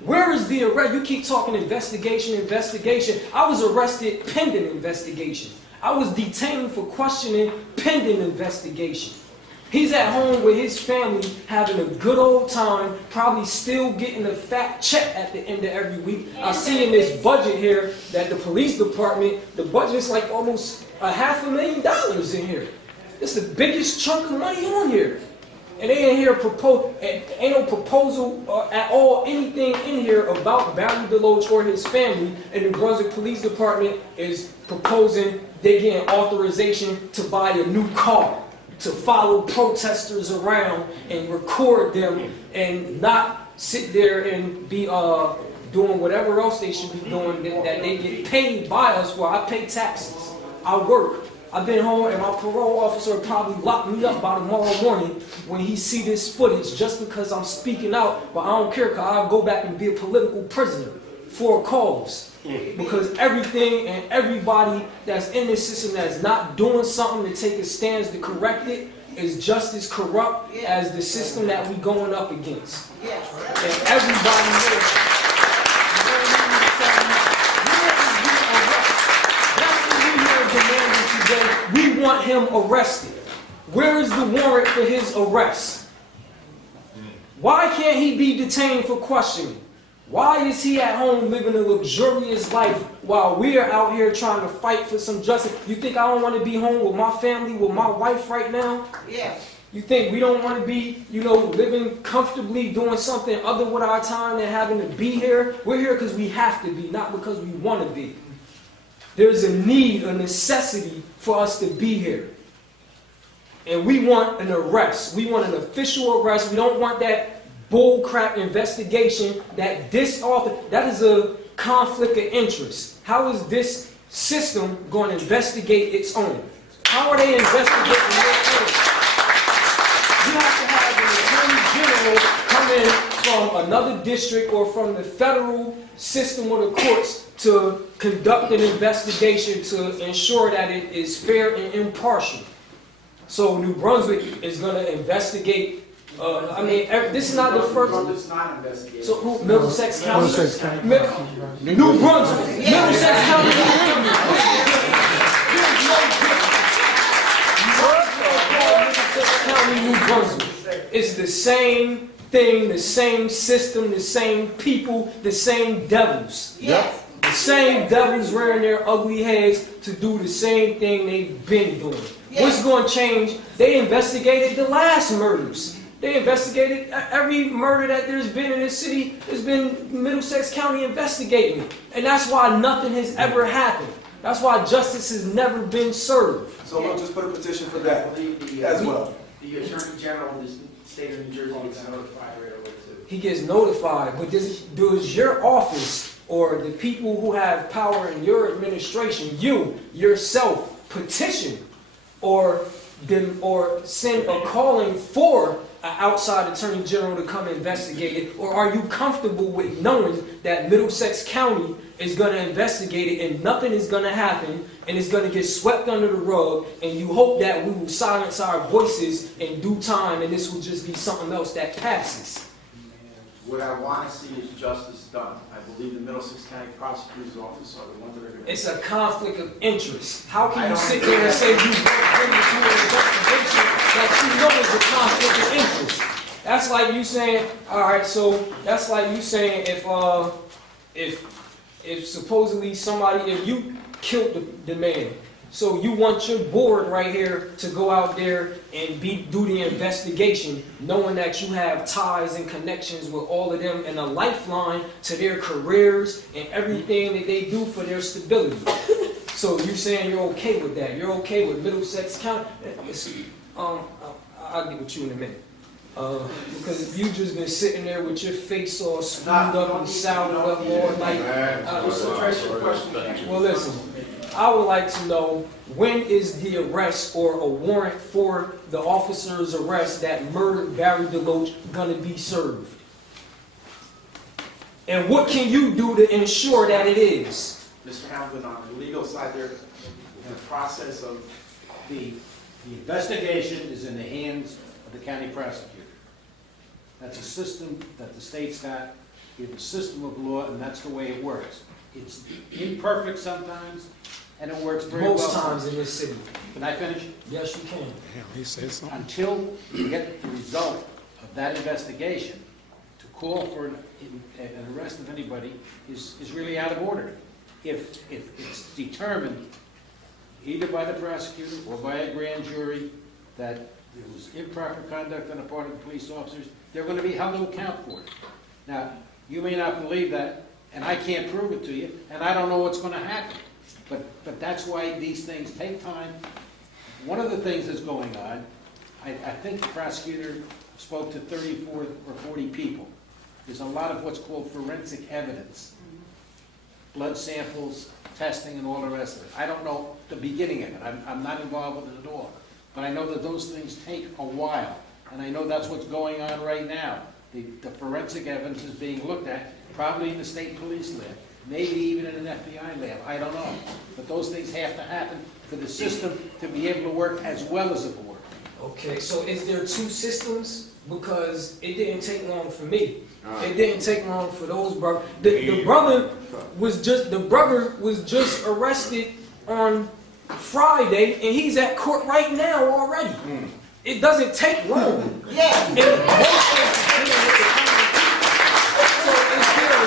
Where is the arrest? You keep talking investigation, investigation. I was arrested pending investigation. I was detained for questioning pending investigation. He's at home with his family having a good old time, probably still getting a fat check at the end of every week. I see in this budget here that the police department, the budget's like almost $500,000 in here. It's the biggest chunk of money on here. And they ain't here ain't no proposal at all, anything in here about Barry DeLoach or his family. And the Brunswick Police Department is proposing they getting authorization to buy a new car, to follow protesters around and record them and not sit there and be doing whatever else they should be doing that they get paid by us for. I pay taxes. I work. I've been home and my parole officer will probably lock me up by tomorrow morning when he see this footage just because I'm speaking out, but I don't care because I'll go back and be a political prisoner for a cause. Because everything and everybody that's in this system that's not doing something to take a stance to correct it is just as corrupt as the system that we going up against. And everybody knows. We want him arrested. Where is the warrant for his arrest? Why can't he be detained for questioning? Why is he at home living a luxurious life while we are out here trying to fight for some justice? You think I don't want to be home with my family, with my wife right now? Yes. You think we don't want to be, living comfortably, doing something other with our time than having to be here? We're here because we have to be, not because we want to be. There's a need, a necessity for us to be here. And we want an arrest. We want an official arrest. We don't want that bullcrap investigation that that is a conflict of interest. How is this system going to investigate its own? How are they investigating their own? You have to have an attorney general come in from another district or from the federal system or the courts to conduct an investigation to ensure that it is fair and impartial. So New Brunswick is going to investigate. This is not the first. It's not investigated. So who? Middlesex County. Middlesex County. New Brunswick. Middlesex County. Middlesex County, New Brunswick. It's the same thing, the same system, the same people, the same devils. Yes. The same devils rearing their ugly heads to do the same thing they've been doing. Yes. What's going to change? They investigated the last murders. They investigated every murder that there's been in this city. Has been Middlesex County investigating it. And that's why nothing has ever happened. That's why justice has never been served. So we'll just put a petition for that as well. The Attorney General of the state of New Jersey gets notified right away too. He gets notified, but does your office or the people who have power in your administration, you yourself, petition or send a calling for an outside attorney general to come investigate it? Or are you comfortable with knowing that Middlesex County is going to investigate it and nothing is going to happen and it's going to get swept under the rug, and you hope that we will silence our voices in due time and this will just be something else that passes? What I want to see is justice done. I believe the Middlesex County Prosecutor's Office are the ones that are going to... It's a conflict of interest. How I can you don't sit there and understand. say you bring it to an investigation that you know is a conflict of interest? That's like you saying, all right, so that's like you saying if supposedly somebody, if you killed the man, so you want your board right here to go out there and do the investigation, knowing that you have ties and connections with all of them and a lifeline to their careers and everything that they do for their stability. So you're saying you're okay with that? You're okay with Middlesex County? I'll get with you in a minute. Because you just been sitting there with your face all screwed up and soured up all night. Well, listen. I would like to know, when is the arrest or a warrant for the officer's arrest that murdered Barry DeLoach gonna be served? And what can you do to ensure that it is? Mr. Hamilton, on the legal side, they're in the process of The investigation is in the hands of the county prosecutor. That's a system that the state's got. We have a system of law, and that's the way it works. It's imperfect sometimes, and it works very well. Most times in this city. Can I finish? Yes, you can. He said something. Until you get the result of that investigation, to call for an arrest of anybody is really out of order. If it's determined, either by the prosecutor or by a grand jury, that there was improper conduct on the part of the police officers, they're going to be held to account for it. Now, you may not believe that, and I can't prove it to you, and I don't know what's going to happen. But that's why these things take time. One of the things that's going on, I think the prosecutor spoke to 34 or 40 people. There's a lot of what's called forensic evidence. Blood samples, testing, and all the rest of it. I don't know the beginning of it. I'm not involved with it at all. But I know that those things take a while. And I know that's what's going on right now. The forensic evidence is being looked at, probably in the state police lab, maybe even in an FBI lab, I don't know. But those things have to happen for the system to be able to work as well as the board. Okay, so is there two systems? Because it didn't take long for me. It didn't take long for those brothers. The brother was just arrested on Friday, and he's at court right now already. It doesn't take long. Yeah. And most cases dealing with the common people.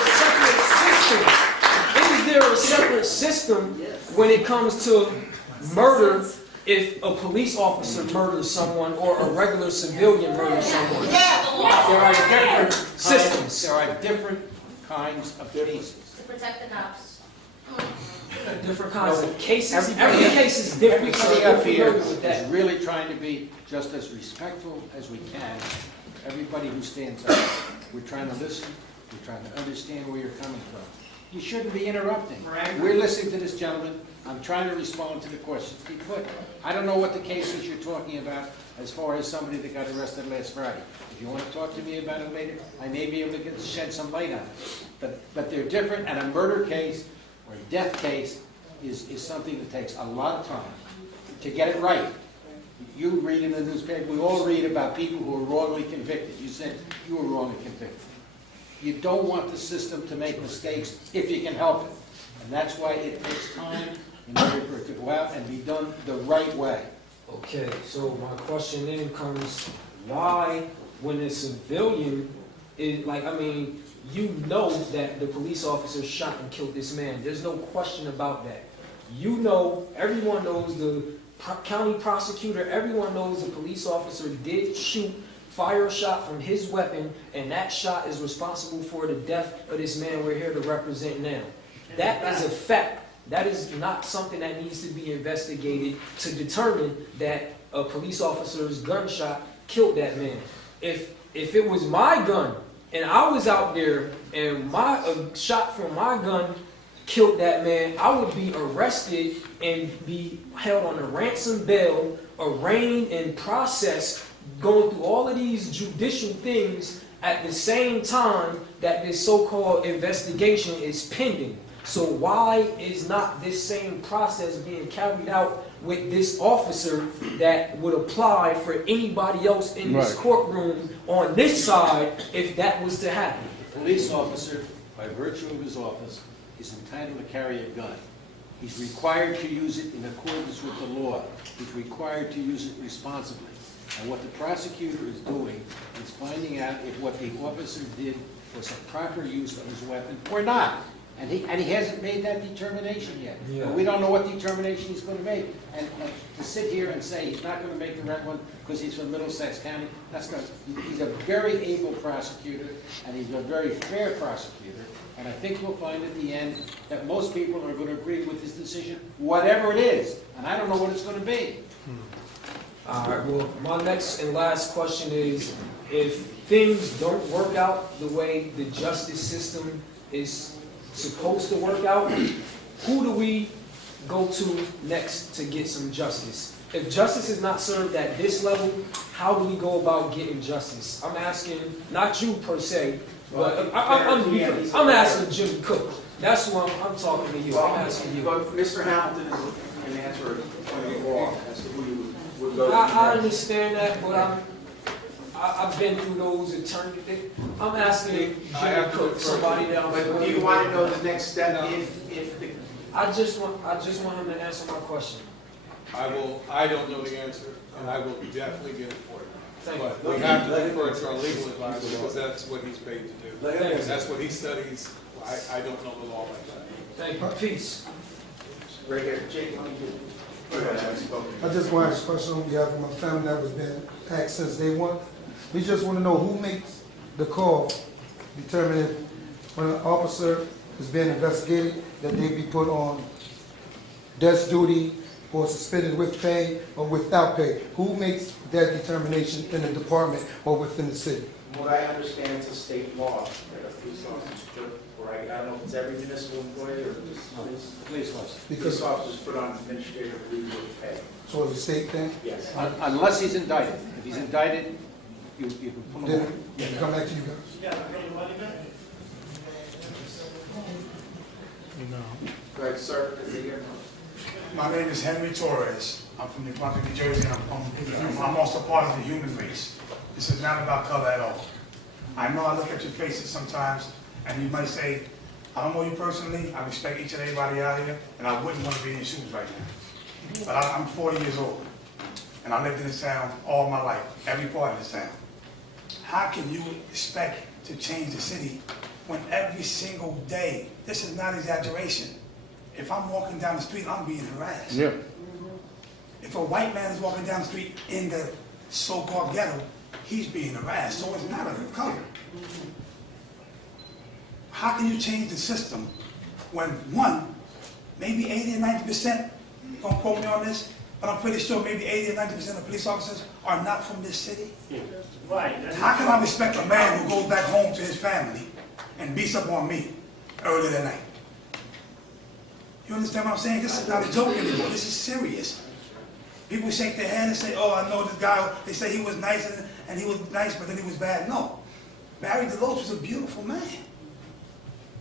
So is there a separate system when it comes to murder? If a police officer murders someone or a regular civilian murders someone, There are different systems. There are different kinds of cases. To protect the cops. Different kinds of cases. Every case is different. So Everybody you're up here familiar with that. is really trying to be just as respectful as we can. Everybody who stands up, we're trying to listen, we're trying to understand where you're coming from. You shouldn't be interrupting. We're listening to this gentleman. I'm trying to respond to the questions he put. I don't know what the cases you're talking about as far as somebody that got arrested last Friday. If you want to talk to me about it later, I may be able to shed some light on it. But they're different, and a murder case or a death case is something that takes a lot of time to get it right. You read in the newspaper, we all read about people who are wrongly convicted. You said you were wrongly convicted. You don't want the system to make mistakes if you can help it. And that's why it takes time in order for it to go out and be done the right way. Okay, so my question then comes, why, when a civilian is like, I mean, you know that the police officer shot and killed this man. There's no question about that. You know, everyone knows, the county prosecutor, everyone knows the police officer did fire a shot from his weapon, and that shot is responsible for the death of this man we're here to represent now. That is a fact. That is not something that needs to be investigated to determine that a police officer's gunshot killed that man. If it was my gun and I was out there and a shot from my gun killed that man, I would be arrested and be held on a ransom bail, arraigned and processed, going through all of these judicial things at the same time that this so-called investigation is pending. So why is not this same process being carried out with this officer that would apply for anybody else in this courtroom on this side if that was to happen? police officer, by virtue of his office, is entitled to carry a gun. He's required to use it in accordance with the law. He's required to use it responsibly. And what the prosecutor is doing is finding out if what the officer did was a proper use of his weapon or not. And he hasn't made that determination yet. Yeah. We don't know what determination he's going to make. And to sit here and say he's not going to make the right one because he's from Middlesex County, that's not. He's a very able prosecutor, and he's a very fair prosecutor. And I think we'll find at the end that most people are going to agree with his decision, whatever it is. And I don't know what it's going to be. All right, well, my next and last question is, if things don't work out the way the justice system is supposed to work out, who do we go to next to get some justice? If justice is not served at this level, how do we go about getting justice? I'm asking, not you per se, but I'm asking Jimmy Cook. That's who I'm talking to you. I'm asking you. But Mr. Hamilton can answer the law as to who you would go to. I understand that, but I've been through those attorneys. I'm asking Jimmy Cook, somebody down. But do you want to know the next step if the... I just want him to answer my question. I don't know the answer, and I will definitely get it for you. Thank But you. we have to defer to our legal advisor because that's what he's paid to do. Thank you. That's what he studies. I don't know the law like that. Thank you. Peace. Right here, Jake, let me do I just want to ask a question on behalf of my family that was been asked since day one. We just want to know who makes the call, determine if when an officer is being investigated, that they be put on desk duty or suspended with pay or without pay. Who makes that determination in the department or within the city? What I understand, it's a state law that a police officer, or I don't know if it's every municipal employee or just Police officer. police officers put on administrative leave with pay. So it's a state thing? Yes. Unless he's indicted. If he's indicted, you can put him on. Then come back to you guys. Go ahead, sir. My name is Henry Torres. I'm from New Brunswick, New Jersey, and I'm also part of the human race. This is not about color at all. I know I look at your faces sometimes, and you might say, I don't know you personally, I respect each and everybody out here, and I wouldn't want to be in your shoes right now. But I'm 40 years old, and I lived in this town all my life, every part of this town. How can you expect to change the city when every single day, this is not exaggeration, if I'm walking down the street, I'm being harassed. Yeah. If a white man is walking down the street in the so-called ghetto, he's being harassed, so it's not a color. How can you change the system when one, maybe 80 or 90%, don't quote me on this, but I'm pretty sure maybe 80 or 90% of police officers are not from this city? Right. How can I respect a man who goes back home to his family and beats up on me early that night? You understand what I'm saying? This is not a joke anymore. This is serious. People shake their head and say, oh, I know this guy. They say he was nice and he was nice, but then he was bad. No. Barry DeLoach was a beautiful man.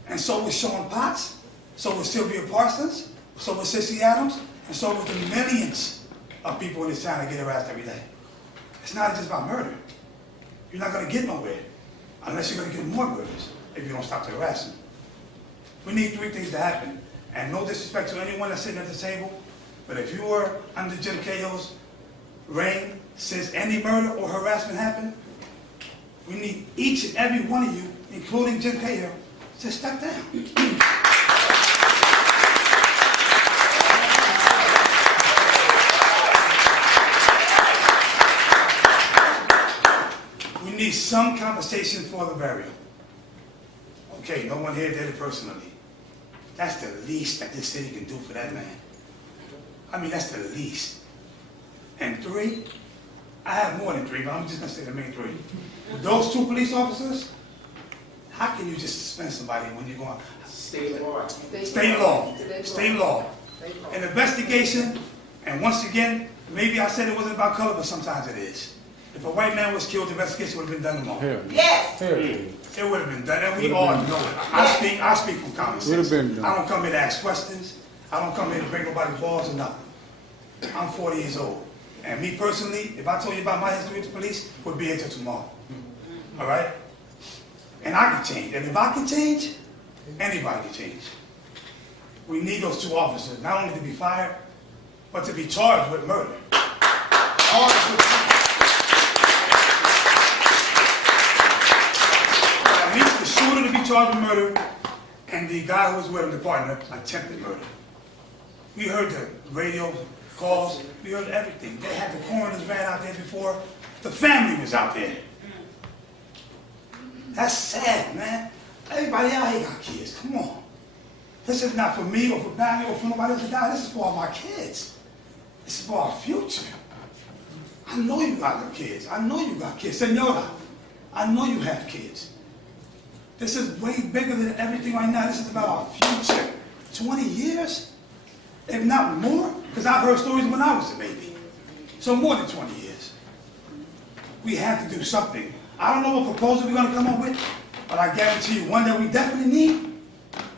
And so was Sean Potts. So was Sylvia Parsons. So was Cissy Adams. And so was the millions of people in this town that get harassed every day. It's not just about murder. You're not going to get nowhere unless you're going to get more murders if you don't stop the harassment. We need three things to happen. And no disrespect to anyone that's sitting at the table, but if you were under Jim Cahill's reign since any murder or harassment happened, we need each and every one of you, including Jim Cahill, to step down. We need some compensation for the burial. Okay, no one here did it personally. That's the least that this city can do for that man. I mean, that's the least. And three, I have more than three, but I'm just gonna say the main three. Those two police officers, how can you just suspend somebody when you're going? State law. State law. State law. An investigation, and once again, maybe I said it wasn't about color, but sometimes it is. If a white man was killed, the investigation would have been done tomorrow. Yes. It would have been done, and we all know it. I speak from common sense. I don't come here to ask questions. I don't come here to break nobody's balls or nothing. I'm 40 years old. And me personally, if I told you about my history with the police, we'd be here till tomorrow. All right? And I can change. And if I can change, anybody can change. We need those 2 officers, not only to be fired, but to be charged with murder. Charged with murder. At least the shooter to be charged with murder, and the guy who was with him, the partner, attempted murder. We heard the radio calls, we heard everything. They had the coroner's van out there before. The family was out there. That's sad, man. Everybody out here got kids, come on. This is not for me or for Barry or for nobody else to die. This is for my kids. This is for our future. I know you got kids. I know you got kids. Senora, I know you have kids. This is way bigger than everything right now. This is about our future. 20 years, if not more, because I've heard stories when I was a baby. So more than 20 years. We have to do something. I don't know what proposal we're going to come up with, but I guarantee you one that we definitely need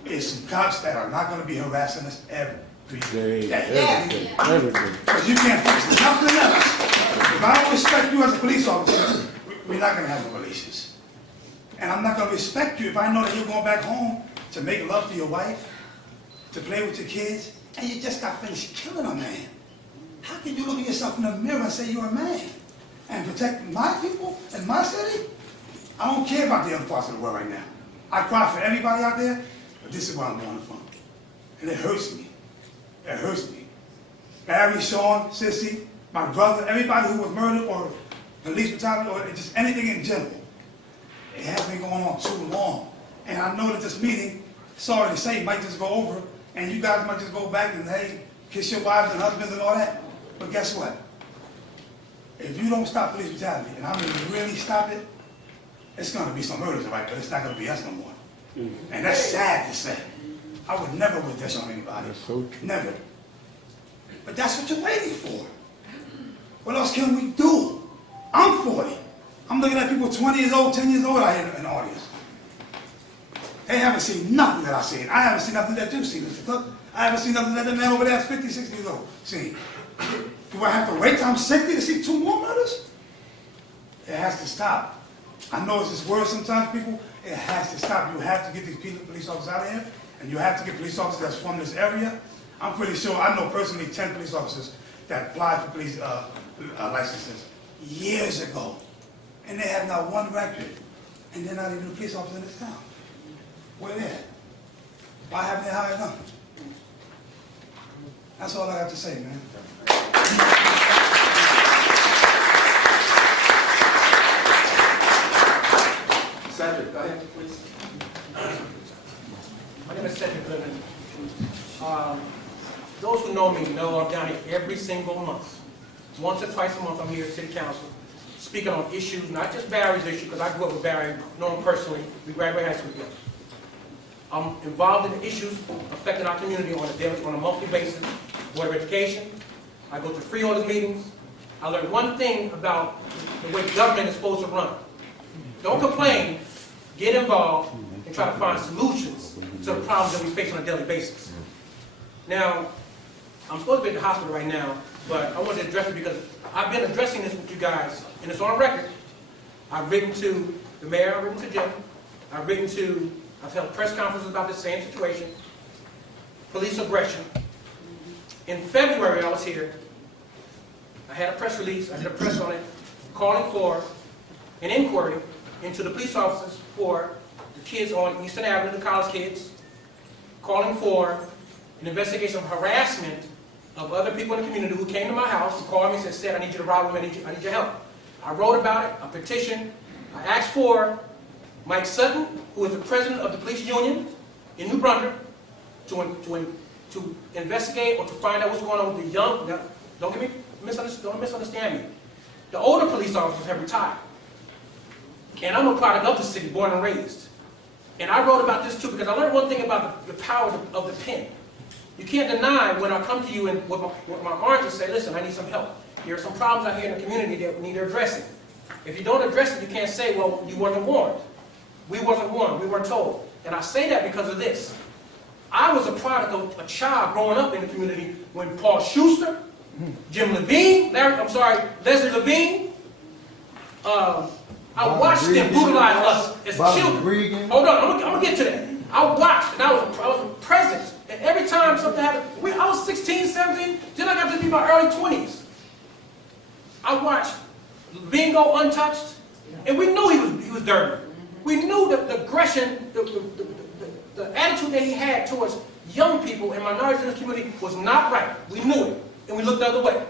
is some cops that are not going to be harassing us every day. Because you can't fix nothing else. If I don't respect you as a police officer, we're not going to have no relations. And I'm not going to respect you if I know that you're going back home to make love to your wife, to play with your kids, and you just got finished killing a man. How can you look at yourself in the mirror and say you're a man and protect my people and my city? I don't care about the other parts of the world right now. I cry for everybody out there, but this is where I'm going from. And it hurts me. It hurts me. Barry, Sean, Sissy, my brother, everybody who was murdered or police brutality or just anything in general. It has been going on too long. And I know that this meeting, sorry to say, might just go over, and you guys might just go back and, hey, kiss your wives and husbands and all that. But guess what? If you don't stop police brutality, and I mean really stop it, it's going to be some murders, right? But it's not going to be us no more. And that's sad to say. I would never wish this on anybody. That's so true. Never. But that's what you're waiting for. What else can we do? I'm 40. I'm looking at people 20 years old, 10 years old out here in the audience. They haven't seen nothing that I've seen. I haven't seen nothing that you've seen, Mr. Cook. I haven't seen nothing that the man over there that's 50, 60 years old seen. Do I have to wait till I'm 60 to see 2 more murders? It has to stop. I know it's just words sometimes, people. It has to stop. You have to get these police officers out of here, and you have to get police officers that's from this area. I'm pretty sure, I know personally 10 police officers that applied for police licenses years ago. And they have not one record. And they're not even a police officer in this town. Where they at? Why haven't they hired them? That's all I have to say, man. Cedric, go ahead, please. My name is Cedric Goodman. Those who know me know I'm down here every single month. Once or twice a month I'm here at City Council, speaking on issues, not just Barry's issue, because I grew up with Barry, know him personally, we graduated high school together. I'm involved in the issues affecting our community on a monthly basis, Board of Education. I go to freeholders meetings. I learned one thing about the way government is supposed to run. Don't complain, get involved, and try to find solutions to the problems that we face on a daily basis. Now, I'm supposed to be at the hospital right now, but I wanted to address it because I've been addressing this with you guys, and it's on record. I've written to the mayor, I've written to Jim, I've held press conferences about the same situation, police aggression. In February, I was here, I had a press release, I did a press on it, calling for an inquiry into the police officers for the kids on Eastern Avenue, the college kids, calling for an investigation of harassment of other people in the community who came to my house, who called me and said, I need you to ride with me, I need your help. I wrote about it, a petition. I asked for Mike Sutton, who is the president of the police union in New Brunswick, to investigate or to find out what's going on with the young, now, don't misunderstand me. The older police officers have retired. And I'm a product of the city, born and raised. And I wrote about this too because I learned one thing about the power of the pen. You can't deny when I come to you and with my arms and say, listen, I need some help. There are some problems out here in the community that need addressing. If you don't address it, you can't say, well, you weren't warned. We wasn't warned, we weren't told. And I say that because of this. I was a product of a child growing up in the community when Paul Schuster, Jim Levine, Leslie Levine, I watched them brutalize us as children. Hold on, I'm gonna get to that. I watched, and I was present. And every time something happened, I was 16, 17, then I got to be my early 20s. I watched Bingo untouched, and we knew he was dirty. We knew that the aggression, the attitude that he had towards young people and minorities in the community was not right. We knew it, and we looked the other way.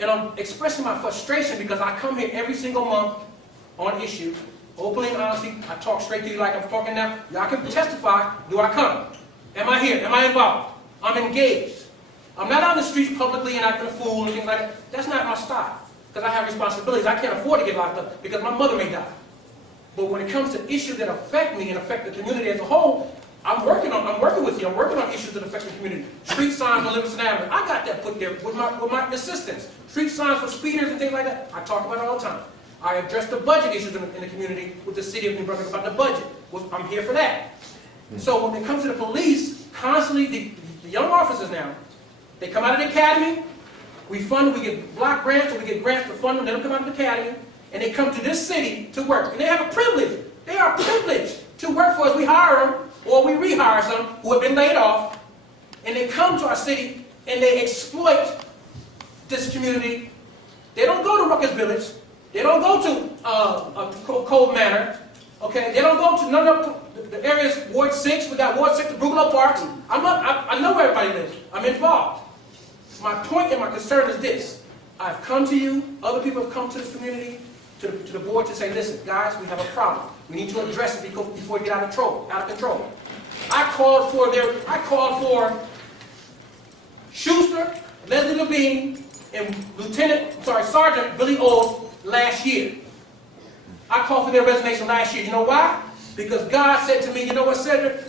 And I'm expressing my frustration because I come here every single month on issues. Openly and honestly, I talk straight to you like I'm talking now. Y'all can testify. Do I come? Am I here? Am I involved? I'm engaged. I'm not on the streets publicly and acting a fool and things like that. That's not my style. Because I have responsibilities. I can't afford to get locked up because my mother may die. But when it comes to issues that affect me and affect the community as a whole, I'm working with you. I'm working on issues that affect the community. Street signs on Livingston Avenue. I got that put there with my assistants. Street signs for speeders and things like that. I talk about it all the time. I address the budget issues in the community with the city of New Brunswick about the budget. Well, I'm here for that. So when it comes to the police, constantly, the young officers now, they come out of the academy, we get block grants, or we get grants to fund them, they don't come out of the academy, and they come to this city to work. And they have a privilege. They are privileged to work for us. We hire them, or we rehire some who have been laid off, and they come to our city, and they exploit this community. They don't go to Ruckus Village. They don't go to Cold Manor. Okay? They don't go to none of the areas, Ward 6. We got Ward 6, the Brugalo Parks. I know where everybody lives. I'm involved. My point and my concern is this. I've come to you. Other people have come to the community, to the board to say, listen, guys, we have a problem. We need to address it before we get out of control. I called for Schuster, Leslie Levine, and Sergeant Billy Oles last year. I called for their resignation last year. You know why? Because God said to me, you know what, Cedric?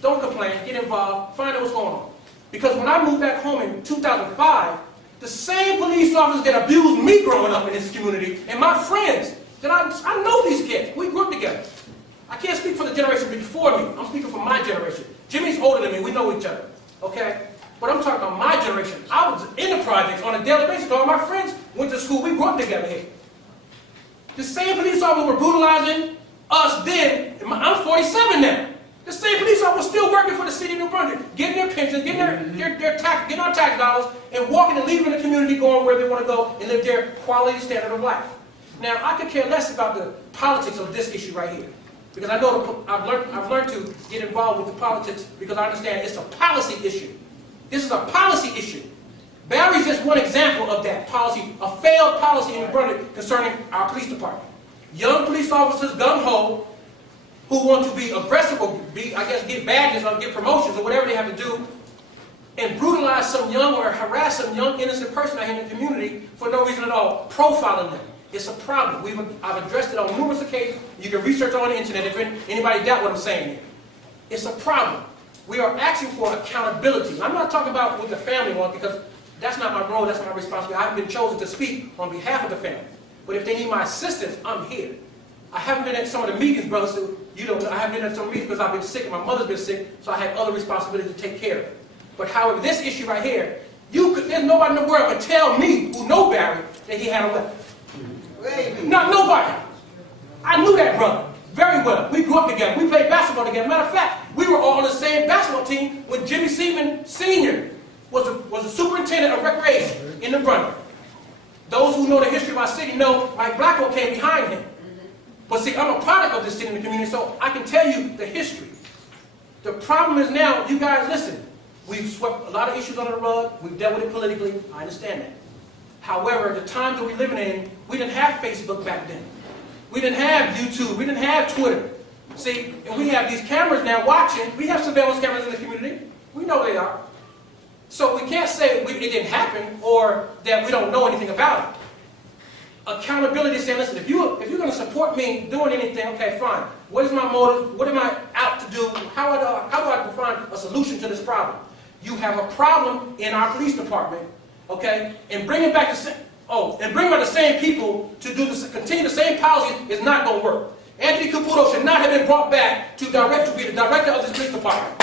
Don't complain. Get involved. Find out what's going on. Because when I moved back home in 2005, the same police officers that abused me growing up in this community and my friends, that I know these kids. We grew up together. I can't speak for the generation before me. I'm speaking for my generation. Jimmy's older than me. We know each other. Okay? But I'm talking about my generation. I was in the projects on a daily basis. All my friends went to school. We grew up together here. The same police officers were brutalizing us then. I'm 47 now. The same police officers still working for the city of New Brunswick, getting their pensions, getting getting our tax dollars, and walking and leaving the community, going where they want to go and live their quality standard of life. Now, I could care less about the politics of this issue right here, because I know I've learned to get involved with the politics because I understand it's a policy issue. This is a policy issue. Barry's just one example of that policy, a failed policy in New Brunswick concerning our police department. Young police officers, gung-ho, who want to be aggressive or get badges or get promotions or whatever they have to do, and brutalize some young or harass some young innocent person out here in the community for no reason at all, profiling them. It's a problem. I've addressed it on numerous occasions. You can research on the internet if anybody doubt what I'm saying here. It's a problem. We are asking for accountability. I'm not talking about with the family one because that's not my role, that's not my responsibility. I haven't been chosen to speak on behalf of the family. But if they need my assistance, I'm here. I haven't been at some of the meetings, brothers, so you don't know. I haven't been at some meetings because I've been sick and my mother's been sick, so I had other responsibilities to take care of. But however, this issue right here, there's nobody in the world can tell me, who know Barry, that he had a weapon. Not nobody. I knew that brother very well. We grew up together. We played basketball together. Matter of fact, we were all on the same basketball team when Jimmy Seaman Sr. was the superintendent of recreation in New Brunswick. Those who know the history of our city know Mike Blackwell came behind him. But see, I'm a product of this city and the community, so I can tell you the history. The problem is now, you guys listen, we've swept a lot of issues under the rug, we've dealt with it politically, I understand that. However, the times that we're living in, we didn't have Facebook back then. We didn't have YouTube, we didn't have Twitter. See, and we have these cameras now watching, we have surveillance cameras in the community, we know they are. So we can't say it didn't happen or that we don't know anything about it. Accountability is saying, listen, if you're going to support me doing anything, okay, fine. What is my motive? What am I out to do? How do I define a solution to this problem? You have a problem in our police department, okay, and bringing back the same people to continue the same policy is not going to work. Anthony Caputo should not have been brought back to be the director of this police department.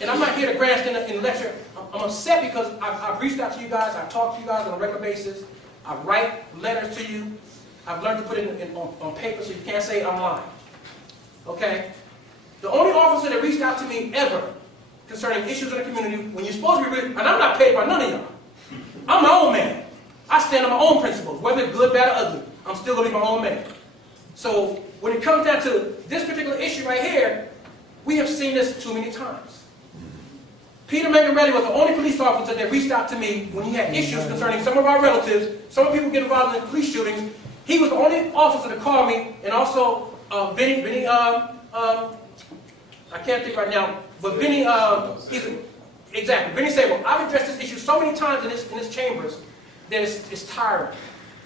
And I'm not here to grandstand and lecture. I'm upset because I've reached out to you guys, I've talked to you guys on a regular basis, I write letters to you, I've learned to put it on paper so you can't say I'm lying. Okay? The only officer that reached out to me ever concerning issues in the community, when you're supposed to be, and I'm not paid by none of y'all. I'm my own man. I stand on my own principles, whether it's good, bad, or ugly. I'm still going to be my own man. So when it comes down to this particular issue right here, we have seen this too many times. Peter Mangarelli was the only police officer that reached out to me when he had issues concerning some of our relatives. Some people get involved in police shootings. He was the only officer to call me, and also Vinny, I can't think right now, but Vinny, exactly, Vinny said, well, I've addressed this issue so many times in this chambers that it's tiring,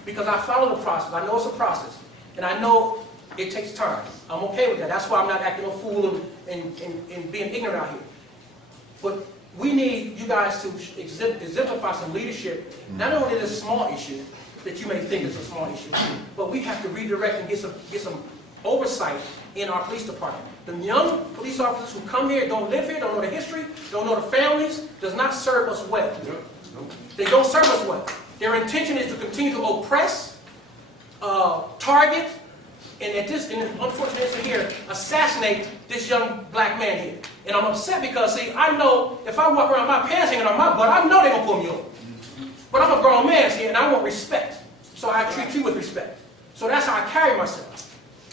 because I follow the process. I know it's a process, and I know it takes time. I'm okay with that. That's why I'm not acting a fool and being ignorant out here. But we need you guys to exemplify some leadership, not only in this small issue that you may think is a small issue, but we have to redirect and get some oversight in our police department. The young police officers who come here, don't live here, don't know the history, don't know the families, does not serve us well. They don't serve us well. Their intention is to continue to oppress, target, and unfortunately here, assassinate this young black man here. And I'm upset because, see, I know if I walk around my pants hanging on my butt, I know they're going to pull me over. But I'm a grown man here, and I want respect. So I treat you with respect. So that's how I carry myself.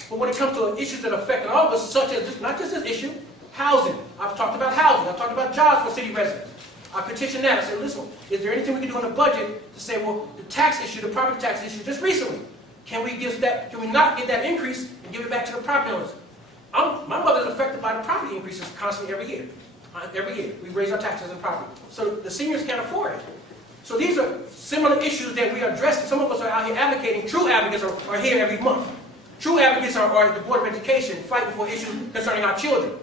But when it comes to issues that affect all of us, such as this, not just this issue, housing. I've talked about housing. I've talked about jobs for city residents. I petitioned that. I said, listen, is there anything we can do in the budget to say, well, the tax issue, the property tax issue, just recently, can we not get that increase and give it back to the property owners? My mother's affected by the property increases constantly every year. Every year, we raise our taxes and property. So the seniors can't afford it. So these are similar issues that we are addressing. Some of us are out here advocating. True advocates are here every month. True advocates are at the Board of Education fighting for issues concerning our children.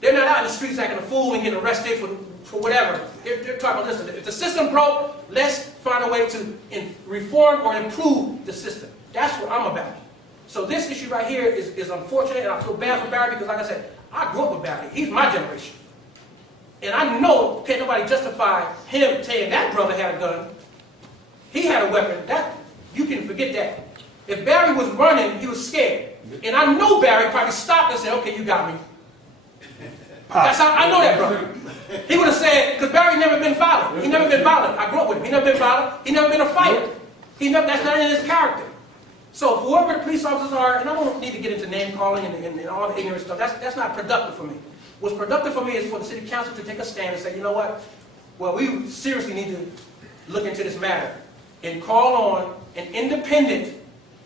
They're not out in the streets acting a fool and getting arrested for whatever. They're talking about, listen, if the system broke, let's find a way to reform or improve the system. That's what I'm about. So this issue right here is unfortunate, and I feel bad for Barry because, like I said, I grew up with Barry. He's my generation. And I know can't nobody justify him saying that brother had a gun. He had a weapon. That you can forget that. If Barry was running, he was scared. And I know Barry probably stopped and said, okay, you got me. That's how I know that brother. He would have said, because Barry never been violent. He never been violent. I grew up with him. He never been violent. He never been a fighter. That's not in his character. So for whoever the police officers are, and I don't need to get into name calling and all the ignorant stuff, that's not productive for me. What's productive for me is for the city council to take a stand and say, you know what? Well, we seriously need to look into this matter and call on an independent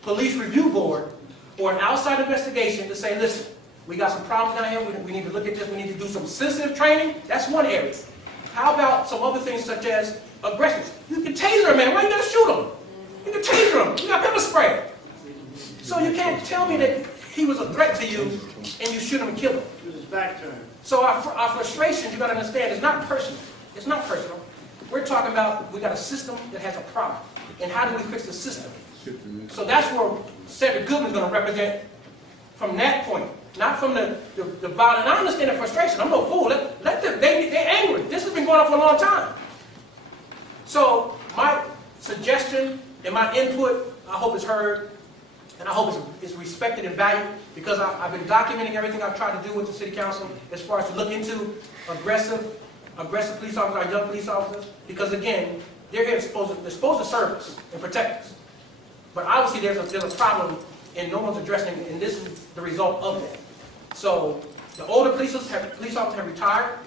police review board or an outside investigation to say, listen, we got some problems down here, we need to look at this, we need to do some sensitive training. That's one area. How about some other things such as aggression? You can taser a man, why you gotta shoot him? You can taser him, you got pepper spray. So you can't tell me that he was a threat to you and you shoot him and kill him. With his back turned. So our frustrations, you gotta understand, it's not personal. It's not personal. We're talking about, we got a system that has a problem. And how do we fix the system? So that's where Cedric Goodman's gonna represent from that point. Not from the violence. And I understand the frustration. I'm no fool. They're angry. This has been going on for a long time. So my suggestion and my input, I hope is heard, and I hope it's respected and valued, because I've been documenting everything I've tried to do with the city council as far as to look into aggressive police officers, our young police officers, because again, they're here supposed to serve us and protect us. But obviously there's a problem and no one's addressing it, and this is the result of that. So the older police officers have retired.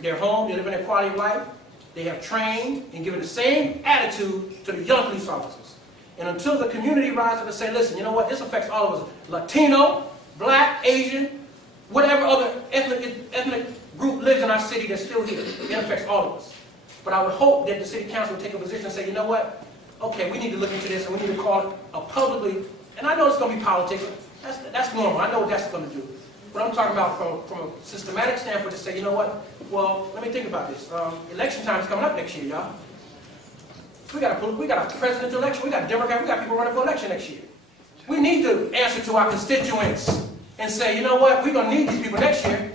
They're home, they're living their quality of life. They have trained and given the same attitude to the young police officers. And until the community rises up and say, listen, you know what, this affects all of us. Latino, black, Asian, whatever other ethnic group lives in our city that's still here. It affects all of us. But I would hope that the city council would take a position and say, you know what, okay, we need to look into this and we need to call it a publicly, and I know it's going to be politics. That's normal. I know what that's going to do. But I'm talking about from a systematic standpoint to say, you know what, well, let me think about this. Election time is coming up next year, y'all. We got a presidential election. We got Democrats. We got people running for election next year. We need to answer to our constituents and say, you know what, we're going to need these people next year.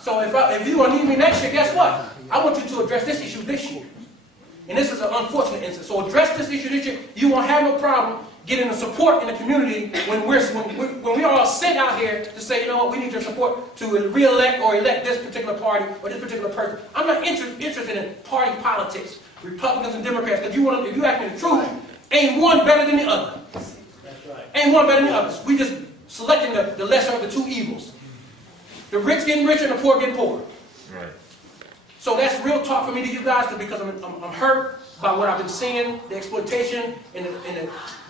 So if you want to need me next year, guess what? I want you to address this issue this year. And this is an unfortunate instance. So address this issue this year. You won't have no problem getting the support in the community when we all sit out here to say, you know what, we need your support to re-elect or elect this particular party or this particular person. I'm not interested in party politics, Republicans and Democrats, because if you ask me the truth, ain't one better than the other. That's right. Ain't one better than the others. We just selecting the lesser of the two evils. The rich getting richer and the poor getting poorer. Right. So that's real talk for me to you guys because I'm hurt by what I've been seeing, the exploitation, and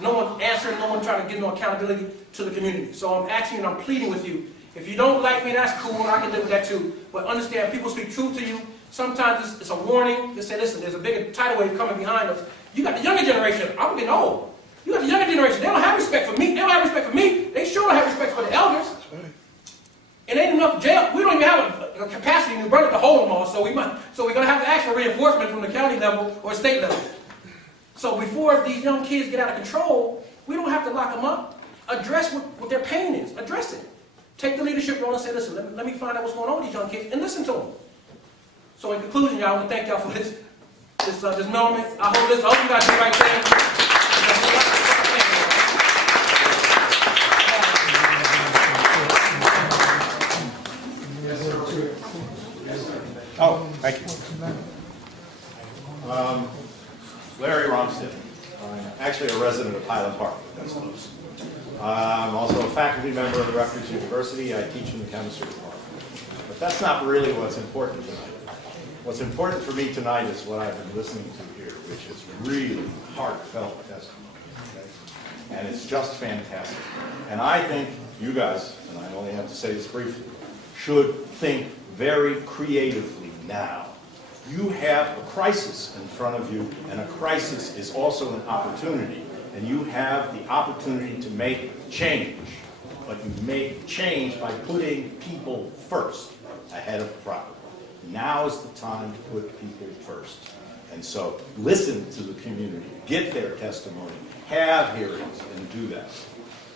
no one answering, no one trying to give no accountability to the community. So I'm asking and I'm pleading with you. If you don't like me, that's cool, I can live with that too. But understand, people speak truth to you. Sometimes it's a warning. They say, listen, there's a bigger tidal wave coming behind us. You got the younger generation. I'm getting old. You got the younger generation. They don't have respect for me. They don't have respect for me. They sure don't have respect for the elders. And ain't enough jail. We don't even have a capacity in New Brunswick to hold them all, so we're going to have to ask for reinforcement from the county level or state level. So before these young kids get out of control, we don't have to lock them up. Address what their pain is. Address it. Take the leadership role and say, listen, let me find out what's going on with these young kids and listen to them. So in conclusion, y'all, I want to thank y'all for this moment. I hope you guys do the right thing. Oh, thank you. Larry Romstead. I'm actually a resident of Highland Park. That's close. I'm also a faculty member of the Rutgers University. I teach in the chemistry department. But that's not really what's important tonight. What's important for me tonight is what I've been listening to here, which is really heartfelt testimony. Okay? And it's just fantastic. And I think you guys, and I only have to say this briefly, should think very creatively now. You have a crisis in front of you, and a crisis is also an opportunity. And you have the opportunity to make change. But you make change by putting people first, ahead of profit. Now is the time to put people first. And so listen to the community, get their testimony, have hearings, and do that.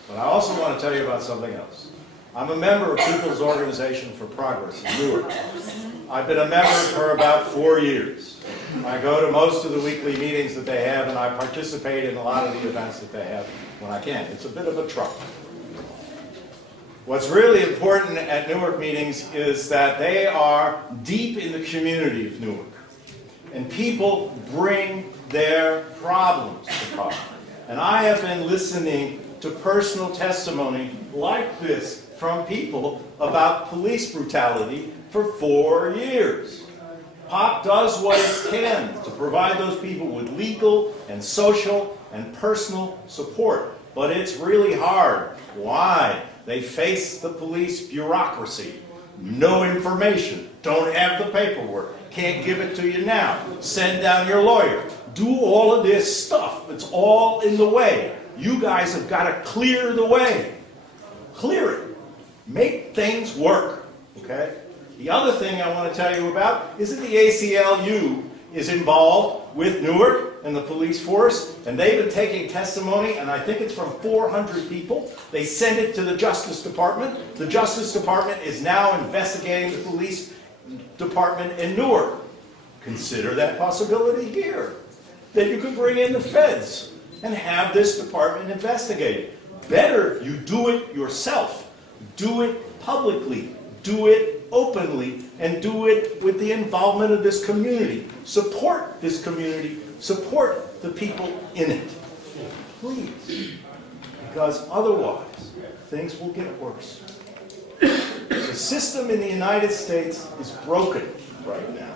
But I also want to tell you about something else. I'm a member of People's Organization for Progress in Newark. I've been a member for about 4 years. I go to most of the weekly meetings that they have, and I participate in a lot of the events that they have when I can. It's a bit of a trouble. What's really important at Newark meetings is that they are deep in the community of Newark. And people bring their problems to power. And I have been listening to personal testimony like this from people about police brutality for 4 years. POP does what it can to provide those people with legal and social and personal support. But it's really hard. Why? They face the police bureaucracy. No information. Don't have the paperwork. Can't give it to you now. Send down your lawyer. Do all of this stuff. It's all in the way. You guys have got to clear the way. Clear it. Make things work. Okay? The other thing I want to tell you about is that the ACLU is involved with Newark and the police force, and they've been taking testimony, and I think it's from 400 people. They send it to the Justice Department. The Justice Department is now investigating the police department in Newark. Consider that possibility here. That you could bring in the feds and have this department investigated. Better you do it yourself. Do it publicly. Do it openly, and do it with the involvement of this community. Support this community. Support the people in it. Please. Because otherwise, things will get worse. The system in the United States is broken right now.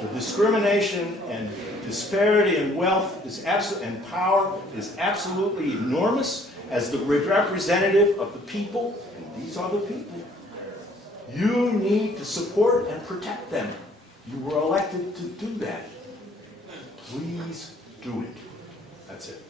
The discrimination and disparity in wealth is and power is absolutely enormous. As the representative of the people, and these are the people, you need to support and protect them. You were elected to do that. Please do it. That's it.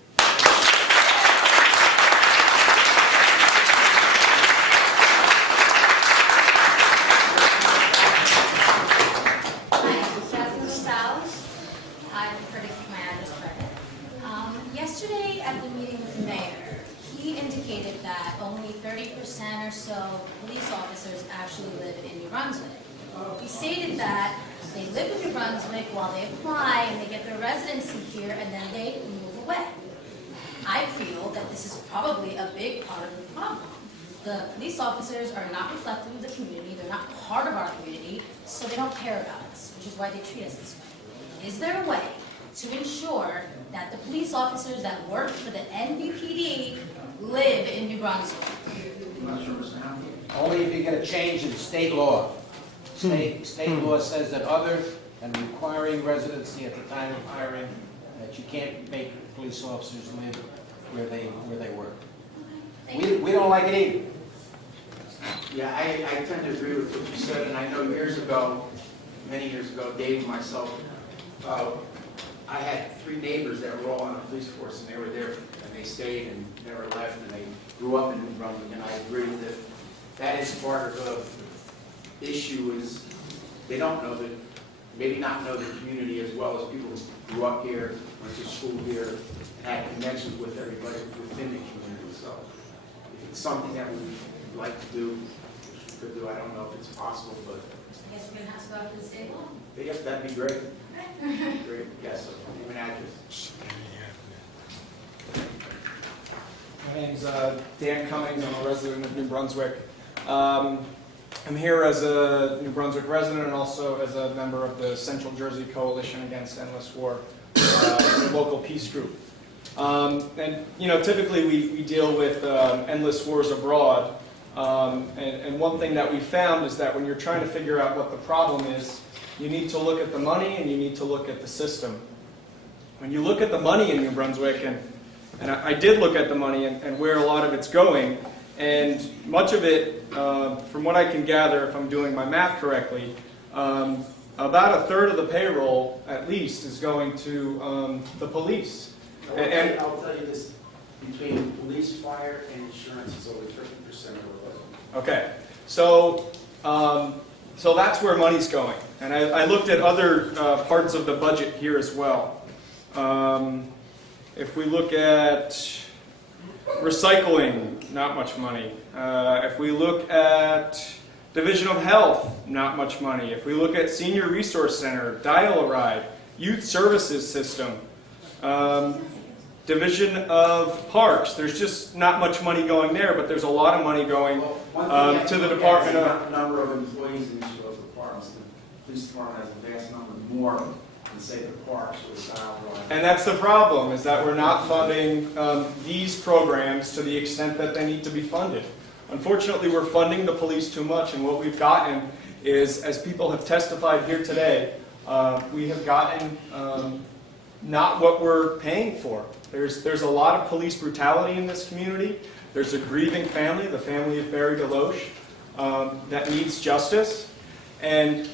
Yesterday at the meeting with the mayor, he indicated that only 30% or so police officers actually live in New Brunswick. He stated that they live in New Brunswick while they apply and they get their residency here and then they move away. I feel that this is probably a big part of the problem. The police officers are not reflective of the community, they're not part of our community, so they don't care about us, which is why they treat us this way. Is there a way to ensure that the police officers that work for the NBPD live in New Brunswick? I'm not sure, Mr. Hamlin. Only if you get a change in state law. State law says that other than requiring residency at the time of hiring, that you can't make police officers live where they work. We don't like it either. Yeah, I tend to agree with what you said, and I know years ago, many years ago, Dave and myself, I had 3 neighbors that were all on the police force, and they were there, and they stayed and never left, and they grew up in New Brunswick, and I agree with it. That is part of the issue is they don't know maybe not know the community as well as people who grew up here, went to school here, and had connections with everybody within the community. So if it's something that we'd like to do, could do, I don't know if it's possible, but I guess we're gonna have to go after the state law. yes, that'd be great. Great, yes, name and address. My name's Dan Cummings. I'm a resident of New Brunswick. I'm here as a New Brunswick resident and also as a member of the Central Jersey Coalition Against Endless War, a local peace group. And you know, typically we deal with endless wars abroad. And one thing that we found is that when you're trying to figure out what the problem is, you need to look at the money and you need to look at the system. When you look at the money in New Brunswick, and I did look at the money and where a lot of it's going, and much of it, from what I can gather, if I'm doing my math correctly, about a third of the payroll, at least, is going to the police. And I'll tell you this, between police, fire, and insurance, it's over 50% of the budget. okay, so that's where money's going. And I looked at other parts of the budget here as well. If we look at recycling, not much money. If we look at Division of Health, not much money. If we look at Senior Resource Center, Dial-A-Ride, Youth Services System, Division of Parks, there's just not much money going there, but there's a lot of money going to the Department of... The number of employees in each of those departments. The police department has a vast number more than, say, the parks or the Dial-A-Ride. And that's the problem, is that we're not funding these programs to the extent that they need to be funded. Unfortunately, we're funding the police too much, and what we've gotten is, as people have testified here today, we have gotten not what we're paying for. There's a lot of police brutality in this community. There's a grieving family, the family of Barry DeLoche, that needs justice. And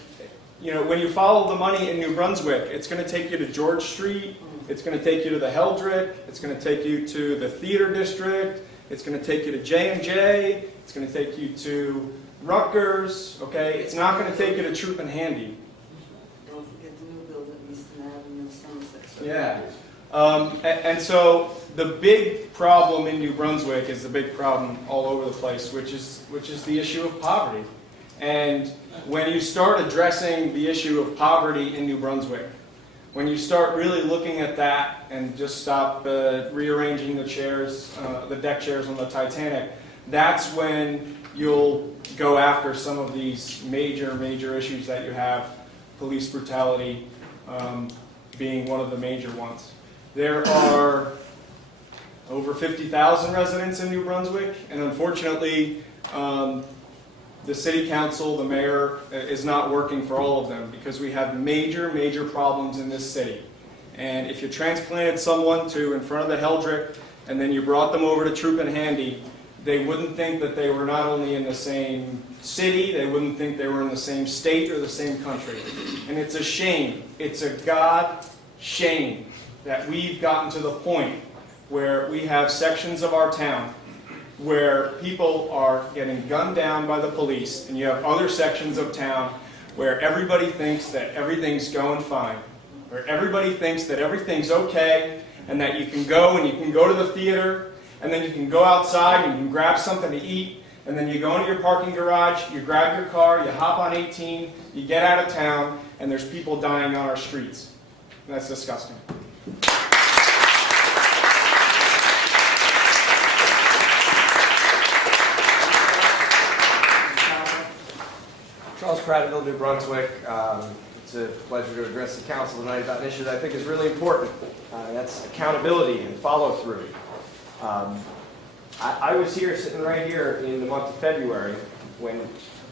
you know, when you follow the money in New Brunswick, it's going to take you to George Street, it's going to take you to the Heldrick, it's going to take you to the Theater District, it's going to take you to J&J, it's going to take you to Rutgers, okay? It's not going to take you to Troop and Handy. Don't forget the new building, Eastern Avenue and Somerset. Yeah. And so the big problem in New Brunswick is the big problem all over the place, which is the issue of poverty. And when you start addressing the issue of poverty in New Brunswick, when you start really looking at that and just stop rearranging the chairs, the deck chairs on the Titanic, that's when you'll go after some of these major issues that you have, police brutality being one of the major ones. There are over 50,000 residents in New Brunswick, and unfortunately, the city council, the mayor, is not working for all of them because we have major problems in this city. And if you transplanted someone to in front of the Heldrick and then you brought them over to Troop and Handy, they wouldn't think that they were not only in the same city, they wouldn't think they were in the same state or the same country. And it's a shame. It's a God shame that we've gotten to the point where we have sections of our town where people are getting gunned down by the police, and you have other sections of town where everybody thinks that everything's going fine, where everybody thinks that everything's okay, and that you can go to the theater, and then you can go outside and you can grab something to eat, and then you go into your parking garage, you grab your car, you hop on 18, you get out of town, and there's people dying on our streets. And that's disgusting. Charles Prattville, New Brunswick. It's a pleasure to address the council tonight about an issue that I think is really important. That's accountability and follow-through. I was here, sitting right here in the month of February, when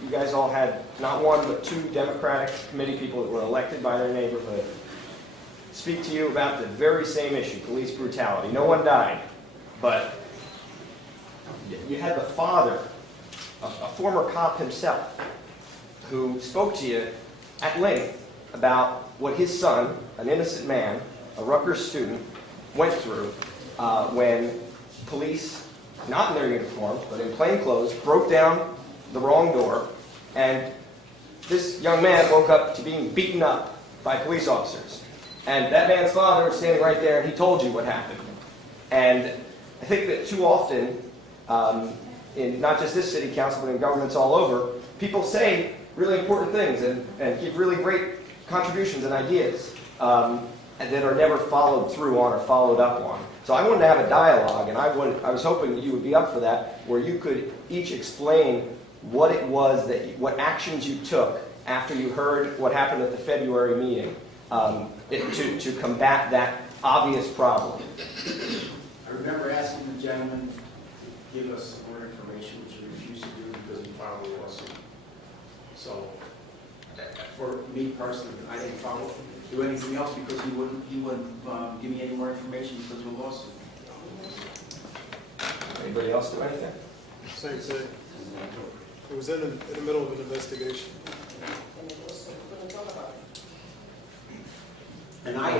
you guys all had not one but two Democratic committee people that were elected by their neighborhood speak to you about the very same issue, police brutality. No one died, but you had the father, a former cop himself, who spoke to you at length about what his son, an innocent man, a Rutgers student, went through when police, not in their uniforms, but in plain clothes, broke down the wrong door, and this young man woke up to being beaten up by police officers. And that man's father was standing right there, and he told you what happened. And I think that too often, in not just this city council, but in governments all over, people say really important things and give really great contributions and ideas that are never followed through on or followed up on. So I wanted to have a dialogue, and I was hoping that you would be up for that, where you could each explain what it was what actions you took after you heard what happened at the February meeting to combat that obvious problem. I remember asking the gentleman to give us more information, which he refused to do because he filed a lawsuit. So, for me personally, I didn't do anything else because he wouldn't give me any more information because of a lawsuit. Anybody else do anything? Same thing. It was in the middle of an investigation. And I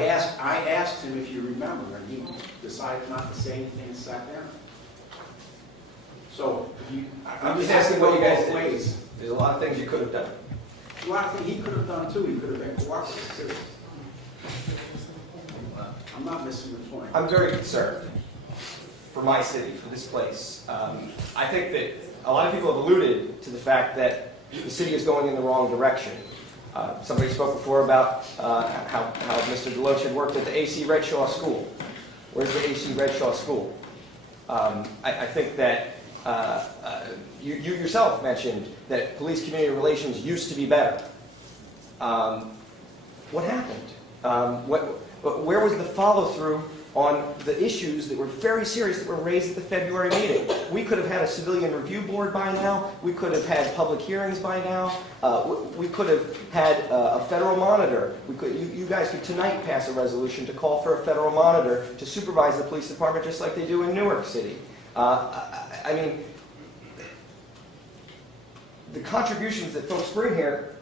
asked him if you remember, and he decided not to say anything and sat down. So, I'm just asking what you guys did. ways. There's a lot of things you could have done. A lot of things he could have done too. He could have been cooperative too. I'm not missing the point. I'm very concerned for my city, for this place. I think that a lot of people have alluded to the fact that the city is going in the wrong direction. Somebody spoke before about how Mr. Deloach had worked at the A.C. Redshaw School. Where's the A.C. Redshaw School? I think that you yourself mentioned that police community relations used to be better. What happened? Where was the follow-through on the issues that were very serious that were raised at the February meeting? We could have had a civilian review board by now. We could have had public hearings by now. We could have had a federal monitor. You guys could tonight pass a resolution to call for a federal monitor to supervise the police department just like they do in Newark City. I mean, the contributions that folks bring here,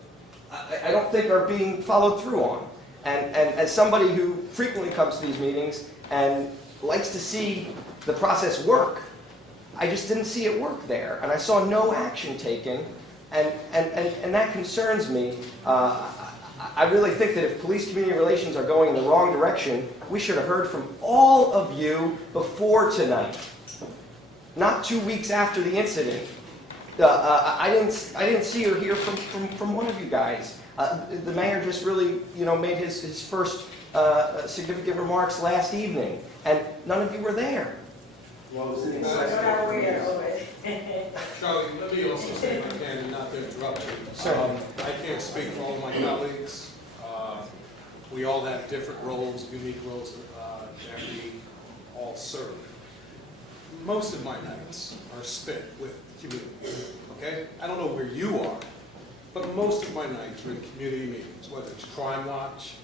I don't think are being followed through on. And as somebody who frequently comes to these meetings and likes to see the process work, I just didn't see it work there. And I saw no action taken, and that concerns me. I really think that if police community relations are going in the wrong direction, we should have heard from all of you before tonight, not 2 weeks after the incident. I didn't see or hear from one of you guys. The mayor just really, made his first significant remarks last evening, and none of you were there. Well, it was an Charlie, let me also say, if I can, not to interrupt you. I can't speak for all my colleagues. We all have different roles, unique roles that we all serve. Most of my nights are spent with community, okay? I don't know where you are, but most of my nights are in community meetings, whether it's Crime Watch,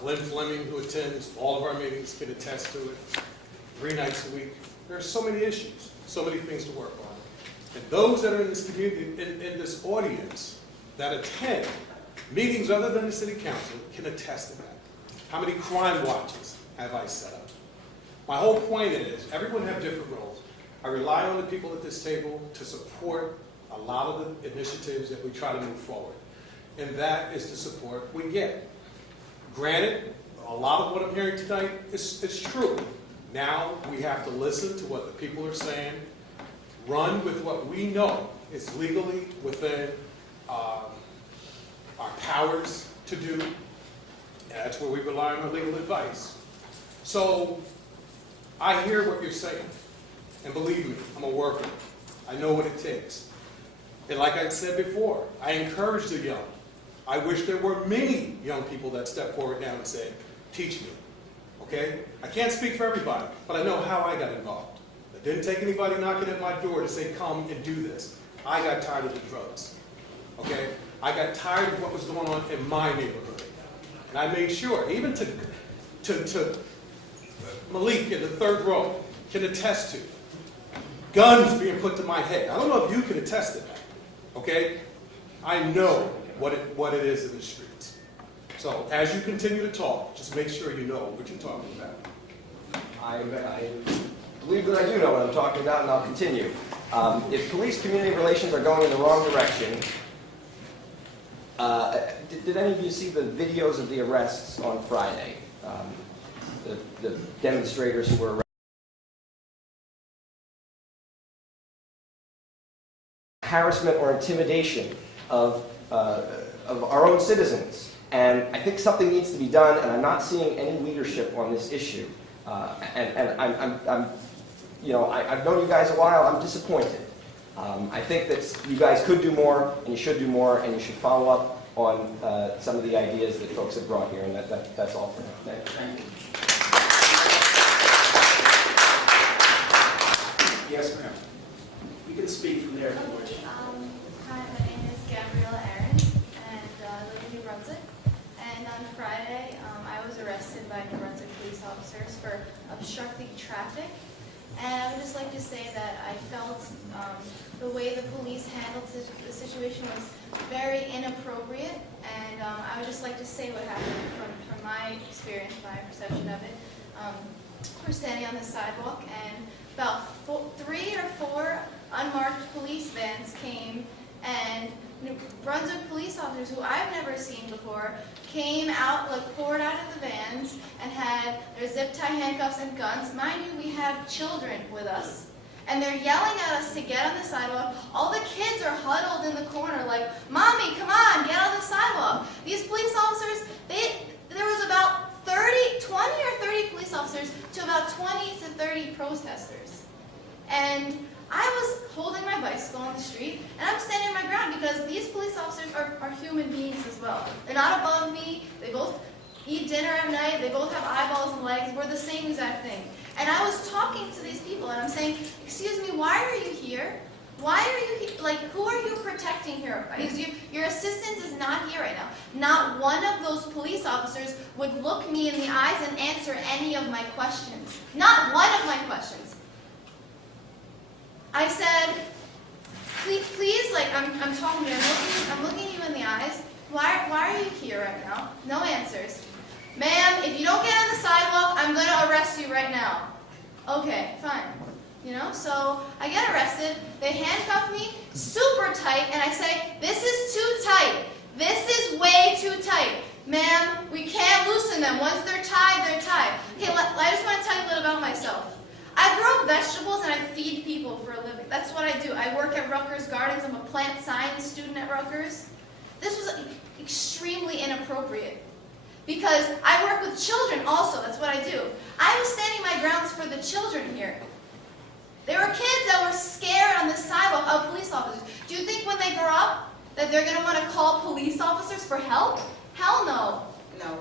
Glenn Fleming, who attends all of our meetings, can attest to it, 3 nights a week. There are so many issues, so many things to work on. And those that are in this community, in this audience, that attend meetings other than the city council can attest to that. How many crime watches have I set up? My whole point is, everyone have different roles. I rely on the people at this table to support a lot of the initiatives that we try to move forward. And that is the support we get. Granted, a lot of what I'm hearing tonight is true. Now we have to listen to what the people are saying, run with what we know is legally within our powers to do. And that's where we rely on our legal advice. So I hear what you're saying. And believe me, I'm a worker. I know what it takes. And like I said before, I encourage the young. I wish there were many young people that step forward now and say, teach me. Okay? I can't speak for everybody, but I know how I got involved. It didn't take anybody knocking at my door to say, come and do this. I got tired of the drugs. Okay? I got tired of what was going on in my neighborhood. And I made sure, even to Malik in the third row can attest to, guns being put to my head. I don't know if you can attest to that. Okay? I know what it is in the streets. So as you continue to talk, just make sure you know what you're talking about. I believe that I do know what I'm talking about, and I'll continue. If police-community relations are going in the wrong direction, did any of you see the videos of the arrests on Friday? The demonstrators who were arrested. Harassment or intimidation of our own citizens. And I think something needs to be done, and I'm not seeing any leadership on this issue. And I've known you guys a while. I'm disappointed. I think that you guys could do more, and you should do more, and you should follow up on some of the ideas that folks have brought here, and that's all for now. Thank you. Yes, ma'am. You can speak from there if you wish. Hi, my name is Gabriella Aaron, and I live in New Brunswick. And on Friday, I was arrested by New Brunswick police officers for obstructing traffic. And I would just like to say that I felt the way the police handled the situation was very inappropriate. And I would just like to say what happened from my experience, my perception of it. We're standing on the sidewalk, and about 3 or 4 unmarked police vans came, and New Brunswick police officers, who I've never seen before, came out, poured out of the vans, and had their zip tie handcuffs and guns. Mind you, we have children with us, and they're yelling at us to get on the sidewalk. All the kids are huddled in the corner like, Mommy, come on, get on the sidewalk. These police officers, there was about 20 or 30 police officers to about 20 to 30 protesters. And I was holding my bicycle on the street, and I'm standing my ground because these police officers are human beings as well. They're not above me. They both eat dinner at night. They both have eyeballs and legs. We're the same exact thing. And I was talking to these people, and I'm saying, excuse me, why are you here? Why are you here? Who are you protecting here? Because your assistant is not here right now. Not one of those police officers would look me in the eyes and answer any of my questions. Not one of my questions. I said, please, I'm talking to you, I'm looking you in the eyes. Why are you here right now? No answers. Ma'am, if you don't get on the sidewalk, I'm going to arrest you right now. Okay, fine. So I get arrested, they handcuff me super tight, and I say, this is too tight. This is way too tight. Ma'am, we can't loosen them. Once they're tied, they're tied. Okay, I just want to tell you a little about myself. I grow vegetables and I feed people for a living. That's what I do. I work at Rutgers Gardens. I'm a plant science student at Rutgers. This was extremely inappropriate because I work with children also. That's what I do. I was standing my grounds for the children here. There were kids that were scared on the sidewalk of police officers. Do you think when they grow up that they're going to want to call police officers for help? Hell no. No.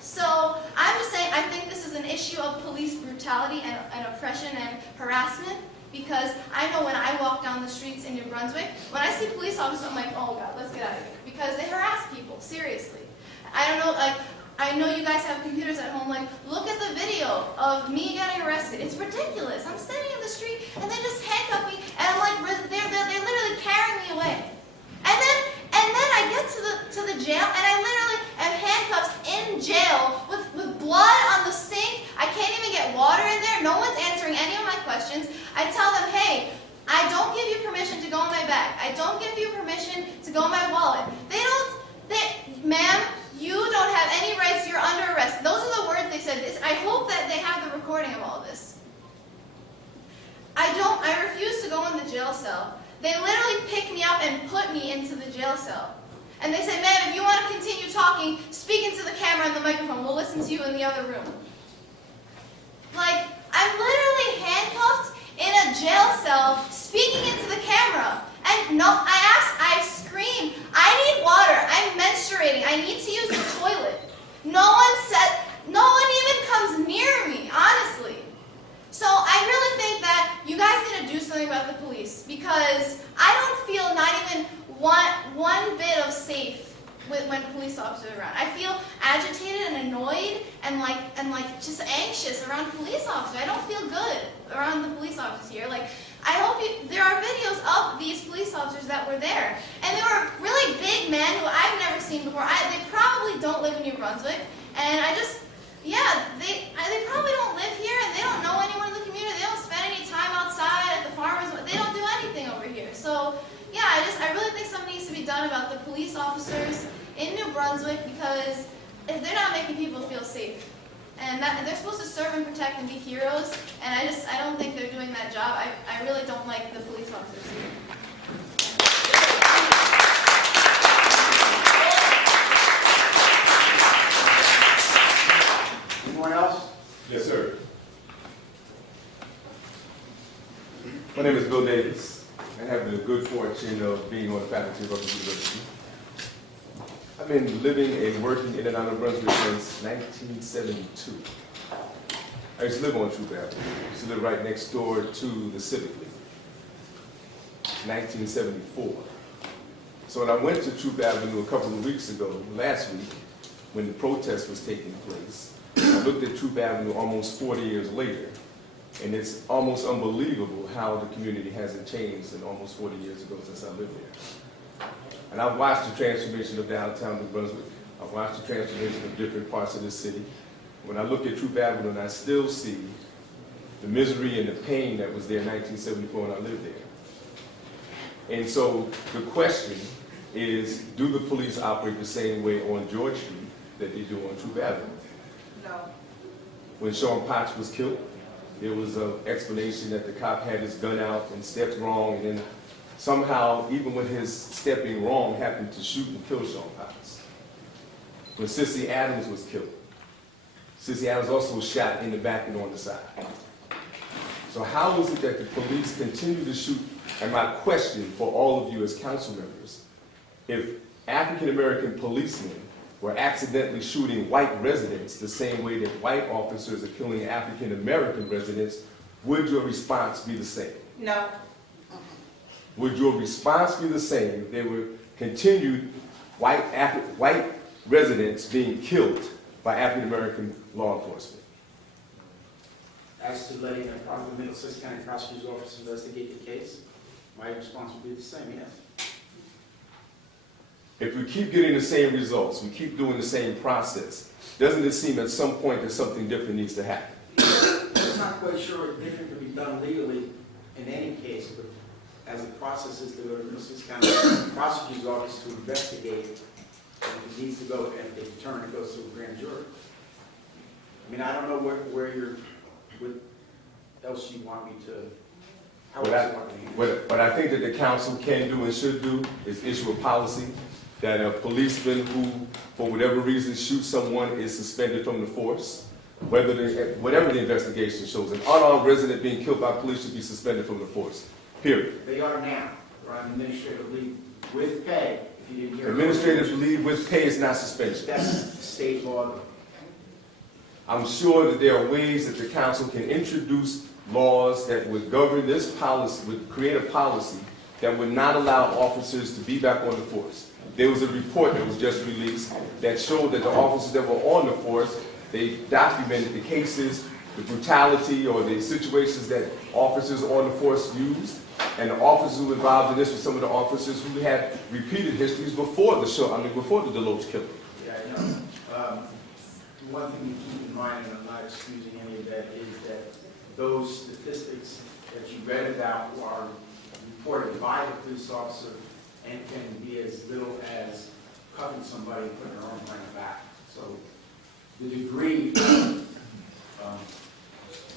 So I'm just saying I think this is an issue of police brutality and oppression and harassment because I know when I walk down the streets in New Brunswick, when I see police officers, I'm like, oh God, let's get out of here. Because they harass people, seriously. I don't know, I know you guys have computers at home, look at the video of me getting arrested. It's ridiculous. I'm standing in the street and they just handcuff me and I'm they're literally carrying me away. And then I get to the jail and I literally am handcuffed in jail with blood on the sink. I can't even get water in there. No one's answering any of my questions. I tell them, hey, I don't give you permission to go in my bag. I don't give you permission to go in my wallet. Ma'am, you don't have any rights. You're under arrest. Those are the words they said. I hope that they have the recording of all of this. I refuse in the jail cell. They literally pick me up and put me into the jail cell. And they say, ma'am, if you want to continue talking, speak into the camera and the microphone. We'll listen to you in the other room. Like, I'm literally handcuffed in a jail cell, speaking into the camera. And no, I scream, I need water, I'm menstruating, I need to use the toilet. No one even comes near me, honestly. So I really think that you guys need to do something about the police, because I don't feel not even one bit of safe when police officers are around. I feel agitated and annoyed and like just anxious around police officers. I don't feel good around the police officers here. Like, I hope there are videos of these police officers that were there, and they were really big men who I've never seen before. They probably don't live in New Brunswick, and they probably don't live here, and they don't know anyone in the community. They don't spend any time outside at the farmers. They don't do anything over here. So yeah, I really think something needs to be done about the police officers in New Brunswick, because if they're not making people feel safe, and they're supposed to serve and protect and be heroes, and I don't think they're doing that job. I really don't like the police officers here. Anyone else? Yes, sir. My name is Bill Davis. I have the good fortune of being on the faculty of Rutgers University. I've been living and working in and out of Brunswick since 1972. I used to live on Troop Avenue. I used to live right next door to the Civic League. 1974. So when I went to Troop Avenue a couple of weeks ago, last week, when the protest was taking place, I looked at Troop Avenue almost 40 years later, and it's almost unbelievable how the community hasn't changed in almost 40 years ago since I lived there. And I've watched the transformation of downtown New Brunswick. I've watched the transformation of different parts of the city. When I look at Troop Avenue, and I still see the misery and the pain that was there in 1974 when I lived there. And so the question is, do the police operate the same way on George Street that they do on Troop Avenue? No. When Sean Potts was killed, there was an explanation that the cop had his gun out and stepped wrong, and then somehow, even with his stepping wrong, happened to shoot and kill Sean Potts. When Cissy Adams was killed, Cissy Adams also was shot in the back and on the side. So how is it that the police continue to shoot? And my question for all of you as council members, if African-American policemen were accidentally shooting white residents the same way that white officers are killing African-American residents, would your response be the same? No. Would your response be the same if there were continued white residents being killed by African-American law enforcement? As to letting the Middlesex County Prosecutor's Office investigate the case, my response would be the same, yes. If we keep getting the same results, we keep doing the same process, doesn't it seem at some point that something different needs to happen? I'm not quite sure if different can be done legally in any case, but as the process is to go to the Middlesex County Prosecutor's Office to investigate, and if it needs to go, and if they determine it goes to a grand jury. I mean, I don't know where you're, what else you want me to, how else you want me to handle it. What I think that the council can do and should do is issue a policy that a policeman who, for whatever reason, shoots someone is suspended from the force. Whatever the investigation shows, an unarmed resident being killed by police should be suspended from the force, period. They are now. They're on administrative leave with pay, if you didn't hear. Administrative leave with pay is not suspension. That's state law. I'm sure that there are ways that the council can introduce laws that would govern this policy, would create a policy that would not allow officers to be back on the force. There was a report that was just released that showed that the officers that were on the force, they documented the cases, the brutality or the situations that officers on the force used, and the officers who were involved in this were some of the officers who had repeated histories before the Deloach killing. Yeah, I know. One thing to keep in mind, and I'm not excusing any of that, is that those statistics that you read about are reported by the police officer and can be as little as cuffing somebody and putting their arm behind the back. So the degree of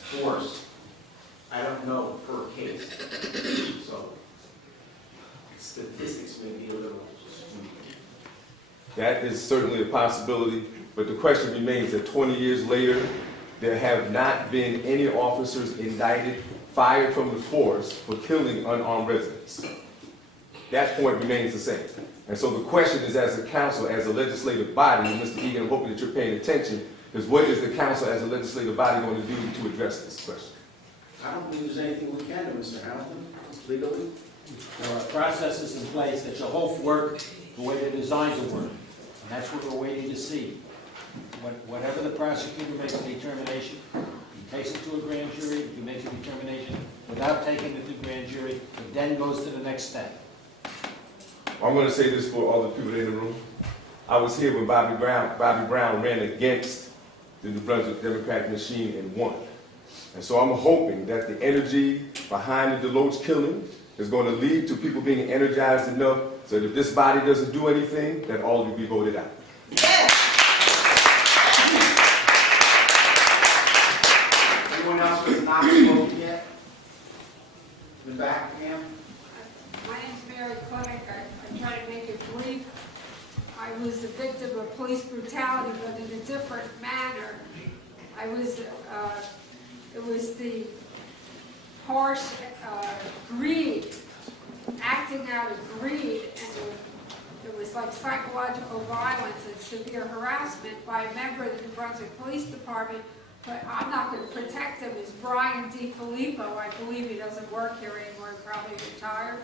force, I don't know per case. So That is certainly a possibility, but the question remains that 20 years later, there have not been any officers indicted, fired from the force for killing unarmed residents. That point remains the same. And so the question is, as a council, as a legislative body, and Mr. Egan, I'm hoping that you're paying attention, is what is the council as a legislative body going to do to address this question? I don't believe there's anything we can do, Mr. Hamilton, legally. There are processes in place that shall hope work the way they're designed to work. And that's what we're waiting to see. Whatever the prosecutor makes a determination, he takes it to a grand jury, he makes a determination without taking it to the grand jury, it then goes to the next step. I'm going to say this for all the people in the room. I was here when Bobby Brown ran against the New Brunswick Democratic machine and won. And so I'm hoping that the energy behind the Deloach killing is going to lead to people being energized enough so that if this body doesn't do anything, that all will be voted out. Anyone else who has not spoken yet? In the back, ma'am? My name's Mary Clinic. I try to make it brief. I was a victim of police brutality, but in a different manner. It was the harsh greed, acting out of greed, and it was like psychological violence and severe harassment by a member of the New Brunswick Police Department, but I'm not going to protect him. It's Brian DiFilippo. I believe he doesn't work here anymore. He's probably retired.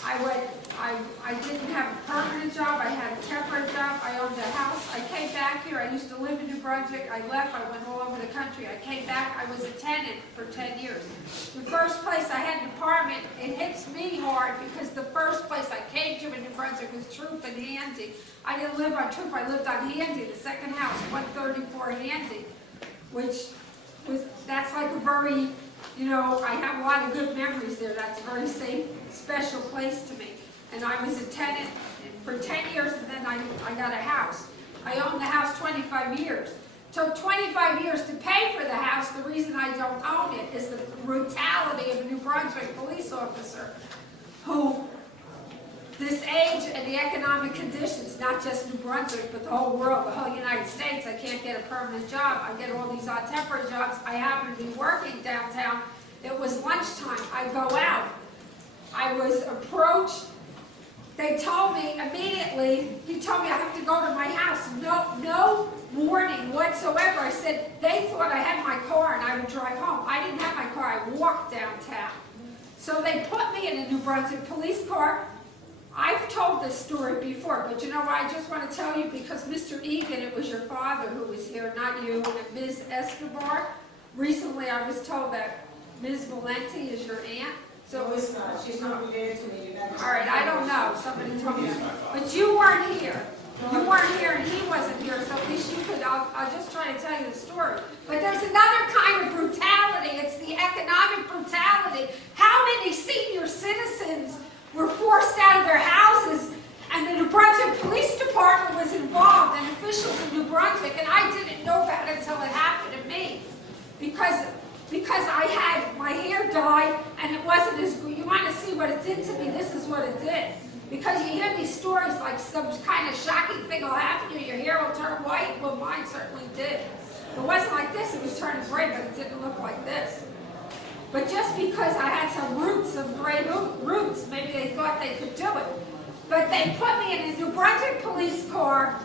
I didn't have a permanent job. I had a temporary job. I owned a house. I came back here. I used to live in New Brunswick. I left. I went all over the country. I came back. I was a tenant for 10 years. The first place I had an apartment, it hits me hard because the first place I came to in New Brunswick was Troop and Handy. I didn't live on Troop. I lived on Handy, the second house, 134 Handy, which was, that's like a very, you know, I have a lot of good memories there. That's a very safe, special place to me. And I was a tenant for 10 years, and then I got a house. I owned the house 25 years. Took 25 years to pay for the house. The reason I don't own it is the brutality of a New Brunswick police officer who, this age and the economic conditions, not just New Brunswick, but the whole world, the whole United States, I can't get a permanent job. I get all these odd temporary jobs. I happen to be working downtown. It was lunchtime. I go out. I was approached. They told me immediately, he told me I have to go to my house. No warning whatsoever. I said, they thought I had my car and I would drive home. I didn't have my car. I walked downtown. So they put me in a New Brunswick police car. I've told this story before, but you know what, I just want to tell you, because Mr. Egan, it was your father who was here, not you, and Ms. Escobar. Recently I was told that Ms. Valenti is your aunt. So No, it's not. She's not related to me. all right, I don't know. Somebody told me that. But you weren't here. You weren't here and he wasn't here, so at least you could, I'll just try to tell you the story. But there's another kind of brutality. It's the economic brutality. How many senior citizens were forced out of their houses, and the New Brunswick Police Department was involved, and officials in New Brunswick, and I didn't know about it until it happened to me. Because I had my hair dyed, and it wasn't as good. You want to see what it did to me? This is what it did. Because you hear these stories like some kind of shocking thing will happen to you, your hair will turn white. Well, mine certainly did. It wasn't like this, it was turning gray, but it didn't look like this. But just because I had some roots, some gray roots, maybe they thought they could do it. But they put me in a New Brunswick police car,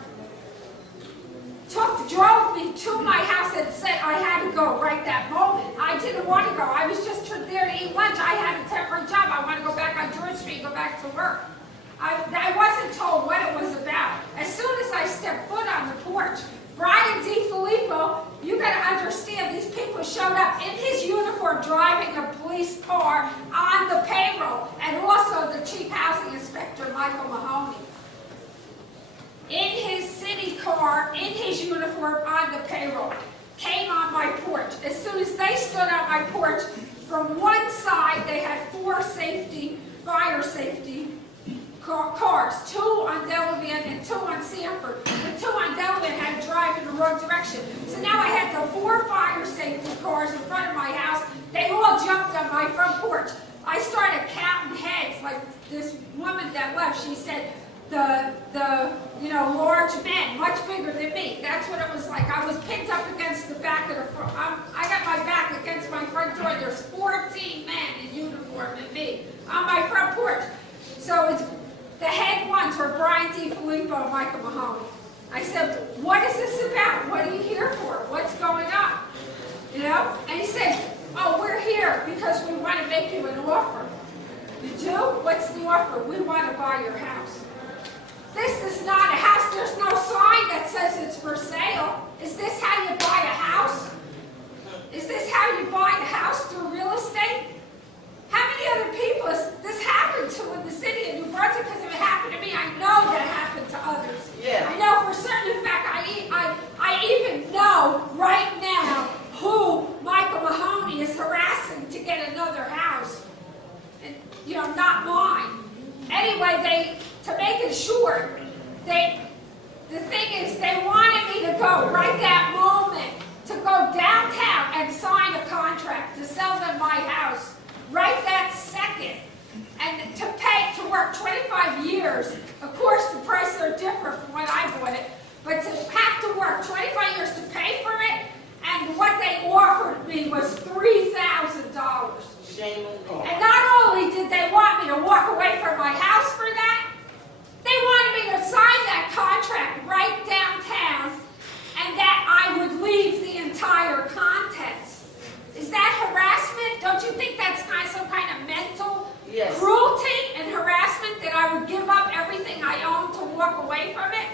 drove me to my house and said I had to go right that moment. I didn't want to go. I was just there to eat lunch. I had a temporary job. I want to go back on George Street, go back to work. I wasn't told what it was about. As soon as I stepped foot on the porch, Brian DiFilippo, you got to understand, these people showed up in his uniform driving a police car on the payroll, and also the chief housing inspector, Michael Mahoney. In his city car, in his uniform, on the payroll, came on my porch. As soon as they stood on my porch, from one side they had 4 fire safety cars, 2 on Delavan and 2 on Sanford. The 2 on Delavan had to drive in the wrong direction. So now I had the 4 fire safety cars in front of my house. They all jumped on my front porch. I started counting heads, like this woman that left, she said, large men, much bigger than me. That's what it was like. I was pinned up against the back of the front. I got my back against my front door. There's 14 men in uniform and me on my front porch. So it's the head ones were Brian D. Filippo and Michael Mahoney. I said, what is this about? What are you here for? What's going on? And he said, oh, we're here because we want to make you an offer. You do? What's the offer? We want to buy your house. This is not a house. There's no sign that says it's for sale. Is this how you buy a house? Is this how you buy a house through real estate? How many other people has this happened to in the city of New Brunswick? Because if it happened to me, I know that it happened to others. Yeah. I know for certain. In fact, I even know right now who Michael Mahoney is harassing to get another house. And, not mine. Anyway, to make it short, the thing is, they wanted me to go right that moment, to go downtown and sign a contract to sell them my house right that second, and to work 25 years. Of course, the prices are different from when I bought it, but to have to work 25 years to pay for it, and what they offered me was $3,000. Shame on you. And not only did they want me to walk away from my house for that, they wanted me to sign that contract right downtown, and that I would leave the entire contents. Is that harassment? Don't you think that's some kind of mental cruelty and harassment, that I would give up everything I own to walk away from it?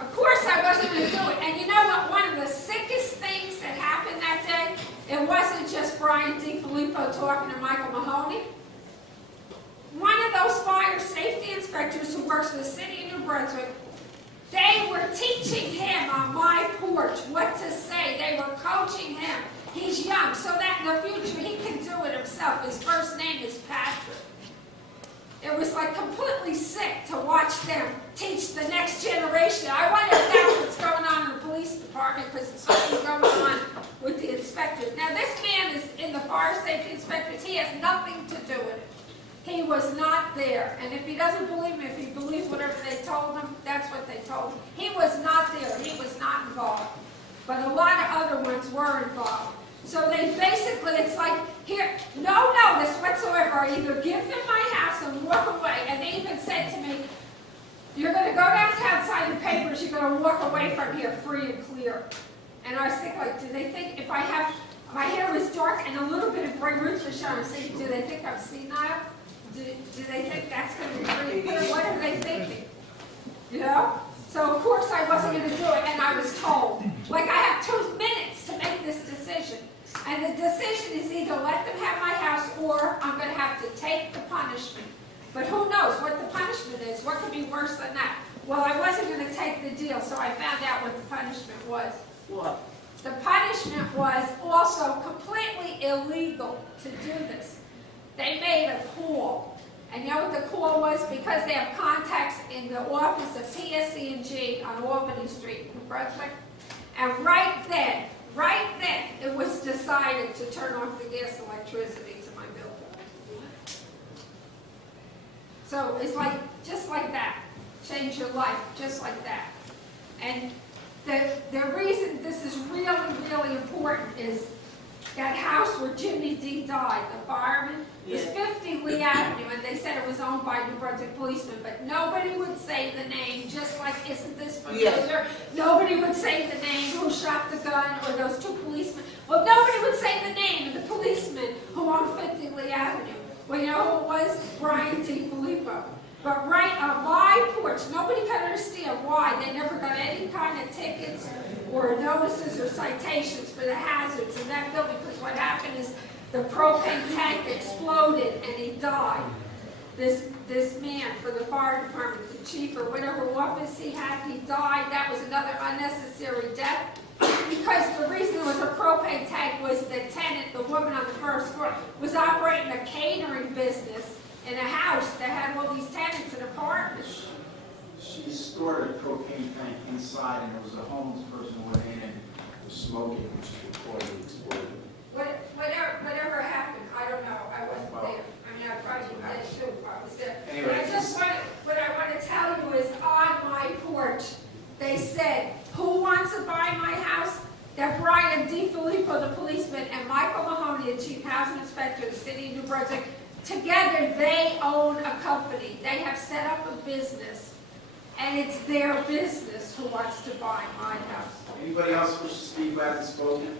Of course I wasn't going to do it. And you know what? One of the sickest things that happened that day, it wasn't just Brian D. Filippo talking to Michael Mahoney. One of those fire safety inspectors who works for the city of New Brunswick, they were teaching him on my porch what to say. They were coaching him. He's young, so that in the future he can do it himself. His first name is Patrick. It was like completely sick to watch them teach the next generation. I wonder if that's what's going on in the police department, because it's something going on with the inspectors. Now this man is in the fire safety inspectors. He has nothing to do with it. He was not there. And if he doesn't believe me, if he believes whatever they told him, that's what they told him. He was not there. He was not involved. But a lot of other ones were involved. So they basically, it's like, here, no notice whatsoever. I either give them my house and walk away. And they even said to me, you're going to go downtown, sign the papers, you're going to walk away from here free and clear. And I was thinking, like, do they think if I have, my hair is dark and a little bit of gray roots are showing, I'm thinking, do they think I'm senile? Do they think that's going to be free and clear? What are they thinking? So of course I wasn't going to do it, and I was told, like, I have 2 minutes to make this decision. And the decision is either let them have my house, or I'm going to have to take the punishment. But who knows what the punishment is? What could be worse than that? Well, I wasn't going to take the deal, so I found out what the punishment was. What? The punishment was also completely illegal to do this. They made a call. And you know what the call was? Because they have contacts in the office of PSE&G on Albany Street in Brunswick. And right then, it was decided to turn off the gas and electricity to my building. So it's like, just like that. Change your life, just like that. And the reason this is really, really important is that house where Jimmy D died, the fireman, was 50 Lee Avenue, and they said it was owned by New Brunswick policemen, but nobody would say the name, just like, isn't this familiar? Nobody would say the name, who shot the gun, or those 2 policemen. Well, nobody would say the name of the policeman who owned 50 Lee Avenue. Well, you know who it was? Brian D. Filippo. But right on my porch, nobody could understand why they never got any kind of tickets or notices or citations for the hazards in that building, because what happened is the propane tank exploded and he died. This man for the fire department, the chief or whatever office he had, he died. That was another unnecessary death. Because the reason there was a propane tank was the tenant, the woman on the first floor, was operating a catering business in a house that had all these tenants in apartments. She stored a propane tank inside, and there was a homeless person who went in and was smoking, which reportedly exploded. Whatever happened, I don't know. I wasn't there. I mean, I probably did too if I was there. Anyway, I just wanted together they own a company. They have set up a business, and it's their business who wants to buy my house. Anybody else wish to speak who hasn't spoken?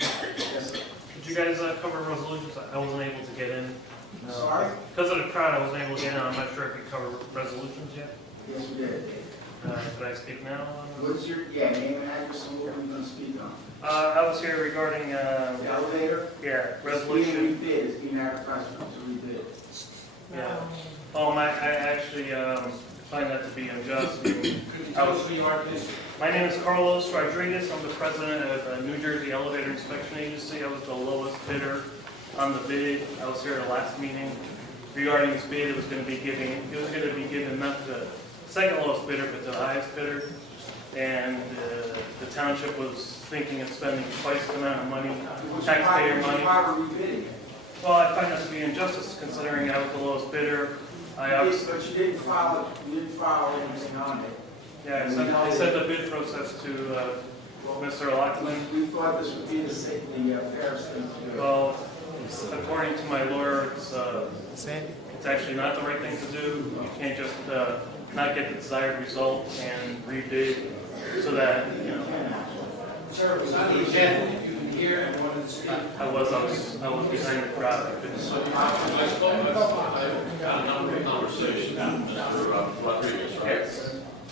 Yes, sir. Did you guys cover resolutions? I wasn't able to get in. Sorry? Because of the crowd, I wasn't able to get in. I'm not sure if you covered resolutions yet. Yes, we did. Could I speak now? What's your, name and address and what are we going to speak on? I was here regarding... The elevator? Yeah, It's resolution. being rebid, it's being advertised to rebid. Yeah. I actually find that to be unjust. My name is Carlos Rodriguez. I'm the president of New Jersey Elevator Inspection Agency. I was the lowest bidder on the bid. I was here at the last meeting regarding this bid. It was going to be given not to the second lowest bidder, but to the highest bidder. And the township was thinking of spending twice the amount of money, taxpayer money. Why were we bidding? Well, I find this to be injustice considering I was the lowest bidder. But you didn't file anything on it. Yeah, I sent the bid process to Mr. Lockland. We thought this would be the fairest thing to do. Well, according to my lawyer, it's actually not the right thing to do. You can't just not get the desired result and rebid so that, Sir, it was on the agenda. You can hear and wanted to speak. I was behind the crowd. I couldn't see. I've had a number of conversations with Mr. Rodriguez, right?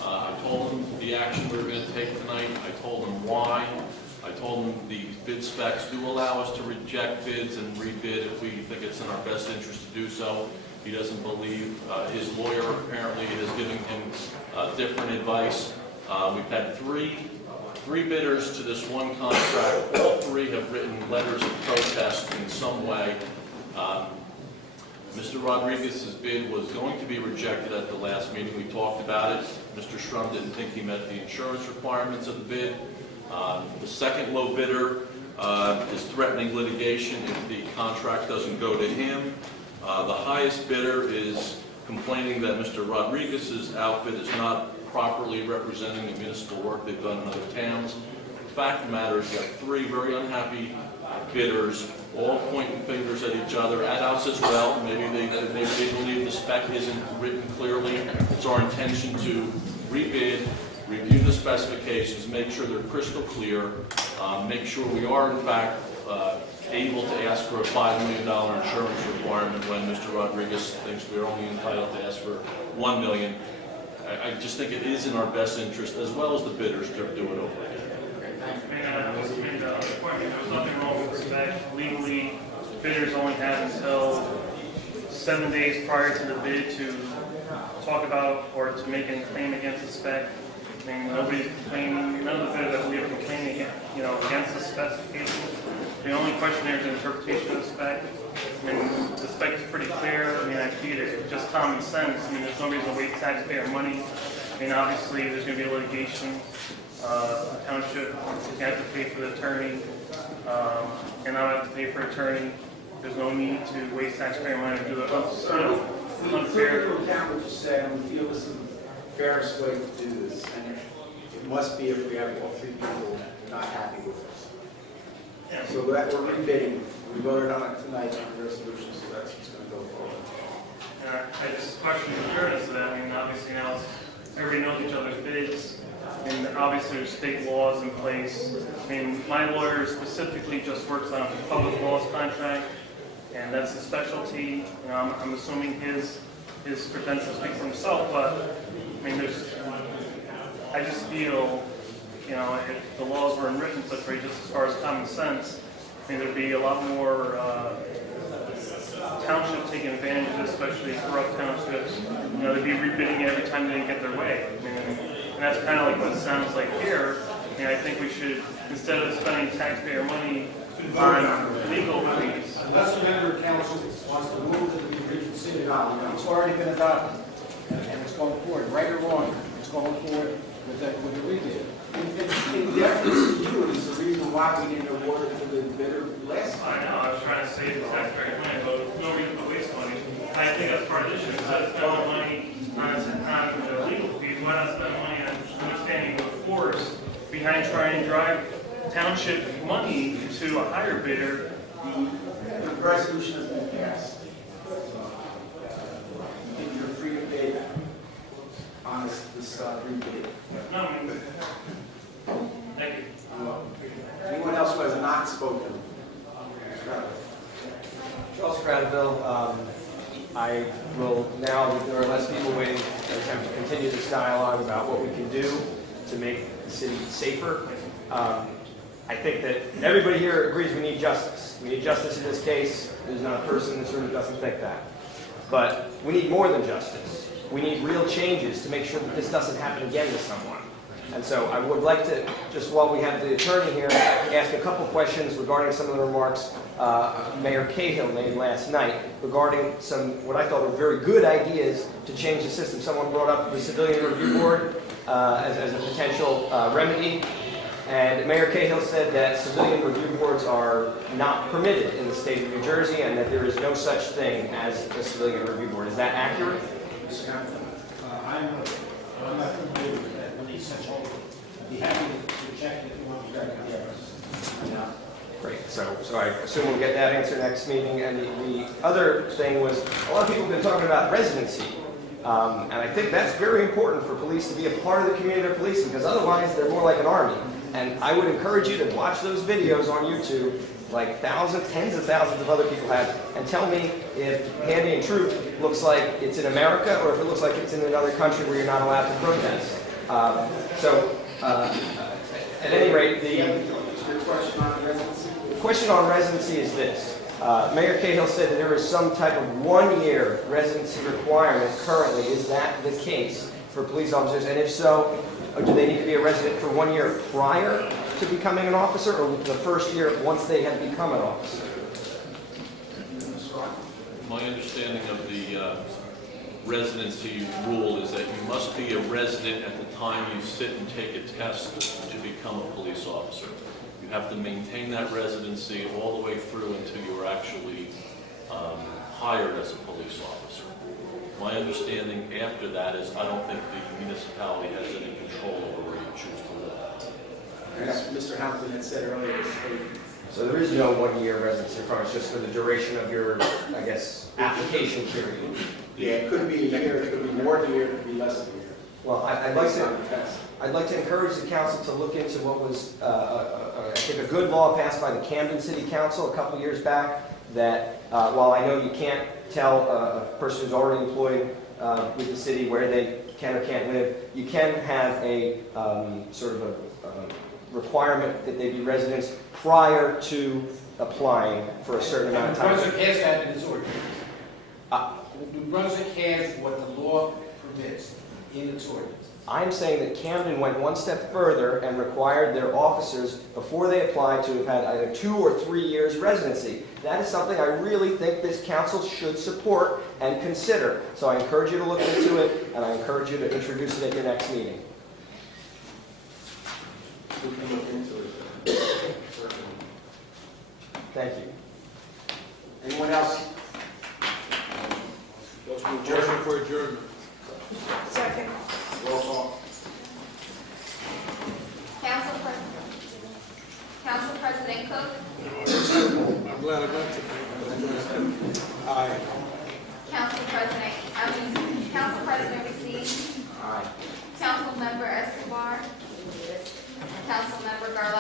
I told him the action we were going to take tonight. I told him why. I told him the bid specs do allow us to reject bids and rebid if we think it's in our best interest to do so. He doesn't believe. His lawyer apparently is giving him different advice. We've had three bidders to this one contract. All three have written letters of protest in some way. Mr. Rodriguez's bid was going to be rejected at the last meeting. We talked about it. Mr. Shrum didn't think he met the insurance requirements of the bid. The second low bidder is threatening litigation if the contract doesn't go to him. The highest bidder is complaining that Mr. Rodriguez's outfit is not properly representing the municipal work they've done in other towns. The fact of the matter is you have three very unhappy bidders, all pointing fingers at each other, at us as well. Maybe they believe the spec isn't written clearly. It's our intention to rebid, review the specifications, make sure they're crystal clear, make sure we are in fact able to ask for a $5 million insurance requirement when Mr. Rodriguez thinks we're only entitled to ask for $1 million. I just think it is in our best interest, as well as the bidders, to do it over again. There was nothing wrong with spec. Legally, bidders only have until 7 days prior to the bid to talk about or to make any claim against the spec. I mean, nobody's complaining, none of the bidders, I believe, are complaining against the specification. The only question there is the interpretation of the spec. I mean, the spec is pretty clear. I mean, I see it. It's just common sense. I mean, there's no reason to waste taxpayer money. I mean, obviously, there's going to be litigation. The township is going to have to pay for the attorney, and I have to pay for attorney. There's no need to waste taxpayer money to do it. Unfair. We took into account what you said, and we feel this is the fairest way to do this. And it must be if we have all three people not happy with us. Yeah. So we're rebidding. We voted on it tonight on the resolution, so that's what's going to go forward. I just question the fairness of that. I mean, obviously now everybody knows each other's bids, and obviously there's state laws in place. I mean, my lawyer specifically just works on public laws contract, and that's his specialty. You know, I'm assuming his credentials speak for himself, but I mean, I just feel, you know, if the laws were written such way, just as far as common sense, I mean, there'd be a lot more townships taking advantage of this, especially corrupt townships. You know, they'd be rebidding every time they didn't get their way. I mean, and that's kind of like what it sounds like here. I mean, I think we should, instead of spending taxpayer money on legal fees. Unless a member of council wants to move that we reconsider, it's already been adopted, and it's going forward, right or wrong, it's going forward with the rebid. In deference to you, is the reason why we didn't award it to the bidder last time. I know, I was trying to save the taxpayer money, but no reason to waste money. I think that's part of the issue. Instead of spending money on the legal fees, why not spend money on understanding the force behind trying to drive township money to a higher bidder? The resolution has been passed. I will now, if there are less people waiting, attempt to continue this dialogue about what we can do to make the city safer. I think that everybody here agrees we need justice. We need justice in this case. There's not a person in this room that doesn't think that. But we need more than justice. We need real changes to make sure that this doesn't happen again to someone. And so I would like to, just while we have the attorney here, ask a couple questions regarding some of the remarks Mayor Cahill made last night regarding some, what I thought were very good ideas to change the system. Someone brought up the Civilian Review Board as a potential remedy. And Mayor Cahill said that civilian review boards are not permitted in the state of New Jersey and that there is no such thing as a civilian review board. Is that accurate? I'm not familiar with that, when he said, I'd be happy to check if you want to check it. Great, so I assume we'll get that answer next meeting. And the other thing was, a lot of people have been talking about residency. And I think that's very important for police to be a part of the community they're policing, because otherwise they're more like an army. And I would encourage you to watch those videos on YouTube, like thousands, tens of thousands of other people have, and tell me if Handy and Troop looks like it's in America or if it looks like it's in another country where you're not allowed to protest. At any rate, Your question on residency? the question on residency is this. Mayor Cahill said that there is some type of one-year residency requirement currently. Is that the case for police officers? And if so, do they need to be a resident for 1 year prior to becoming an officer, or the first year once they have become an officer? My understanding of the residency rule is that you must be a resident at the time you sit and take a test to become a police officer. You have to maintain that residency all the way through until you're actually hired as a police officer. My understanding after that is I don't think the municipality has any control over where you choose to live. As Mr. Hamilton had said earlier, So there is no 1 year residency requirement, it's just for the duration of your, I guess, application period. yeah, it could be a year, it could be more than a year, it could be less than a year. Well, I'd like to encourage the council to look into what was, I think, a good law passed by the Camden City Council a couple years back, that while I know you can't tell a person who's already employed with the city where they can or can't live, you can have a sort of a requirement that they be residents prior to applying for a certain amount of time. New Brunswick has that in its ordinance. New Brunswick has what the law permits in its ordinance. I'm saying that Camden went one step further and required their officers, before they applied, to have had either 2 or 3 years residency. That is something I really think this council should support and consider. So I encourage you to look into it, and I encourage you to introduce it at your next meeting. We can look into it. Thank you. Anyone else? Motion for adjournment. Second. Roll call. Council President Cook, I'm glad I got to. Aye. Council President Racine, Aye. Council Member Escobar, Council Member Garlotti.